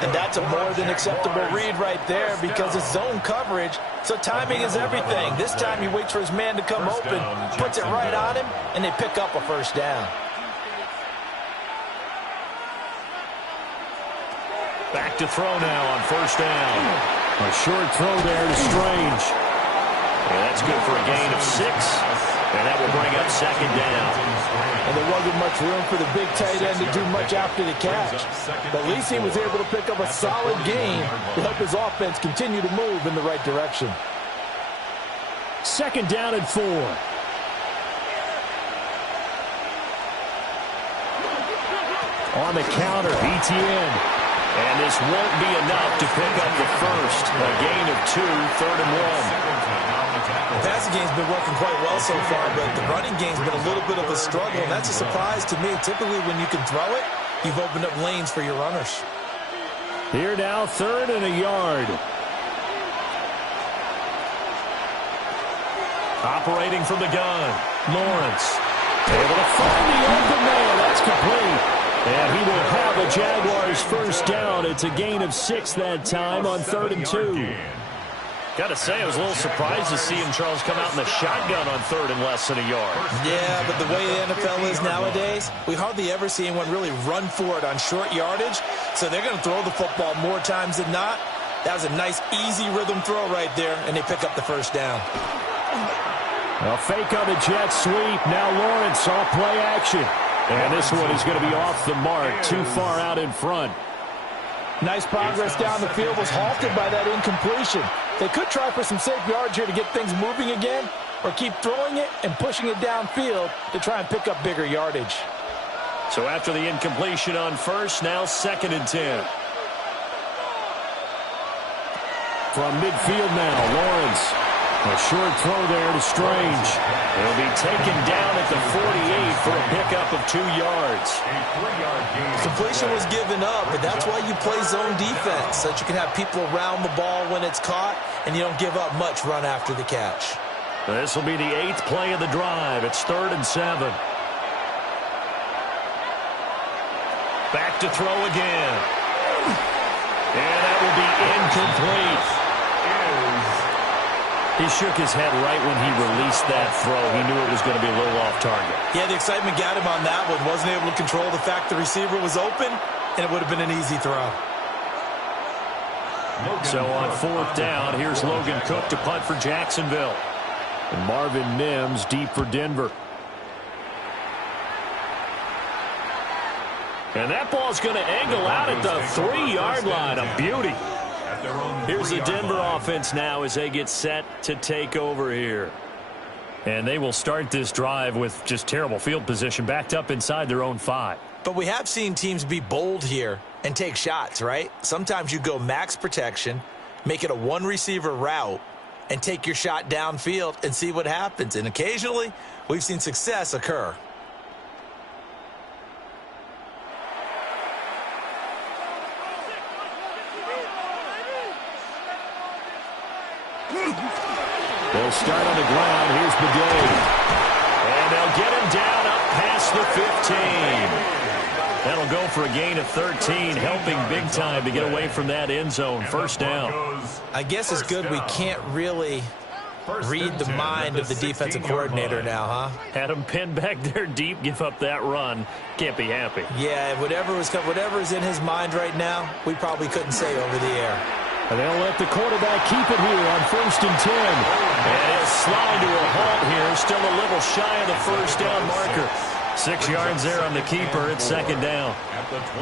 And that's a more than acceptable read right there because it's zone coverage, so timing is everything. This time he waits for his man to come open, puts it right on him, and they pick up a first down. Back to throw now on first down. A short throw there to Strange. And that's good for a gain of 6. And that will bring up second down. And there wasn't much room for the big tight end to do much after the catch. But at least he was able to pick up a solid gain to help his offense continue to move in the right direction. Second down and 4. On the counter, ETN. And this won't be enough to pick up the first. A gain of 2, third and 1. The passing game's been working quite well so far, but the running game's been a little bit of a struggle, and that's a surprise to me. Typically, when you can throw it, you've opened up lanes for your runners. Here now, third and a yard. Operating from the gun, Lawrence. Able to find the open man. That's complete. And he will have a Jaguars first down. It's a gain of 6 that time on 3rd and 2. Got to say, I was a little surprised to see him, Charles, come out in the shotgun on 3rd and less than a yard. Yeah, but the way the NFL is nowadays, we hardly ever see anyone really run for it on short yardage, so they're going to throw the football more times than not. That was a nice, easy rhythm throw right there, and they pick up the first down. A fake on the jet sweep. Now Lawrence off play action. And this one is going to be off the mark, too far out in front. Nice progress down the field was halted by that incompletion. They could try for some safe yards here to get things moving again, or keep throwing it and pushing it downfield to try and pick up bigger yardage. So after the incompletion on first, now 2nd and 10. From midfield now, Lawrence. A short throw there to Strange. He'll be taken down at the 48 for a pickup of 2 yards. Completion was given up, but that's why you play zone defense, so that you can have people around the ball when it's caught, and you don't give up much run after the catch. This will be the 8th play of the drive. It's 3rd and 7. Back to throw again. And that will be incomplete. He shook his head right when he released that throw. He knew it was going to be a little off target. Yeah, the excitement got him on that one. Wasn't able to control the fact the receiver was open, and it would have been an easy throw. So on 4th down, here's Logan Cook to punt for Jacksonville. And Marvin Mims deep for Denver. And that ball's going to angle out at the 3-yard line. A beauty. Here's the Denver offense now as they get set to take over here. And they will start this drive with just terrible field position, backed up inside their own 5. But we have seen teams be bold here and take shots, right? Sometimes you go max protection, make it a one-receiver route, and take your shot downfield and see what happens. And occasionally, we've seen success occur. They'll start on the ground. Here's Bidet. And they'll get him down up past the 15. That'll go for a gain of 13, helping big time to get away from that end zone. First down. I guess it's good we can't really read the mind of the defensive coordinator now, huh? Had him pinned back there deep, give up that run. Can't be happy. Yeah, whatever is in his mind right now, we probably couldn't say over the air. And they'll let the quarterback keep it here on 1st and 10. And he'll slide to a halt here, still a little shy of the first down marker. 6 yards there on the keeper. It's 2nd down.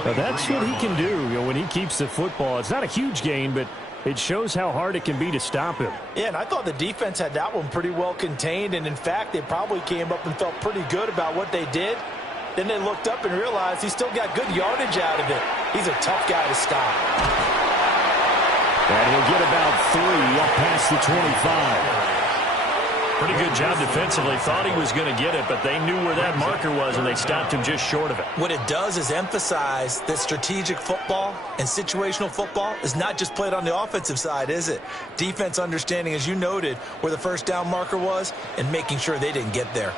Now that's what he can do, when he keeps the football. It's not a huge gain, but it shows how hard it can be to stop him. Yeah, and I thought the defense had that one pretty well contained, and in fact, they probably came up and felt pretty good about what they did. Then they looked up and realized he still got good yardage out of it. He's a tough guy to stop. And he'll get about 3 up past the 25. Pretty good job defensively. Thought he was going to get it, but they knew where that marker was, and they stopped him just short of it. What it does is emphasize that strategic football and situational football is not just played on the offensive side, is it? Defense understanding, as you noted, where the first down marker was and making sure they didn't get there.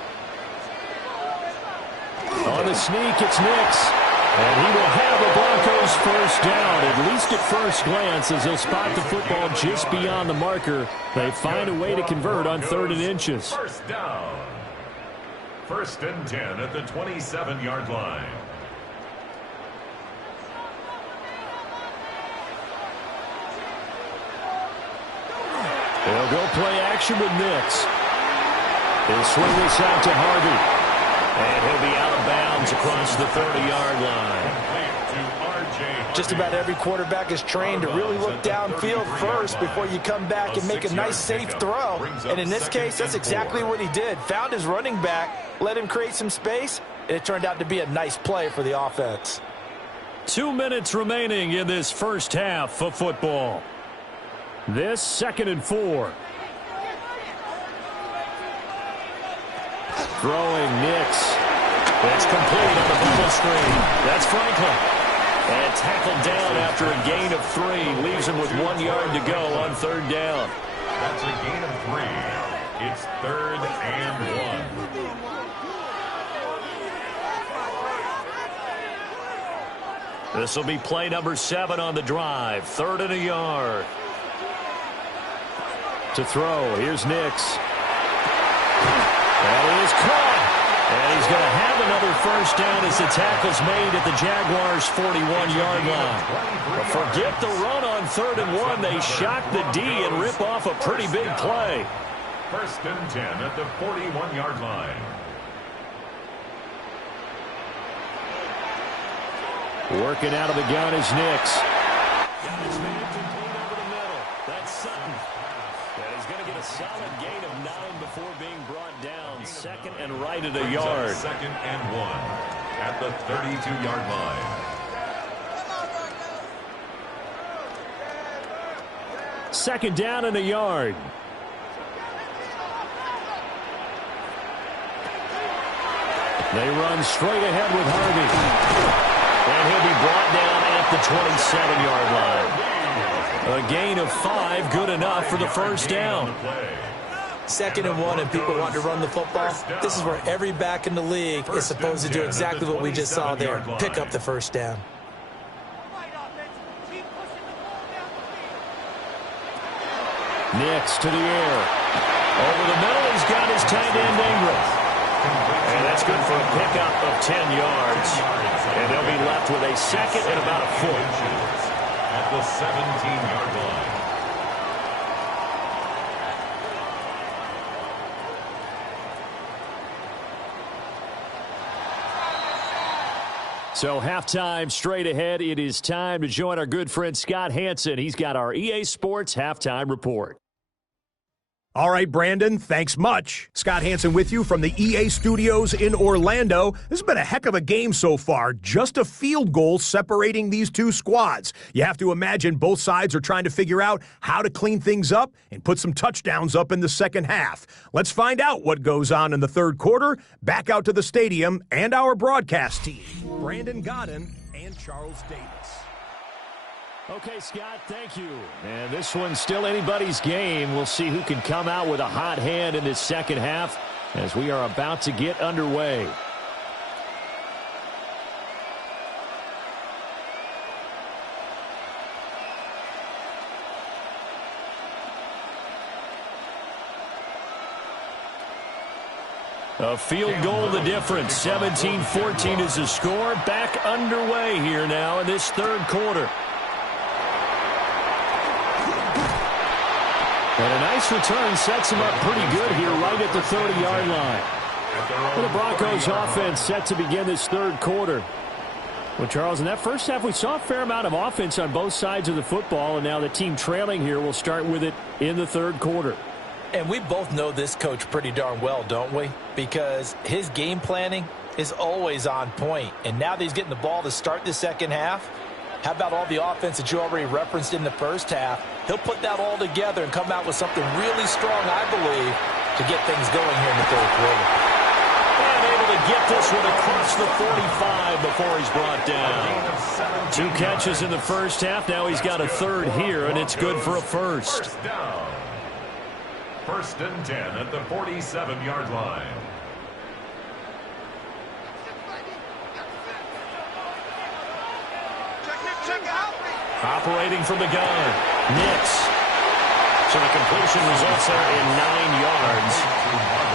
On the sneak, it's Nix. And he will have a Broncos first down, at least at first glance, as they'll spot the football just beyond the marker. They find a way to convert on 3rd and inches. First down. 1st and 10 at the 27-yard line. They'll go play action with Nix. They'll swing this out to Harvey. And he'll be out of bounds across the 30-yard line. Just about every quarterback is trained to really look downfield first before you come back and make a nice, safe throw. And in this case, that's exactly what he did. Found his running back, let him create some space, and it turned out to be a nice play for the offense. 2 minutes remaining in this first half of football. This 2nd and 4. Throwing Nix. It's complete on the bubble screen. That's Franklin. And tackled down after a gain of 3. Leaves him with 1 yard to go on 3rd down. That's a gain of 3. It's 3rd and 1. This will be play number 7 on the drive. 3rd and a yard. To throw, here's Nix. That is caught. And he's going to have another first down as the tackle's made at the Jaguars' 41-yard line. But forget the run on 3rd and 1. They shock the D and rip off a pretty big play. 1st and 10 at the 41-yard line. Working out of the gun is Nix. Got his man complete over the middle. That's Sutton. And he's going to get a solid gain of 9 before being brought down. 2nd and right at a yard. 2nd and 1 at the 32-yard line. Second down and a yard. They run straight ahead with Harvey. And he'll be brought down at the 27-yard line. A gain of 5, good enough for the first down. 2nd and 1 and people want to run the football. This is where every back in the league is supposed to do exactly what we just saw there. Pick up the first down. Nix to the air. Over the middle, he's got his tight end Ingram. And that's good for a pickup of 10 yards. And they'll be left with a 2nd and about a foot. At the 17-yard line. So halftime straight ahead. It is time to join our good friend Scott Hanson. He's got our EA Sports halftime report. All right, Brandon, thanks much. Scott Hanson with you from the EA Studios in Orlando. This has been a heck of a game so far. Just a field goal separating these two squads. You have to imagine both sides are trying to figure out how to clean things up and put some touchdowns up in the second half. Let's find out what goes on in the third quarter. Back out to the stadium and our broadcast team, Brandon Godden and Charles Davis. Okay, Scott, thank you. And this one's still anybody's game. We'll see who can come out with a hot hand in this second half as we are about to get underway. A field goal the difference. 17-14 is the score. Back underway here now in this third quarter. And a nice return sets him up pretty good here right at the 30-yard line. And the Broncos offense set to begin this third quarter. Well, Charles, in that first half, we saw a fair amount of offense on both sides of the football, and now the team trailing here will start with it in the third quarter. And we both know this coach pretty darn well, don't we? Because his game planning is always on point. And now that he's getting the ball to start the second half, how about all the offense that you already referenced in the first half? He'll put that all together and come out with something really strong, I believe, to get things going here in the third quarter. And able to get this one across the 45 before he's brought down. 2 catches in the first half. Now he's got a third here, and it's good for a first. First down. 1st and 10 at the 47-yard line. Operating from the gun, Nix. So the completion results there in 9 yards.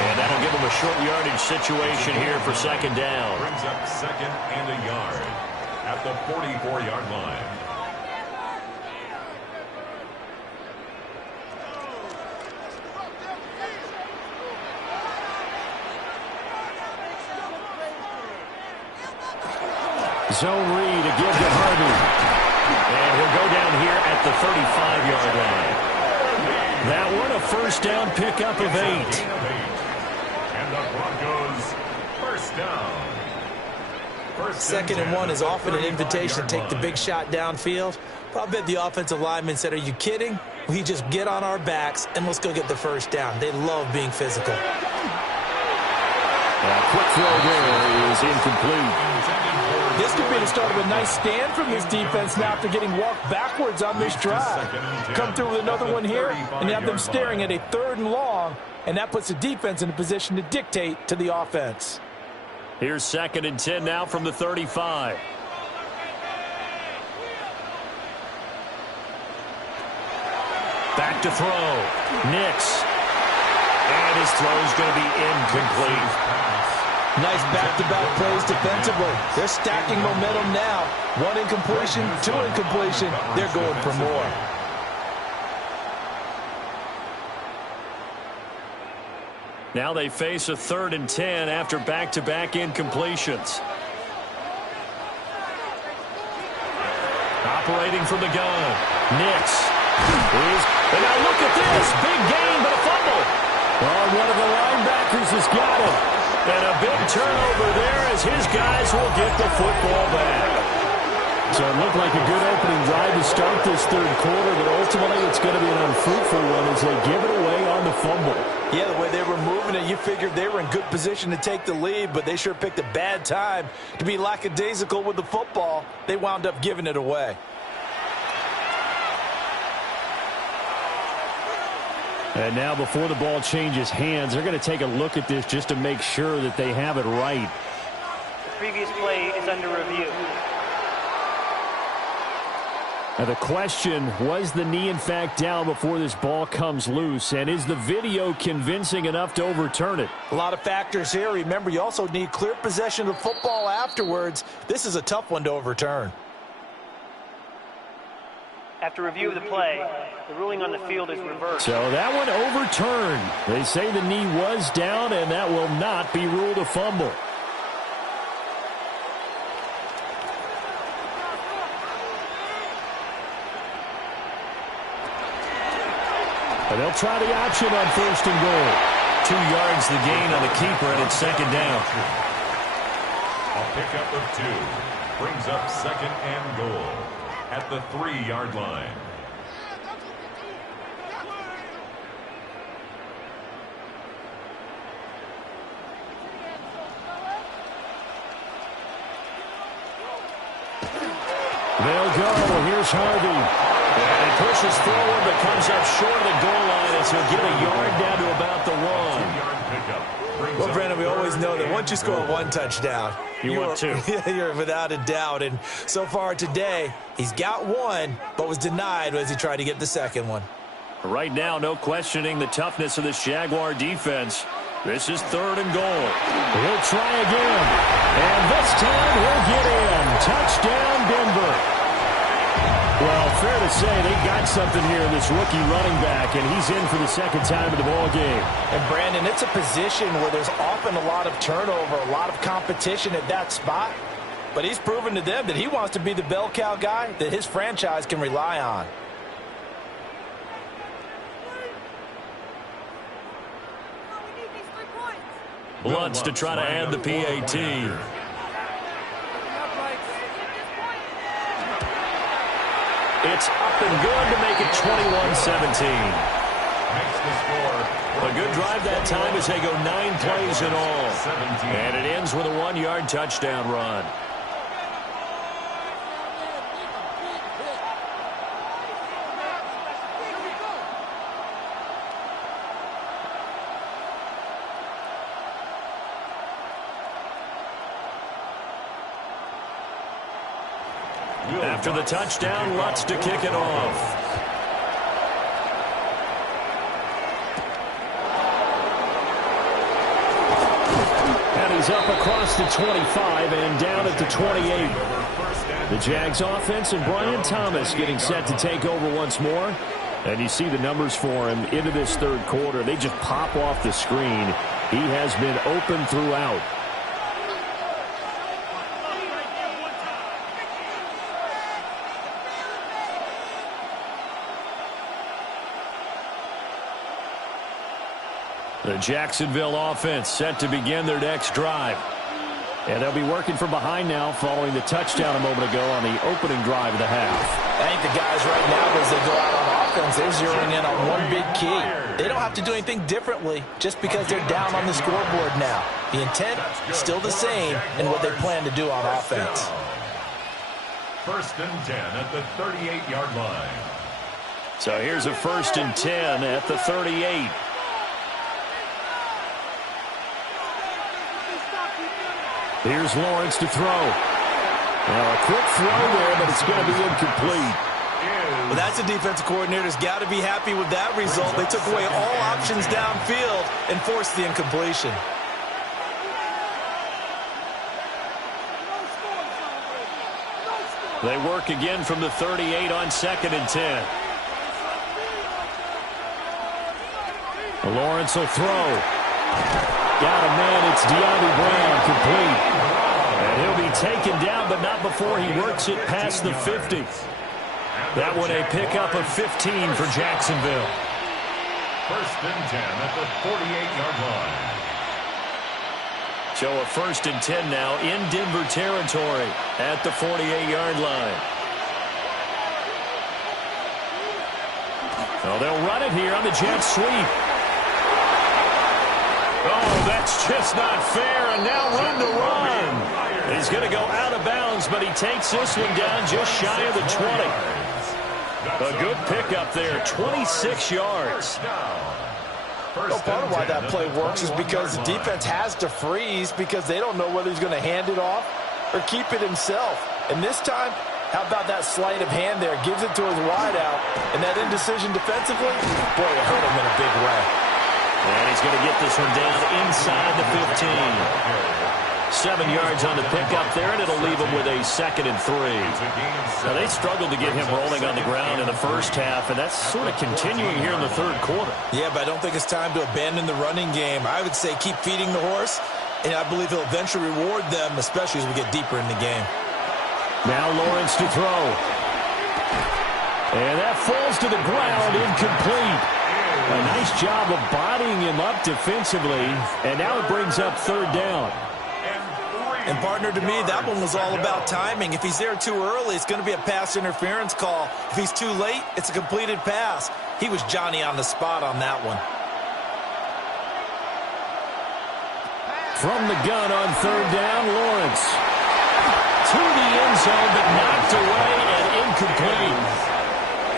And that'll give him a short yardage situation here for 2nd down. Brings up 2nd and a yard at the 44-yard line. Zone read to give to Harvey. And he'll go down here at the 35-yard line. That one a first down pickup of 8. And the Broncos first down. 2nd and 1 is often an invitation to take the big shot downfield. But I bet the offensive lineman said, are you kidding? We just get on our backs and let's go get the first down. They love being physical. Quick throw there is incomplete. This could be the start of a nice stand from this defense now after getting walked backwards on this drive. Come through with another one here, and you have them staring at a 3rd and long, and that puts the defense in a position to dictate to the offense. Here's 2nd and 10 now from the 35. Back to throw. Nix. And his throw's going to be incomplete. Nice back-to-back plays defensively. They're stacking momentum now. 1 incompletion, 2 incompletion. They're going for more. Now they face a 3rd and 10 after back-to-back incompletions. Operating from the gun. Nix. And now look at this. Big gain, but a fumble. Oh, one of the linebackers has got it. And a big turnover there as his guys will get the football back. So it looked like a good opening drive to start this 3rd quarter, but ultimately it's going to be an unfruitful one as they give it away on the fumble. Yeah, the way they were moving it, you figured they were in good position to take the lead, but they sure picked a bad time to be lackadaisical with the football. They wound up giving it away. And now before the ball changes hands, they're going to take a look at this just to make sure that they have it right. The previous play is under review. Now the question, was the knee in fact down before this ball comes loose? And is the video convincing enough to overturn it? A lot of factors here. Remember, you also need clear possession of the football afterwards. This is a tough one to overturn. After review of the play, the ruling on the field is reversed. So that one overturned. They say the knee was down, and that will not be ruled a fumble. And they'll try the option on 1st and goal. 2 yards the gain on the keeper, and it's 2nd down. A pickup of 2 brings up 2nd and goal at the 3-yard line. They'll go. Here's Harvey. And he pushes forward, but comes up short of the goal line as he'll get a yard down to about the 1. Well, Brandon, we always know that once you score 1 touchdown, want 2. You're without a doubt. And so far today, he's got 1, but was denied as he tried to get the 2nd one. Right now, no questioning the toughness of this Jaguar defense. This is 3rd and goal. He'll try again. And this time he'll get in. Touchdown, Denver. Well, fair to say they got something here in this rookie running back, and he's in for the 2nd time in the ball game. And, Brandon, it's a position where there's often a lot of turnover, a lot of competition at that spot. But he's proven to them that he wants to be the bell cow guy that his franchise can rely on. Lutz to try to add the PAT. It's up and good to make it 21-17. makes the score. A good drive that time as they go 9 plays in all. 17. And it ends with a 1-yard touchdown run. After the touchdown, Lutz to kick it off. And he's up across the 25 and down at the 28. The Jags offense and Brian Thomas getting set to take over once more. And you see the numbers for him into this third quarter. They just pop off the screen. He has been open throughout. The Jacksonville offense set to begin their next drive. And they'll be working from behind now following the touchdown a moment ago on the opening drive of the half. I think the guys right now, as they go out on offense, they're zeroing in on one big key. They don't have to do anything differently just because they're down on the scoreboard now. The intent is still the same in what they plan to do on offense. 1st and 10 at the 38-yard line. So here's a 1st and 10 at the 38. Here's Lawrence to throw. Now a quick throw there, but it's going to be incomplete. Well, that's a defensive coordinator's got to be happy with that result. They took away all options downfield and forced the incompletion. They work again from the 38 on 2nd and 10. Lawrence will throw. Got a man, it's De'Ami Brown, complete. And he'll be taken down, but not before he works it past the 50. That one a pickup of 15 for Jacksonville. 1st and 10 at the 48-yard line. So a 1st and 10 now in Denver territory at the 48-yard line. Oh, they'll run it here on the jet sweep. Oh, that's just not fair, and now room to run. He's going to go out of bounds, but he takes this one down just shy of the 20. A good pickup there, 26 yards. Well, part of why that play works is because the defense has to freeze because they don't know whether he's going to hand it off or keep it himself. And this time, how about that sleight of hand there? Gives it to his wideout, and that indecision defensively, boy, it hurt him in a big way. And he's going to get this one down inside the 15. 7 yards on the pickup there, and it'll leave him with a 2nd and 3. Now, they struggled to get him rolling on the ground in the first half, and that's sort of continuing here in the third quarter. Yeah, but I don't think it's time to abandon the running game. I would say keep feeding the horse, and I believe he'll eventually reward them, especially as we get deeper in the game. Now Lawrence to throw. And that falls to the ground, incomplete. A nice job of bodying him up defensively, and now it brings up 3rd down. And, partner, to me, that one was all about timing. If he's there too early, it's going to be a pass interference call. If he's too late, it's a completed pass. He was Johnny on the spot on that one. From the gun on 3rd down, Lawrence. To the end zone, but knocked away and incomplete.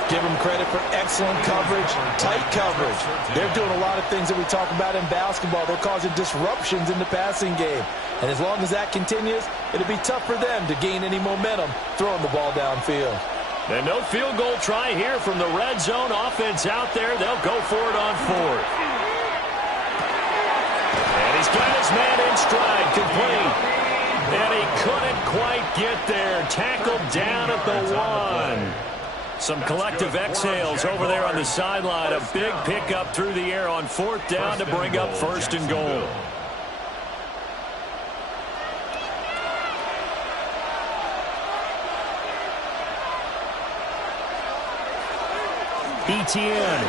Give them credit for excellent coverage, tight coverage. They're doing a lot of things that we talk about in basketball. They're causing disruptions in the passing game. And as long as that continues, it'll be tough for them to gain any momentum throwing the ball downfield. And no field goal try here from the red zone. Offense out there. They'll go for it on 4th. And he's got his man in stride, complete. And he couldn't quite get there. Tackled down at the 1. Some collective exhales over there on the sideline. A big pickup through the air on 4th down to bring up 1st and goal. Etienne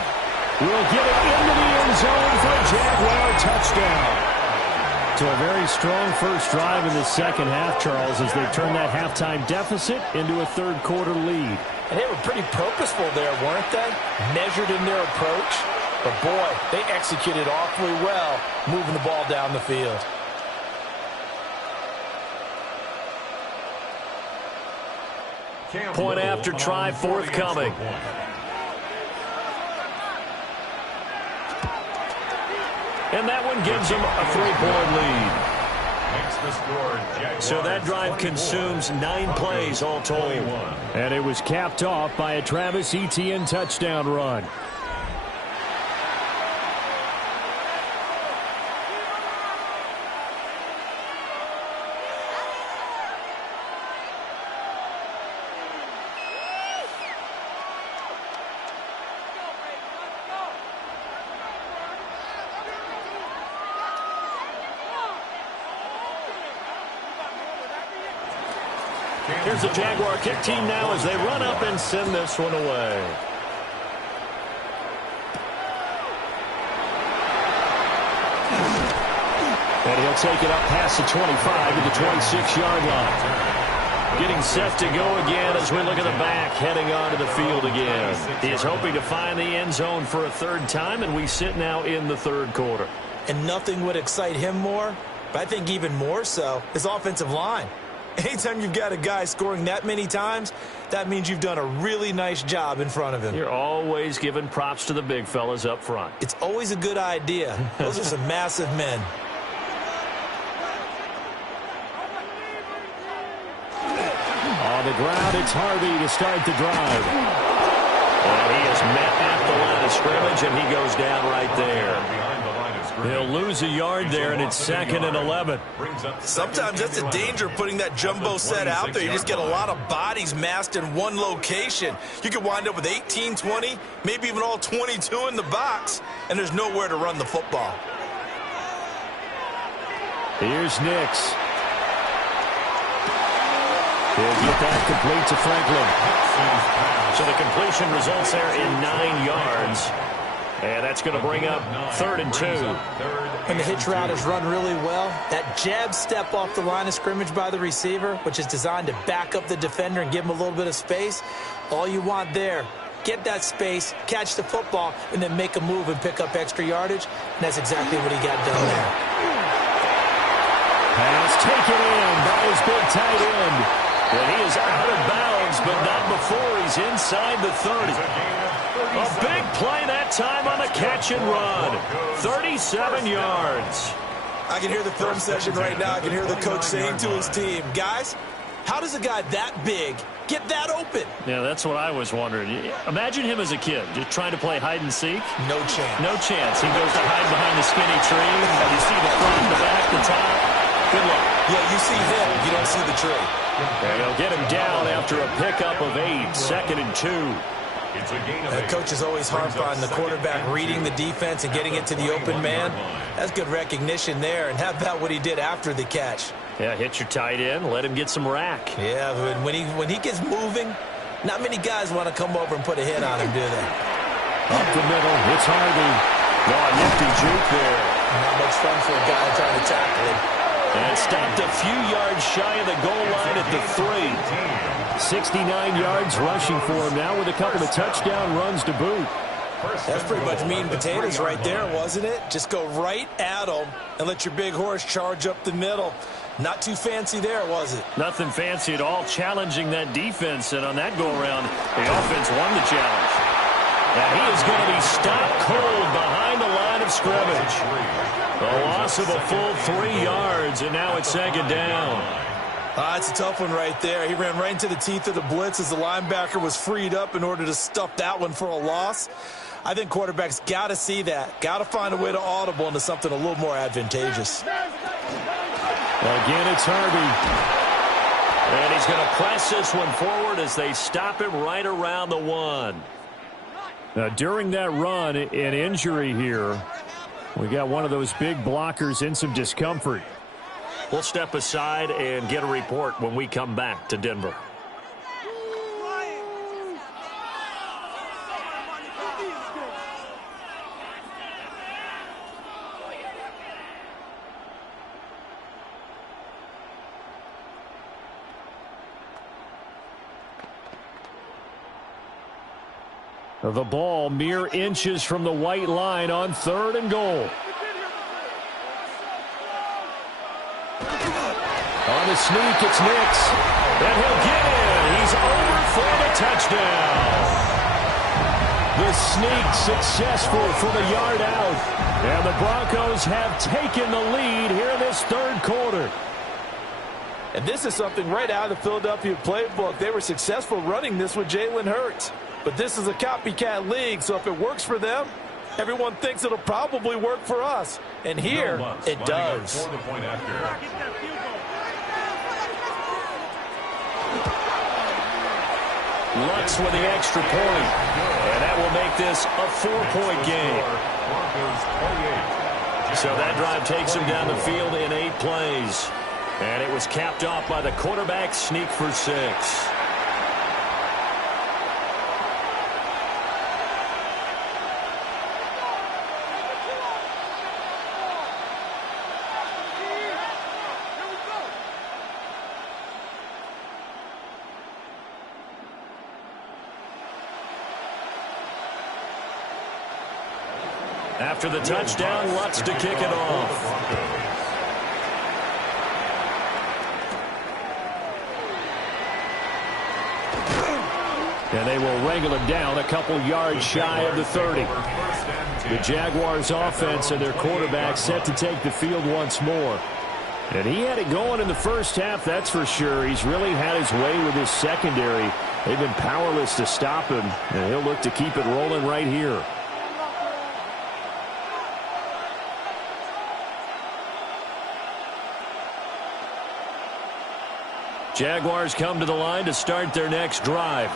will get it into the end zone for a Jaguar touchdown. So a very strong first drive in the second half, Charles, as they turn that halftime deficit into a third quarter lead. And they were pretty purposeful there, weren't they? Measured in their approach. But, boy, they executed awfully well moving the ball down the field. Point after try forthcoming. And that one gives them a 3-point lead. So that drive consumes 9 plays all told. And it was capped off by a Travis Etienne touchdown run. Here's the Jaguar kick team now as they run up and send this one away. And he'll take it up past the 25 to the 26-yard line. Getting set to go again as we look at the back, heading onto the field again. He's hoping to find the end zone for a third time, and we sit now in the third quarter. And nothing would excite him more, but I think even more so, his offensive line. Anytime you've got a guy scoring that many times, that means you've done a really nice job in front of him. You're always giving props to the big fellas up front. It's always a good idea. Those are some massive men. On the ground, it's Harvey to start the drive. And he is met at the line of scrimmage, and he goes down right there. He'll lose a yard there, and it's 2nd and 11. Sometimes that's the danger of putting that jumbo set out there. You just get a lot of bodies massed in one location. You could wind up with 18, 20, maybe even all 22 in the box, and there's nowhere to run the football. Here's Nix. He'll get that complete to Franklin. So the completion results there in 9 yards. And that's going to bring up 3rd and 2. When the hitch route is run really well, that jab step off the line of scrimmage by the receiver, which is designed to back up the defender and give him a little bit of space, all you want there, get that space, catch the football, and then make a move and pick up extra yardage. And that's exactly what he got done there. Pass taken in by his big tight end. And he is out of bounds, but not before he's inside the 30. A big play that time on the catch and run. 37 yards. I can hear the film session right now. I can hear the coach saying to his team, guys, how does a guy that big get that open? Yeah, that's what I was wondering. Imagine him as a kid, just trying to play hide and seek. No chance. No chance. He goes to hide behind the skinny tree. You see the front, the back, the top. Good luck. Yeah, you see him. You don't see the tree. And he'll get him down after a pickup of 8. 2nd and 2. The coach is always harped on the quarterback reading the defense and getting it to the open man. That's good recognition there. And how about what he did after the catch? Yeah, hit your tight end, let him get some rack. Yeah, when he gets moving, not many guys want to come over and put a hit on him, do they? Up the middle, it's Harvey. Oh, nifty juke there. Not much fun for a guy trying to tackle him. And stopped a few yards shy of the goal line at the 3. 69 yards rushing for him now with a couple of touchdown runs to boot. That's pretty much meat and potatoes right there, wasn't it? Just go right at them and let your big horse charge up the middle. Not too fancy there, was it? Nothing fancy at all, challenging that defense. And on that go-around, the offense won the challenge. And he is going to be stopped cold behind the line of scrimmage. A loss of a full 3 yards, and now it's 2nd down. It's a tough one right there. He ran right into the teeth of the blitz as the linebacker was freed up in order to stuff that one for a loss. I think quarterbacks got to see that. Got to find a way to audible into something a little more advantageous. Again, it's Harvey. And he's going to press this one forward as they stop him right around the 1. Now, during that run, an injury here. We got one of those big blockers in some discomfort. We'll step aside and get a report when we come back to Denver. The ball mere inches from the white line on 3rd and goal. On the sneak, it's Nix. And he'll get in. He's over for the touchdown. The sneak successful from a yard out. And the Broncos have taken the lead here in this 3rd quarter. And this is something right out of the Philadelphia playbook. They were successful running this with Jalen Hurts. But this is a copycat league, so if it works for them, everyone thinks it'll probably work for us. And here, it does. Lutz with the extra point. And that will make this a 4-point game. So that drive takes him down the field in 8 plays. And it was capped off by the quarterback sneak for 6. After the touchdown, Lutz to kick it off. And they will wrangle him down a couple yards shy of the 30. The Jaguars offense and their quarterback set to take the field once more. And he had it going in the first half, that's for sure. He's really had his way with his secondary. They've been powerless to stop him, and he'll look to keep it rolling right here. Jaguars come to the line to start their next drive.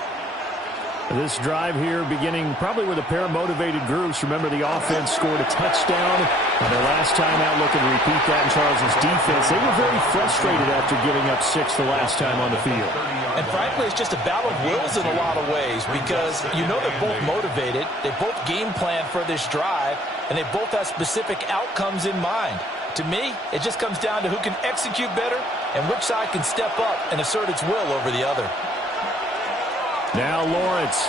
This drive here beginning probably with a pair of motivated groups. Remember, the offense scored a touchdown on their last time out. Looking to repeat that in Charles's defense. They were very frustrated after giving up 6 the last time on the field. And frankly, it's just a battle of wills in a lot of ways because you know they're both motivated. They both game plan for this drive, and they both have specific outcomes in mind. To me, it just comes down to who can execute better and which side can step up and assert its will over the other. Now Lawrence.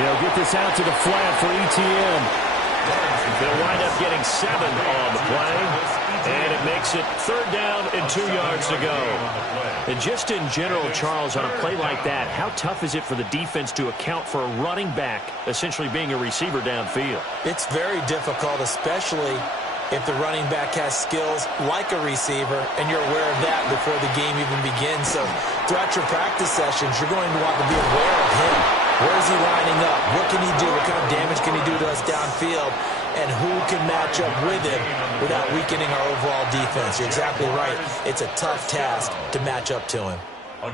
He'll get this out to the flat for ETN. They'll wind up getting 7 on the play. And it makes it 3rd down and 2 yards to go. And just in general, Charles, on a play like that, how tough is it for the defense to account for a running back essentially being a receiver downfield? It's very difficult, especially if the running back has skills like a receiver, and you're aware of that before the game even begins. So throughout your practice sessions, you're going to want to be aware of him. Where is he lining up? What can he do? What kind of damage can he do to us downfield? And who can match up with him without weakening our overall defense? You're exactly right. It's a tough task to match up to him.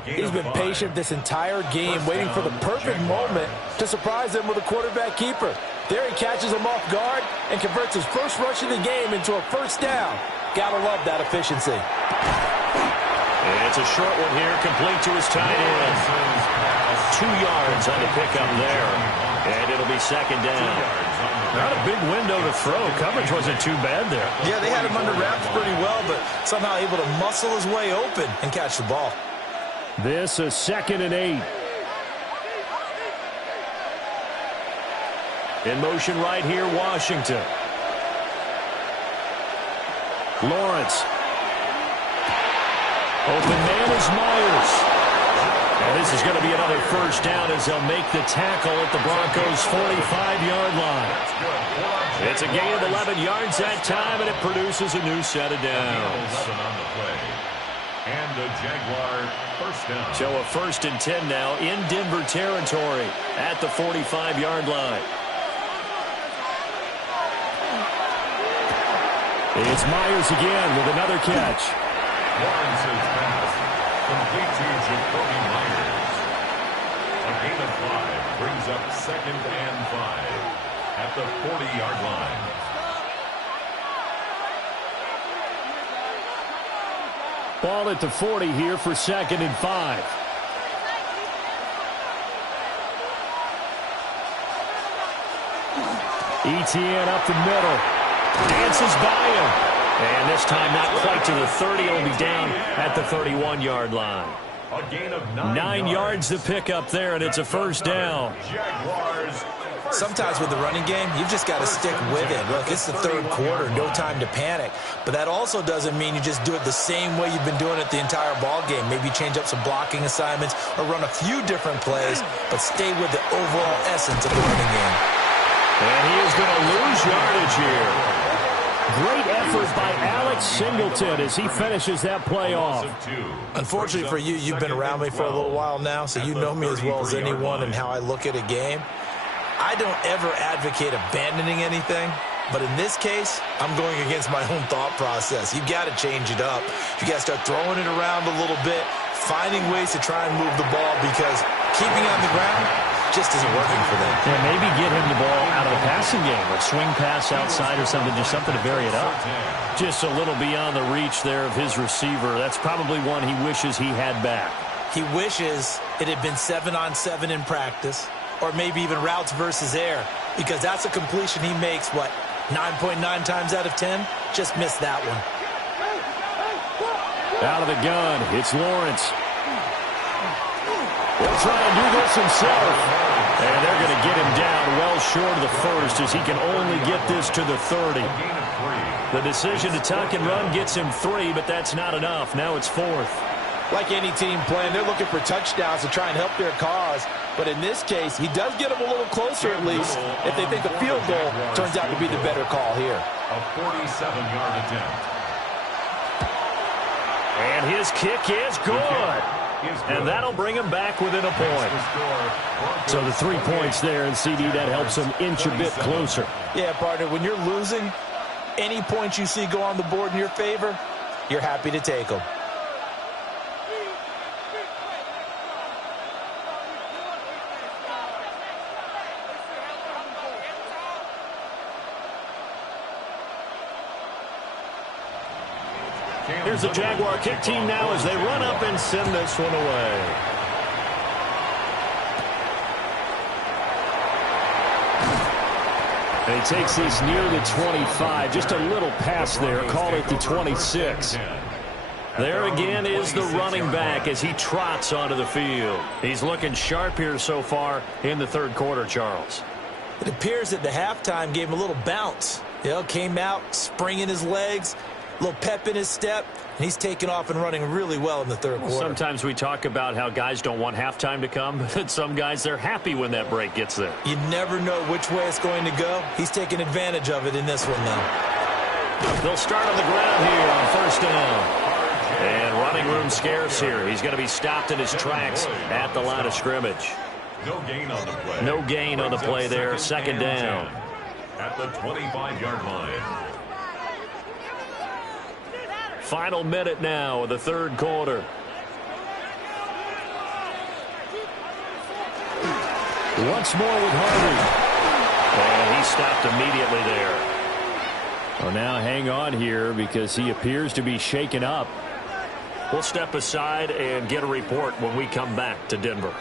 He's been patient this entire game, waiting for the perfect moment to surprise him with a quarterback keeper. There he catches him off guard and converts his first rush of the game into a 1st down. Gotta love that efficiency. It's a short one here, complete to his tight end. 2 yards on the pickup there, and it'll be 2nd down. Not a big window to throw. Coverage wasn't too bad there. Yeah, they had him under wraps pretty well, but somehow able to muscle his way open and catch the ball. This a 2nd and 8. In motion right here, Washington. Lawrence. Open man is Myers. And this is going to be another 1st down as they'll make the tackle at the Broncos' 45-yard line. It's a gain of 11 yards that time, and it produces a new set of downs. And a Jaguar 1st down. So a 1st and 10 now in Denver territory at the 45-yard line. It's Myers again with another catch. Lawrence's pass complete to Jacoby Myers. A gain of 5 brings up 2nd and 5 at the 40-yard line. Ball at the 40 here for 2nd and 5. ETN up the middle. Dances by him. And this time not quite to the 30. It'll be down at the 31-yard line. A gain of 9 yards to pick up there, and it's a first down. Jaguars. Sometimes with the running game, you've just got to stick with it. Look, it's the third quarter, no time to panic. But that also doesn't mean you just do it the same way you've been doing it the entire ball game. Maybe change up some blocking assignments or run a few different plays, but stay with the overall essence of the running game. And he is going to lose yardage here. Great effort by Alex Singleton as he finishes that play off. Unfortunately for you, you've been around me for a little while now, so you know me as well as anyone and how I look at a game. I don't ever advocate abandoning anything, but in this case, I'm going against my own thought process. You've got to change it up. You got to start throwing it around a little bit, finding ways to try and move the ball, because keeping on the ground just isn't working for them. Yeah, maybe get him the ball out of the passing game, or swing pass outside or something, just something to vary it up. Just a little beyond the reach there of his receiver. That's probably one he wishes he had back. He wishes it had been 7-on-7 in practice, or maybe even routes versus air, because that's a completion he makes, 9.9 times out of 10? Just missed that one. Out of the gun, it's Lawrence. He'll try and do this himself. And they're going to get him down well short of the first, as he can only get this to the 30. The decision to tuck and run gets him 3, but that's not enough. Now it's 4th. Like any team playing, they're looking for touchdowns to try and help their cause. But in this case, he does get them a little closer at least if they think a field goal turns out to be the better call here. A 47-yard attempt. And his kick is good. And that'll bring him back within a point. So the 3 points there, and CD, that helps him inch a bit closer. Yeah, partner, when you're losing, any points you see go on the board in your favor, you're happy to take them. Here's the Jaguar kick team now as they run up and send this one away. And he takes this near the 25. Just a little pass there. Call it the 26. There again is the running back as he trots onto the field. He's looking sharp here so far in the third quarter, Charles. It appears that the halftime gave him a little bounce. Came out, spring in his legs, a little pep in his step, and he's taken off and running really well in the third quarter. Sometimes we talk about how guys don't want halftime to come, but some guys, they're happy when that break gets there. You never know which way it's going to go. He's taking advantage of it in this one, though. They'll start on the ground here on first down. And running room scarce here. He's going to be stopped in his tracks at the line of scrimmage. No gain on the play. No gain on the play there. Second down. At the 25-yard line. Final minute now of the third quarter. Once more with Harvey. And he stopped immediately there. Well, now hang on here because he appears to be shaken up. We'll step aside and get a report when we come back to Denver.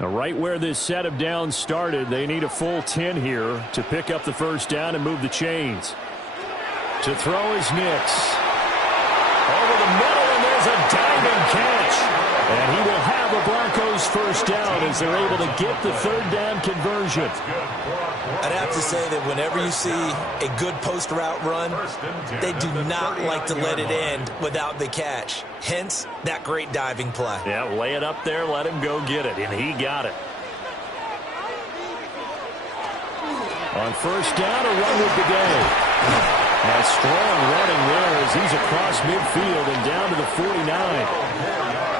Now, right where this set of downs started, they need a full 10 here to pick up the first down and move the chains. To throw is Nix. Over the middle, and there's a diving catch. And he will have the Broncos first down as they're able to get the third down conversion. I'd have to say that whenever you see a good post route run, they do not like to let it end without the catch. Hence, that great diving play. Yeah, lay it up there, let him go get it, and he got it. On first down, a run with the day. And strong running there as he's across midfield and down to the 49.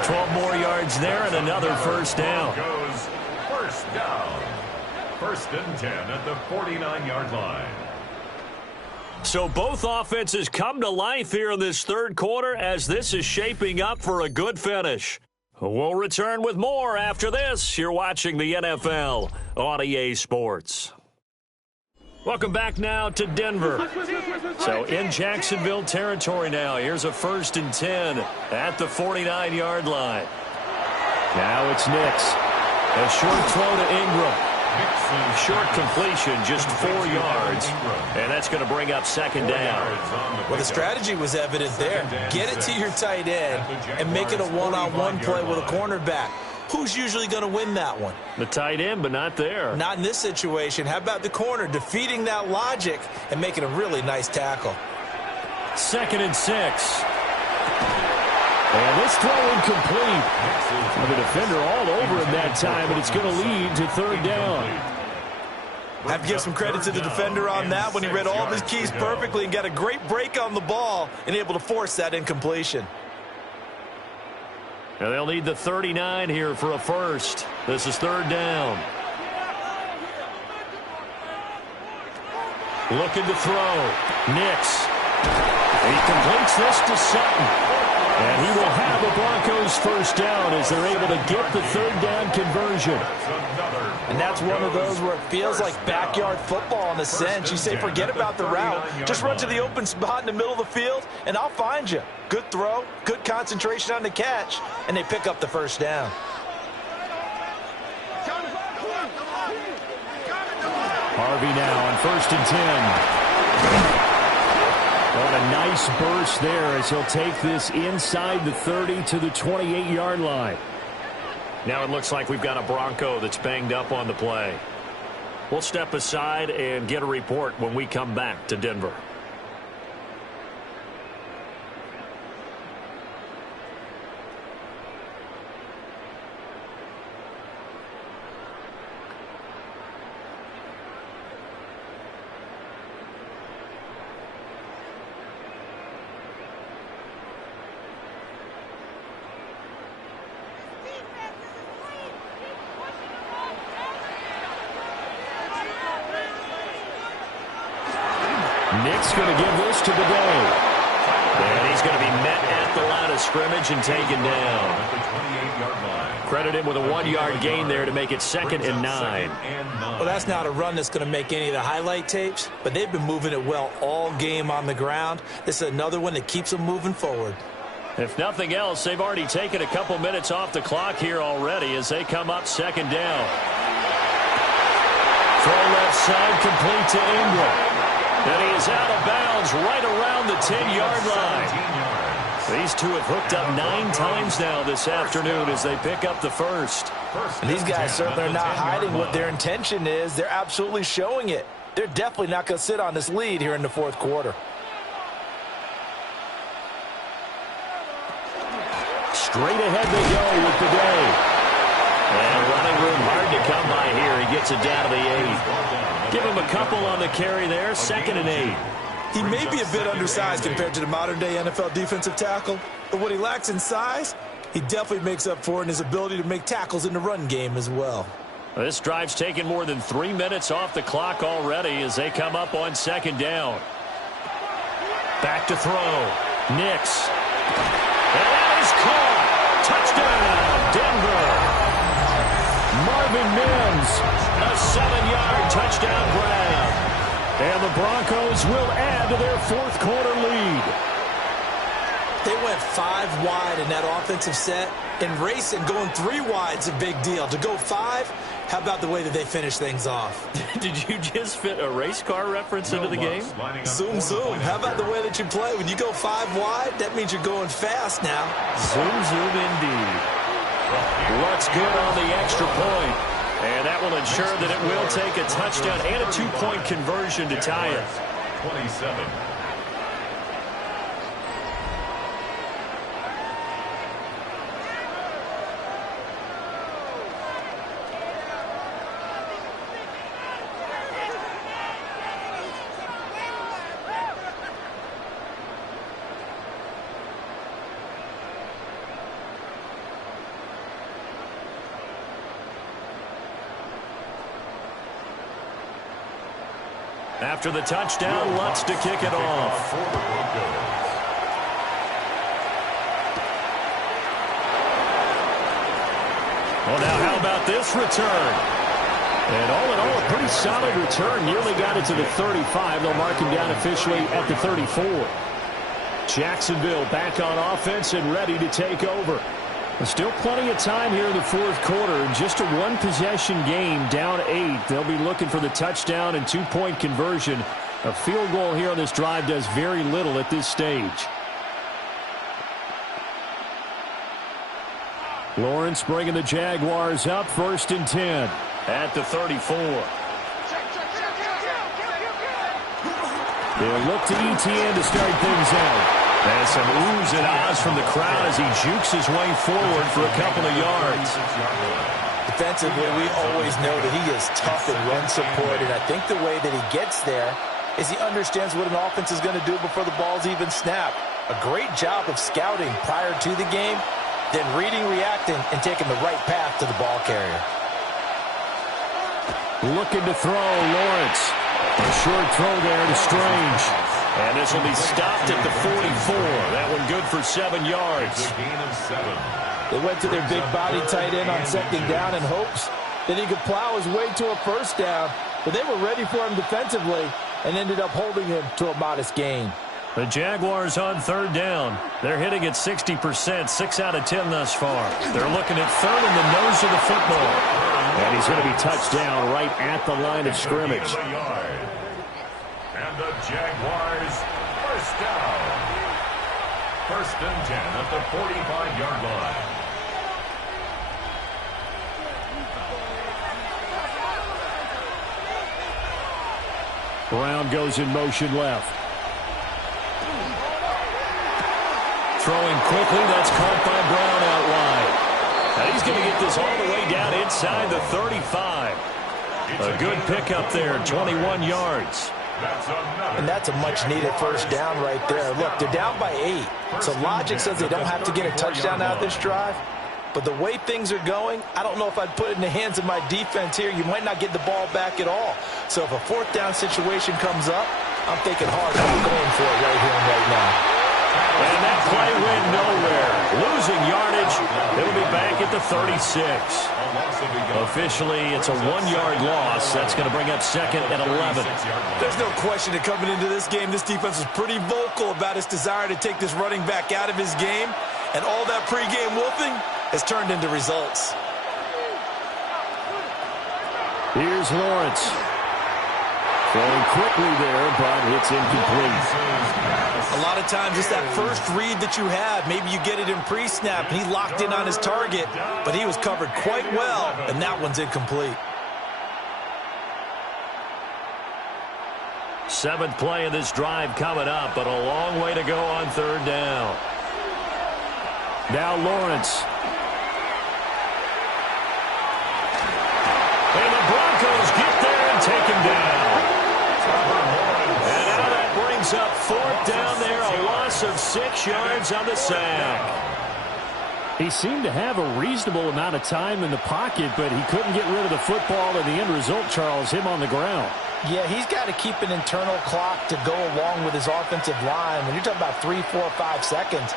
12 more yards there and another first down. Goes first down. First and 10 at the 49-yard line. So both offenses come to life here in this third quarter as this is shaping up for a good finish. We'll return with more after this. You're watching the NFL on EA Sports. Welcome back now to Denver. So in Jacksonville territory now. Here's a 1st and 10 at the 49-yard line. Now it's Nix. A short throw to Ingram. Short completion, just 4 yards. And that's going to bring up 2nd down. Well, the strategy was evident there. Get it to your tight end and make it a one-on-one play with a cornerback. Who's usually going to win that one? The tight end, but not there. Not in this situation. How about the corner defeating that logic and making a really nice tackle? 2nd and 6. And this throw incomplete. And the defender all over him that time, and it's going to lead to 3rd down. I have to give some credit to the defender on that when he read all of his keys perfectly and got a great break on the ball and able to force that incompletion. And they'll need the 39 here for a first. This is 3rd down. Looking to throw. Nix. He completes this to Sutton. And he will have the Broncos 1st down as they're able to get the 3rd down conversion. And that's one of those where it feels like backyard football in a sense. You say, forget about the route. Just run to the open spot in the middle of the field, and I'll find you. Good throw, good concentration on the catch, and they pick up the 1st down. Harvey now on 1st and 10. What a nice burst there as he'll take this inside the 30 to the 28-yard line. Now it looks like we've got a Bronco that's banged up on the play. We'll step aside and get a report when we come back to Denver. Nick's going to give this to the day. And he's going to be met at the line of scrimmage and taken down. Credit him with a 1-yard gain there to make it 2nd and 9. Well, that's not a run that's going to make any of the highlight tapes, but they've been moving it well all game on the ground. This is another one that keeps them moving forward. If nothing else, they've already taken a couple minutes off the clock here already as they come up 2nd down. Throw left side, complete to Ingram. And he is out of bounds right around the 10-yard line. These two have hooked up 9 times now this afternoon as they pick up the 1st. And these guys certainly are not hiding what their intention is. They're absolutely showing it. They're definitely not going to sit on this lead here in the 4th quarter. Straight ahead they go with the day. And running room hard to come by here. He gets it down to the 8. Give him a couple on the carry there, 2nd and 8. He may be a bit undersized compared to the modern-day NFL defensive tackle, but what he lacks in size, he definitely makes up for in his ability to make tackles in the run game as well. This drive's taken more than 3 minutes off the clock already as they come up on 2nd down. Back to throw. Nix. And that is caught. Touchdown, Denver. Marvin Mims, a 7-yard touchdown grab. And the Broncos will add to their 4th quarter lead. They went 5 wide in that offensive set. And racing, going 3 wide's a big deal. To go 5, how about the way that they finish things off? Did you just fit a race car reference into the game? Zoom, zoom. How about the way that you play? When you go 5 wide, that means you're going fast now. Zoom, zoom indeed. Looks good on the extra point. And that will ensure that it will take a touchdown and a 2-point conversion to tie it. 27. After the touchdown, Lutz to kick it off. Well, now how about this return? And all in all, a pretty solid return. Nearly got it to the 35. They'll mark him down officially at the 34. Jacksonville back on offense and ready to take over. Still plenty of time here in the fourth quarter. Just a one-possession game, down 8. They'll be looking for the touchdown and two-point conversion. A field goal here on this drive does very little at this stage. Lawrence bringing the Jaguars up, 1st and 10 at the 34. They'll look to ETN to start things out. And some oohs and ahs from the crowd as he jukes his way forward for a couple of yards. Defensively, we always know that he is tough in run support, and I think the way that he gets there is he understands what an offense is going to do before the ball's even snapped. A great job of scouting prior to the game, then reading, reacting, and taking the right path to the ball carrier. Looking to throw, Lawrence. A short throw there to Strange. And this will be stopped at the 44. That one good for 7 yards. They went to their big body tight end on 2nd down in hopes that he could plow his way to a 1st down. But they were ready for him defensively and ended up holding him to a modest gain. The Jaguars on 3rd down. They're hitting at 60%, 6 out of 10 thus far. They're looking at 3rd in the nose of the football. And he's going to be touched down right at the line of scrimmage. And the Jaguars, 1st down. 1st and 10 at the 45-yard line. Brown goes in motion left. Throwing quickly, that's caught by Brown out wide. And he's going to get this all the way down inside the 35. A good pickup there, 21 yards. And that's a much-needed 1st down right there. Look, they're down by 8. So logic says they don't have to get a touchdown out of this drive. But the way things are going, I don't know if I'd put it in the hands of my defense here. You might not get the ball back at all. So if a 4th down situation comes up, I'm thinking hard about going for it right here and right now. And that play went nowhere. Losing yardage. It'll be back at the 36. Officially, it's a 1-yard loss. That's going to bring up 2nd and 11. There's no question that coming into this game, this defense was pretty vocal about its desire to take this running back out of his game. And all that pregame wolfing has turned into results. Here's Lawrence. Throwing quickly there, but it's incomplete. A lot of times it's that first read that you have. Maybe you get it in pre-snap, and he locked in on his target, but he was covered quite well, and that one's incomplete. 7th play of this drive coming up, but a long way to go on 3rd down. Now Lawrence. And the Broncos get there and take him down. And now that brings up 4th down there, a loss of 6 yards on the sack. He seemed to have a reasonable amount of time in the pocket, but he couldn't get rid of the football, and the end result, Charles, him on the ground. Yeah, he's got to keep an internal clock to go along with his offensive line. When you're talking about 3, 4, 5 seconds,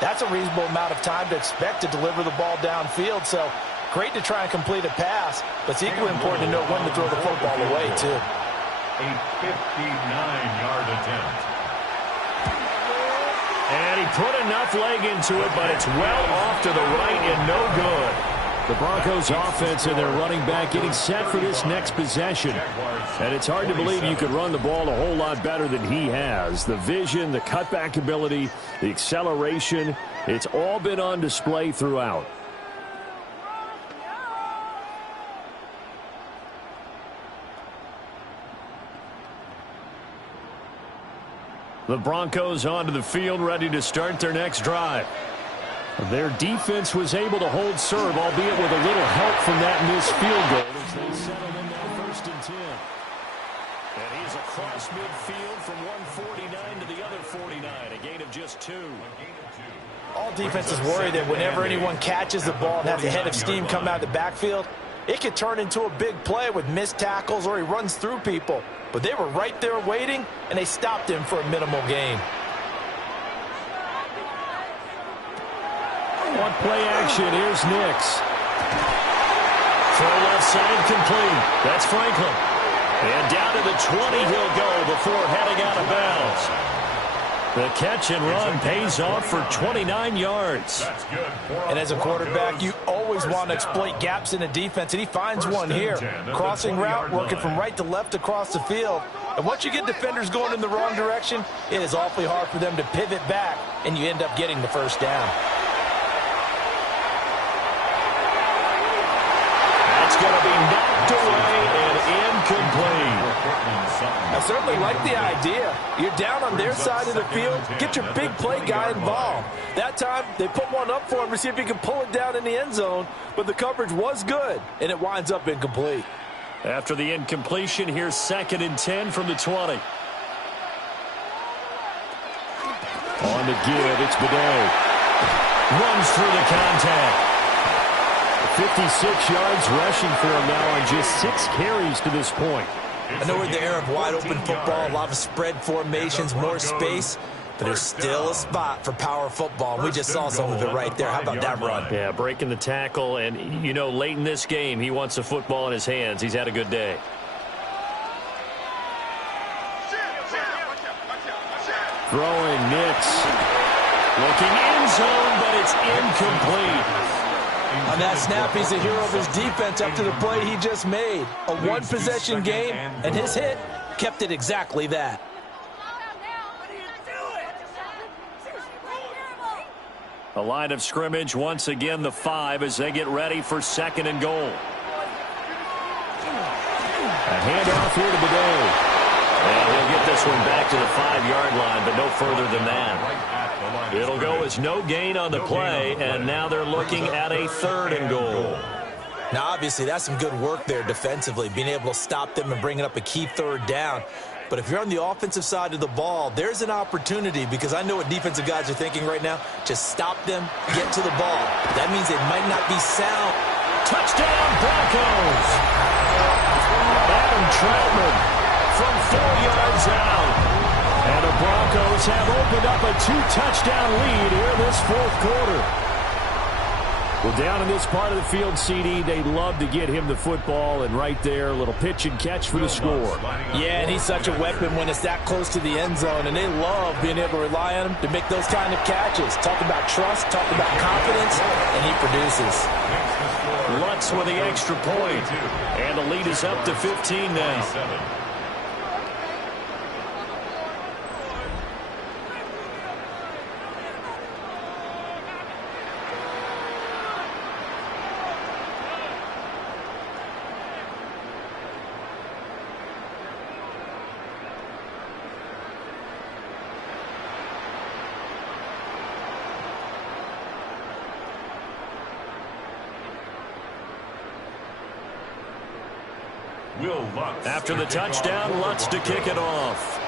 that's a reasonable amount of time to expect to deliver the ball downfield. So great to try and complete a pass, but it's equally important to know when to throw the football away, too. A 59-yard attempt. And he put enough leg into it, but it's well off to the right and no good. The Broncos offense and their running back getting set for this next possession. And it's hard to believe you could run the ball a whole lot better than he has. The vision, the cutback ability, the acceleration, it's all been on display throughout. The Broncos onto the field, ready to start their next drive. Their defense was able to hold serve, albeit with a little help from that missed field goal. As they settle in now 1st and 10. And he's across midfield from one 49 to the other 49, a gain of just 2. All defenses worry that whenever anyone catches the ball and has a head of steam come out of the backfield, it could turn into a big play with missed tackles or he runs through people. But they were right there waiting, and they stopped him for a minimal gain. On play action, here's Nix. Throw left side complete. That's Franklin. And down to the 20 he'll go before heading out of bounds. The catch and run pays off for 29 yards. And as a quarterback, you always want to exploit gaps in the defense, and he finds one here. Crossing route, working from right to left across the field. And once you get defenders going in the wrong direction, it is awfully hard for them to pivot back, and you end up getting the first down. That's going to be knocked away and incomplete. I certainly like the idea. You're down on their side of the field. Get your big play guy involved. That time, they put one up for him to see if he can pull it down in the end zone, but the coverage was good, and it winds up incomplete. After the incompletion, here's 2nd and 10 from the 20. On the give, it's Bidet. Runs through the contact. 56 yards rushing for him now on just 6 carries to this point. I know we're in the era of wide-open football, a lot of spread formations, more space, but there's still a spot for power football. And we just saw some of it right there. How about that run? Yeah, breaking the tackle, and, you know, late in this game, he wants the football in his hands. He's had a good day. Throwing Nix. Looking end zone, but it's incomplete. On that snap, he's a hero of his defense up to the play he just made. A one-possession game, and his hit kept it exactly that. The line of scrimmage, once again, the 5 as they get ready for 2nd and goal. A handoff here to Bidet. And he'll get this one back to the 5-yard line, but no further than that. It'll go as no gain on the play, and now they're looking at a 3rd and goal. Now, obviously, that's some good work there defensively, being able to stop them and bringing up a key 3rd down. But if you're on the offensive side of the ball, there's an opportunity, because I know what defensive guys are thinking right now. Just stop them, get to the ball. That means it might not be sound. Touchdown, Broncos! Adam Troutman from 4 yards out. And the Broncos have opened up a 2-touchdown lead here this 4th quarter. Well, down in this part of the field, CD, they love to get him the football, and right there, a little pitch and catch for the score. Yeah, and he's such a weapon when it's that close to the end zone, and they love being able to rely on him to make those kind of catches. Talk about trust, talk about confidence, and he produces. Lutz with the extra point, and the lead is up to 15 now. After the touchdown, Lutz to kick it off.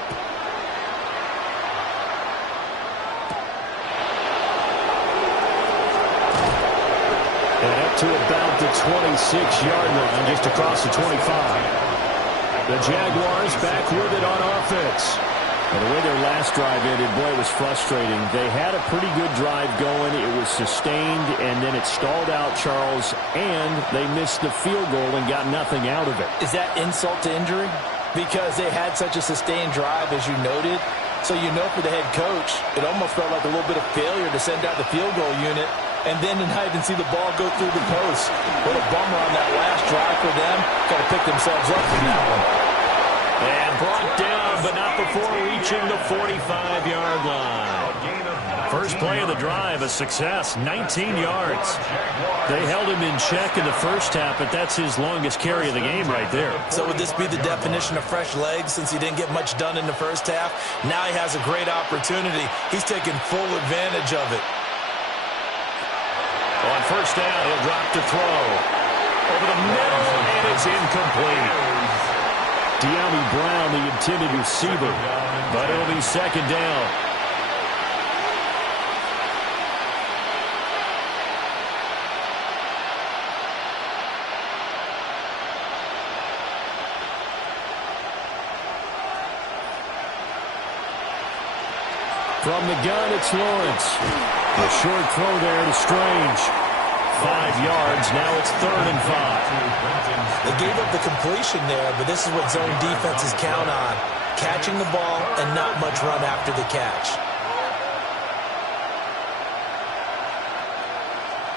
And up to about the 26-yard line, just across the 25. The Jaguars back with it on offense. And the way their last drive ended, boy, it was frustrating. They had a pretty good drive going. It was sustained, and then it stalled out, Charles, and they missed the field goal and got nothing out of it. Is that insult to injury? Because they had such a sustained drive, as you noted. So you know for the head coach, it almost felt like a little bit of failure to send out the field goal unit and then not even see the ball go through the post. What a bummer on that last drive for them. Got to pick themselves up from that one. And brought down, but not before reaching the 45-yard line. First play of the drive, a success, 19 yards. They held him in check in the first half, but that's his longest carry of the game right there. So would this be the definition of fresh legs since he didn't get much done in the first half? Now he has a great opportunity. He's taking full advantage of it. On first down, he'll drop to throw. Over the middle, and it's incomplete. De'Ami Brown, the intended receiver, but it'll be second down. From the gun, it's Lawrence. A short throw there to Strange. 5 yards. Now it's 3rd and 5. They gave up the completion there, but this is what zone defenses count on. Catching the ball and not much run after the catch.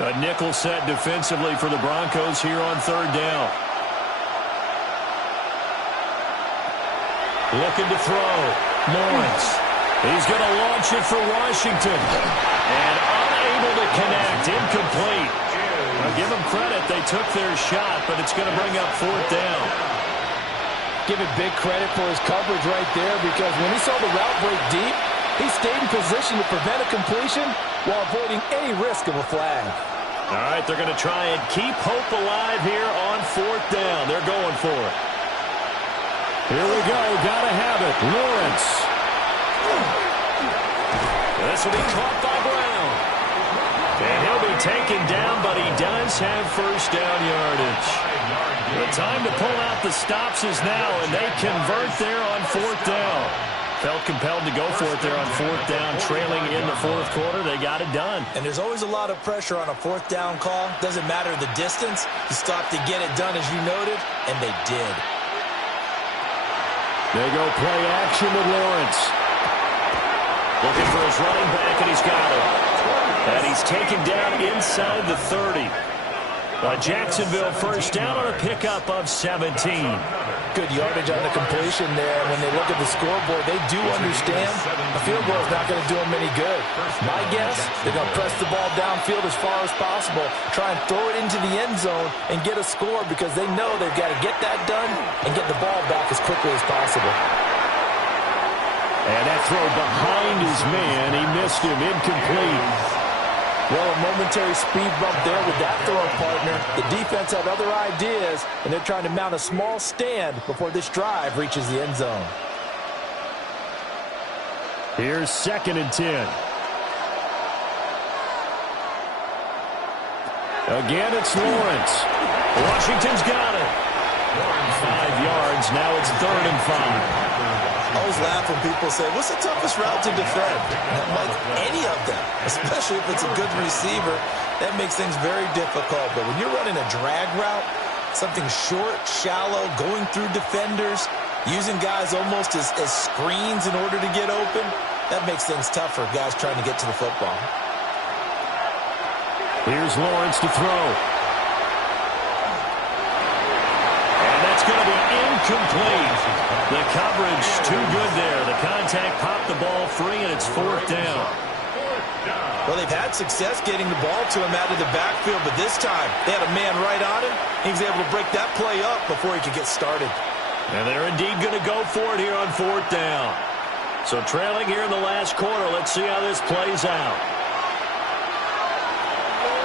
A nickel set defensively for the Broncos here on 3rd down. Looking to throw. Lawrence. He's going to launch it for Washington. And unable to connect. Incomplete. I'll give them credit. They took their shot, but it's going to bring up 4th down. Give it big credit for his coverage right there, because when he saw the route break deep, he stayed in position to prevent a completion while avoiding any risk of a flag. All right, they're going to try and keep hope alive here on 4th down. They're going for it. Here we go. Got to have it. Lawrence. This will be caught by Brown. And he'll be taken down, but he does have 1st down yardage. The time to pull out the stops is now, and they convert there on 4th down. Felt compelled to go for it there on 4th down, trailing in the 4th quarter. They got it done. And there's always a lot of pressure on a 4th down call. Doesn't matter the distance. You stop to get it done, as you noted, and they did. They go play action with Lawrence. Looking for his running back, and he's got it. And he's taken down inside the 30. Jacksonville 1st down on a pickup of 17. Good yardage on the completion there. When they look at the scoreboard, they do understand a field goal is not going to do them any good. My guess, they're going to press the ball downfield as far as possible, try and throw it into the end zone and get a score, because they know they've got to get that done and get the ball back as quickly as possible. And that throw behind his man. He missed him. Incomplete. Well, a momentary speed bump there with that throw, partner. The defense had other ideas, and they're trying to mount a small stand before this drive reaches the end zone. Here's 2nd and 10. Again, it's Lawrence. Washington's got it. 5 yards. Now it's 3rd and 5. I always laugh when people say, what's the toughest route to defend? Not like any of them, especially if it's a good receiver. That makes things very difficult. But when you're running a drag route, something short, shallow, going through defenders, using guys almost as screens in order to get open, that makes things tough for guys trying to get to the football. Here's Lawrence to throw. And that's going to be incomplete. The coverage too good there. The contact popped the ball free, and it's 4th down. Well, they've had success getting the ball to him out of the backfield, but this time they had a man right on him. He was able to break that play up before he could get started. And they're indeed going to go for it here on 4th down. So trailing here in the last quarter. Let's see how this plays out.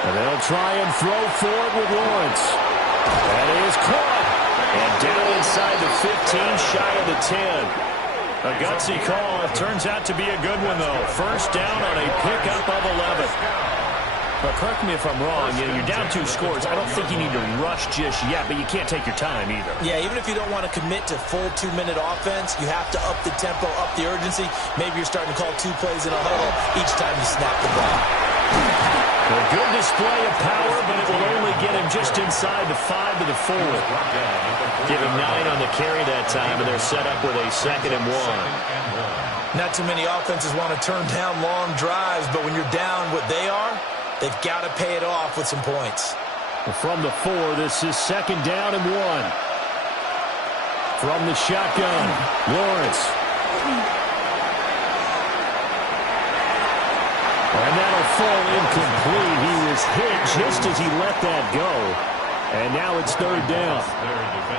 And they'll try and throw for it with Lawrence. That is caught. And down inside the 15, shy of the 10. A gutsy call. It turns out to be a good one, though. 1st down on a pickup of 11. But correct me if I'm wrong. You're down 2 scores. I don't think you need to rush just yet, but you can't take your time either. Yeah, even if you don't want to commit to full 2-minute offense, you have to up the tempo, up the urgency. Maybe you're starting to call 2 plays in a huddle each time you snap the ball. A good display of power, but it will only get him just inside the 5 to the 4. Give him 9 on the carry that time, and they're set up with a 2nd and 1. Not too many offenses want to turn down long drives, but when you're down what they are, they've got to pay it off with some points. From the 4, this is 2nd down and 1. From the shotgun, Lawrence. And that'll fall incomplete. He was hit just as he let that go. And now it's 3rd down.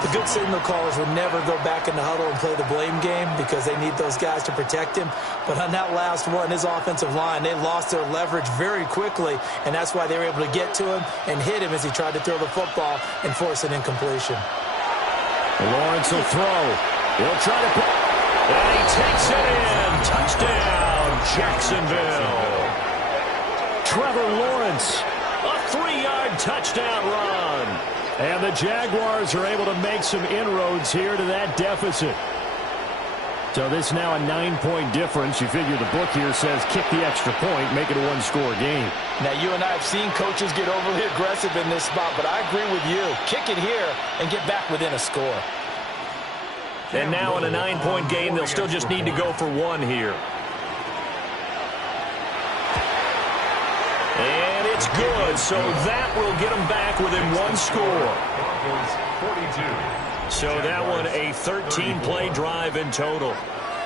The good signal callers would never go back in the huddle and play the blame game because they need those guys to protect him. But on that last one, his offensive line, they lost their leverage very quickly, and that's why they were able to get to him and hit him as he tried to throw the football and force an incompletion. Lawrence will throw. He'll try to put. And he takes it in. Touchdown, Jacksonville. Trevor Lawrence. A 3-yard touchdown run. And the Jaguars are able to make some inroads here to that deficit. So this is now a 9-point difference. You figure the book here says kick the extra point, make it a one-score game. Now, you and I have seen coaches get overly aggressive in this spot, but I agree with you. Kick it here and get back within a score. And now in a 9-point game, they'll still just need to go for one here. And it's good, so that will get them back within one score. So that one a 13-play drive in total.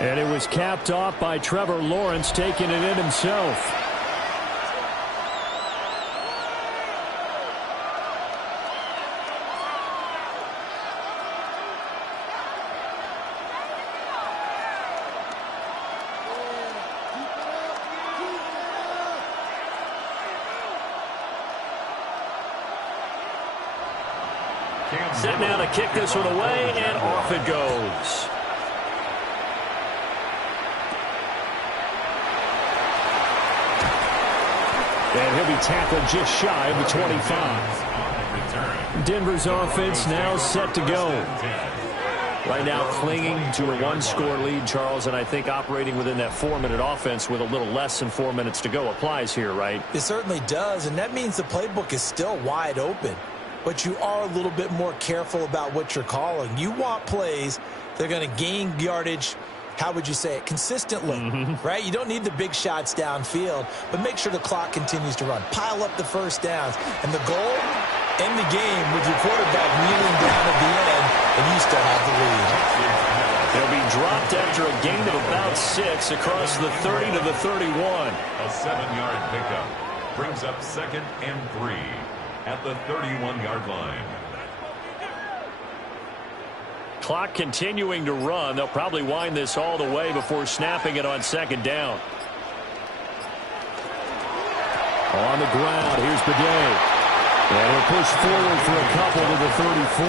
And it was capped off by Trevor Lawrence taking it in himself. Set now to kick this one away, and off it goes. And he'll be tackled just shy of the 25. Denver's offense now set to go. Right now clinging to a one-score lead, Charles, and I think operating within that 4-minute offense with a little less than 4 minutes to go applies here, right? It certainly does, and that means the playbook is still wide open. But you are a little bit more careful about what you're calling. You want plays that are going to gain yardage, how would you say it, consistently, right? You don't need the big shots downfield, but make sure the clock continues to run. Pile up the first downs. And the goal, end the game with your quarterback kneeling down at the end, and you still have the lead. They'll be dropped after a gain of about 6 across the 30 to the 31. A 7-yard pickup brings up 2nd and 3. At the 31-yard line. Clock continuing to run. They'll probably wind this all the way before snapping it on 2nd down. On the ground, here's Bidet. And he'll push forward for a couple to the 34.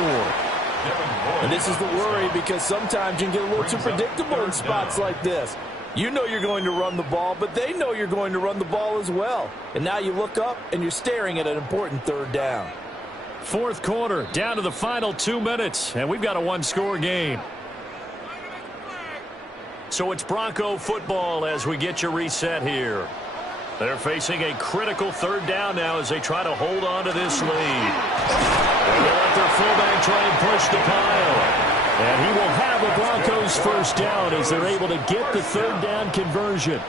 And this is the worry, because sometimes you can get a little too predictable in spots like this. You know you're going to run the ball, but they know you're going to run the ball as well. And now you look up, and you're staring at an important 3rd down. 4th quarter, down to the final 2 minutes, and we've got a one-score game. So it's Bronco football as we get you reset here. They're facing a critical 3rd down now as they try to hold on to this lead. And they'll let their fullback try and push the pile. And he will have the Broncos first down as they're able to get the 3rd down conversion.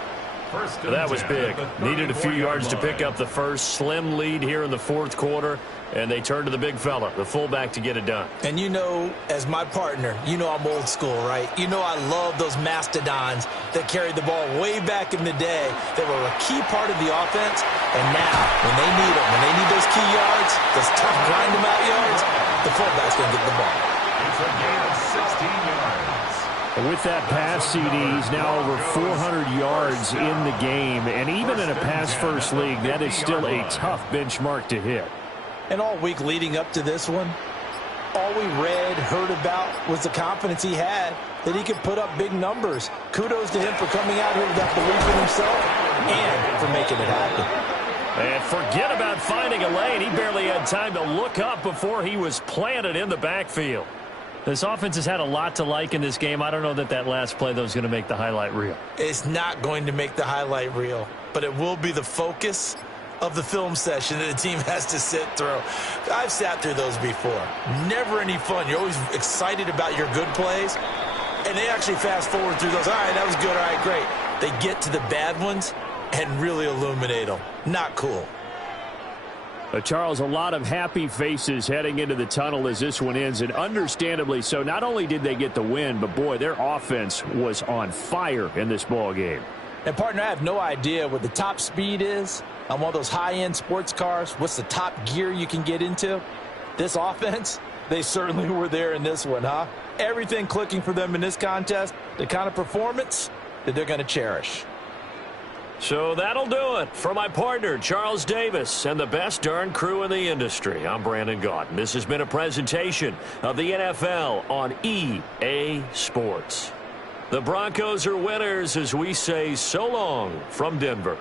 That was big. Needed a few yards to pick up the first. Slim lead here in the 4th quarter, and they turn to the big fella, the fullback, to get it done. And you know, as my partner, you know I'm old school, right? You know I love those mastodons that carried the ball way back in the day that were a key part of the offense. And now, when they need them, when they need those key yards, those tough grind-them-out yards, the fullback's going to get the ball. It's a gain of 16 yards. With that pass, CD, he's now over 400 yards in the game. And even in a pass-first league, that is still a tough benchmark to hit. And all week leading up to this one, all we read, heard about was the confidence he had that he could put up big numbers. Kudos to him for coming out here with that belief in himself and for making it happen. And forget about finding a lane. He barely had time to look up before he was planted in the backfield. This offense has had a lot to like in this game. I don't know that that last play, though, is going to make the highlight reel. It's not going to make the highlight reel, but it will be the focus of the film session that the team has to sit through. I've sat through those before. Never any fun. You're always excited about your good plays, and they actually fast forward through those. All right, that was good. All right, great. They get to the bad ones and really illuminate them. Not cool. Charles, a lot of happy faces heading into the tunnel as this one ends, and understandably so. Not only did they get the win, but, boy, their offense was on fire in this ball game. And, partner, I have no idea what the top speed is on one of those high-end sports cars. What's the top gear you can get into? This offense, they certainly were there in this one, huh? Everything clicking for them in this contest, the kind of performance that they're going to cherish. So that'll do it for my partner, Charles Davis, and the best darn crew in the industry. I'm Brandon Gaudin. This has been a presentation of the NFL on EA Sports. The Broncos are winners as we say so long from Denver.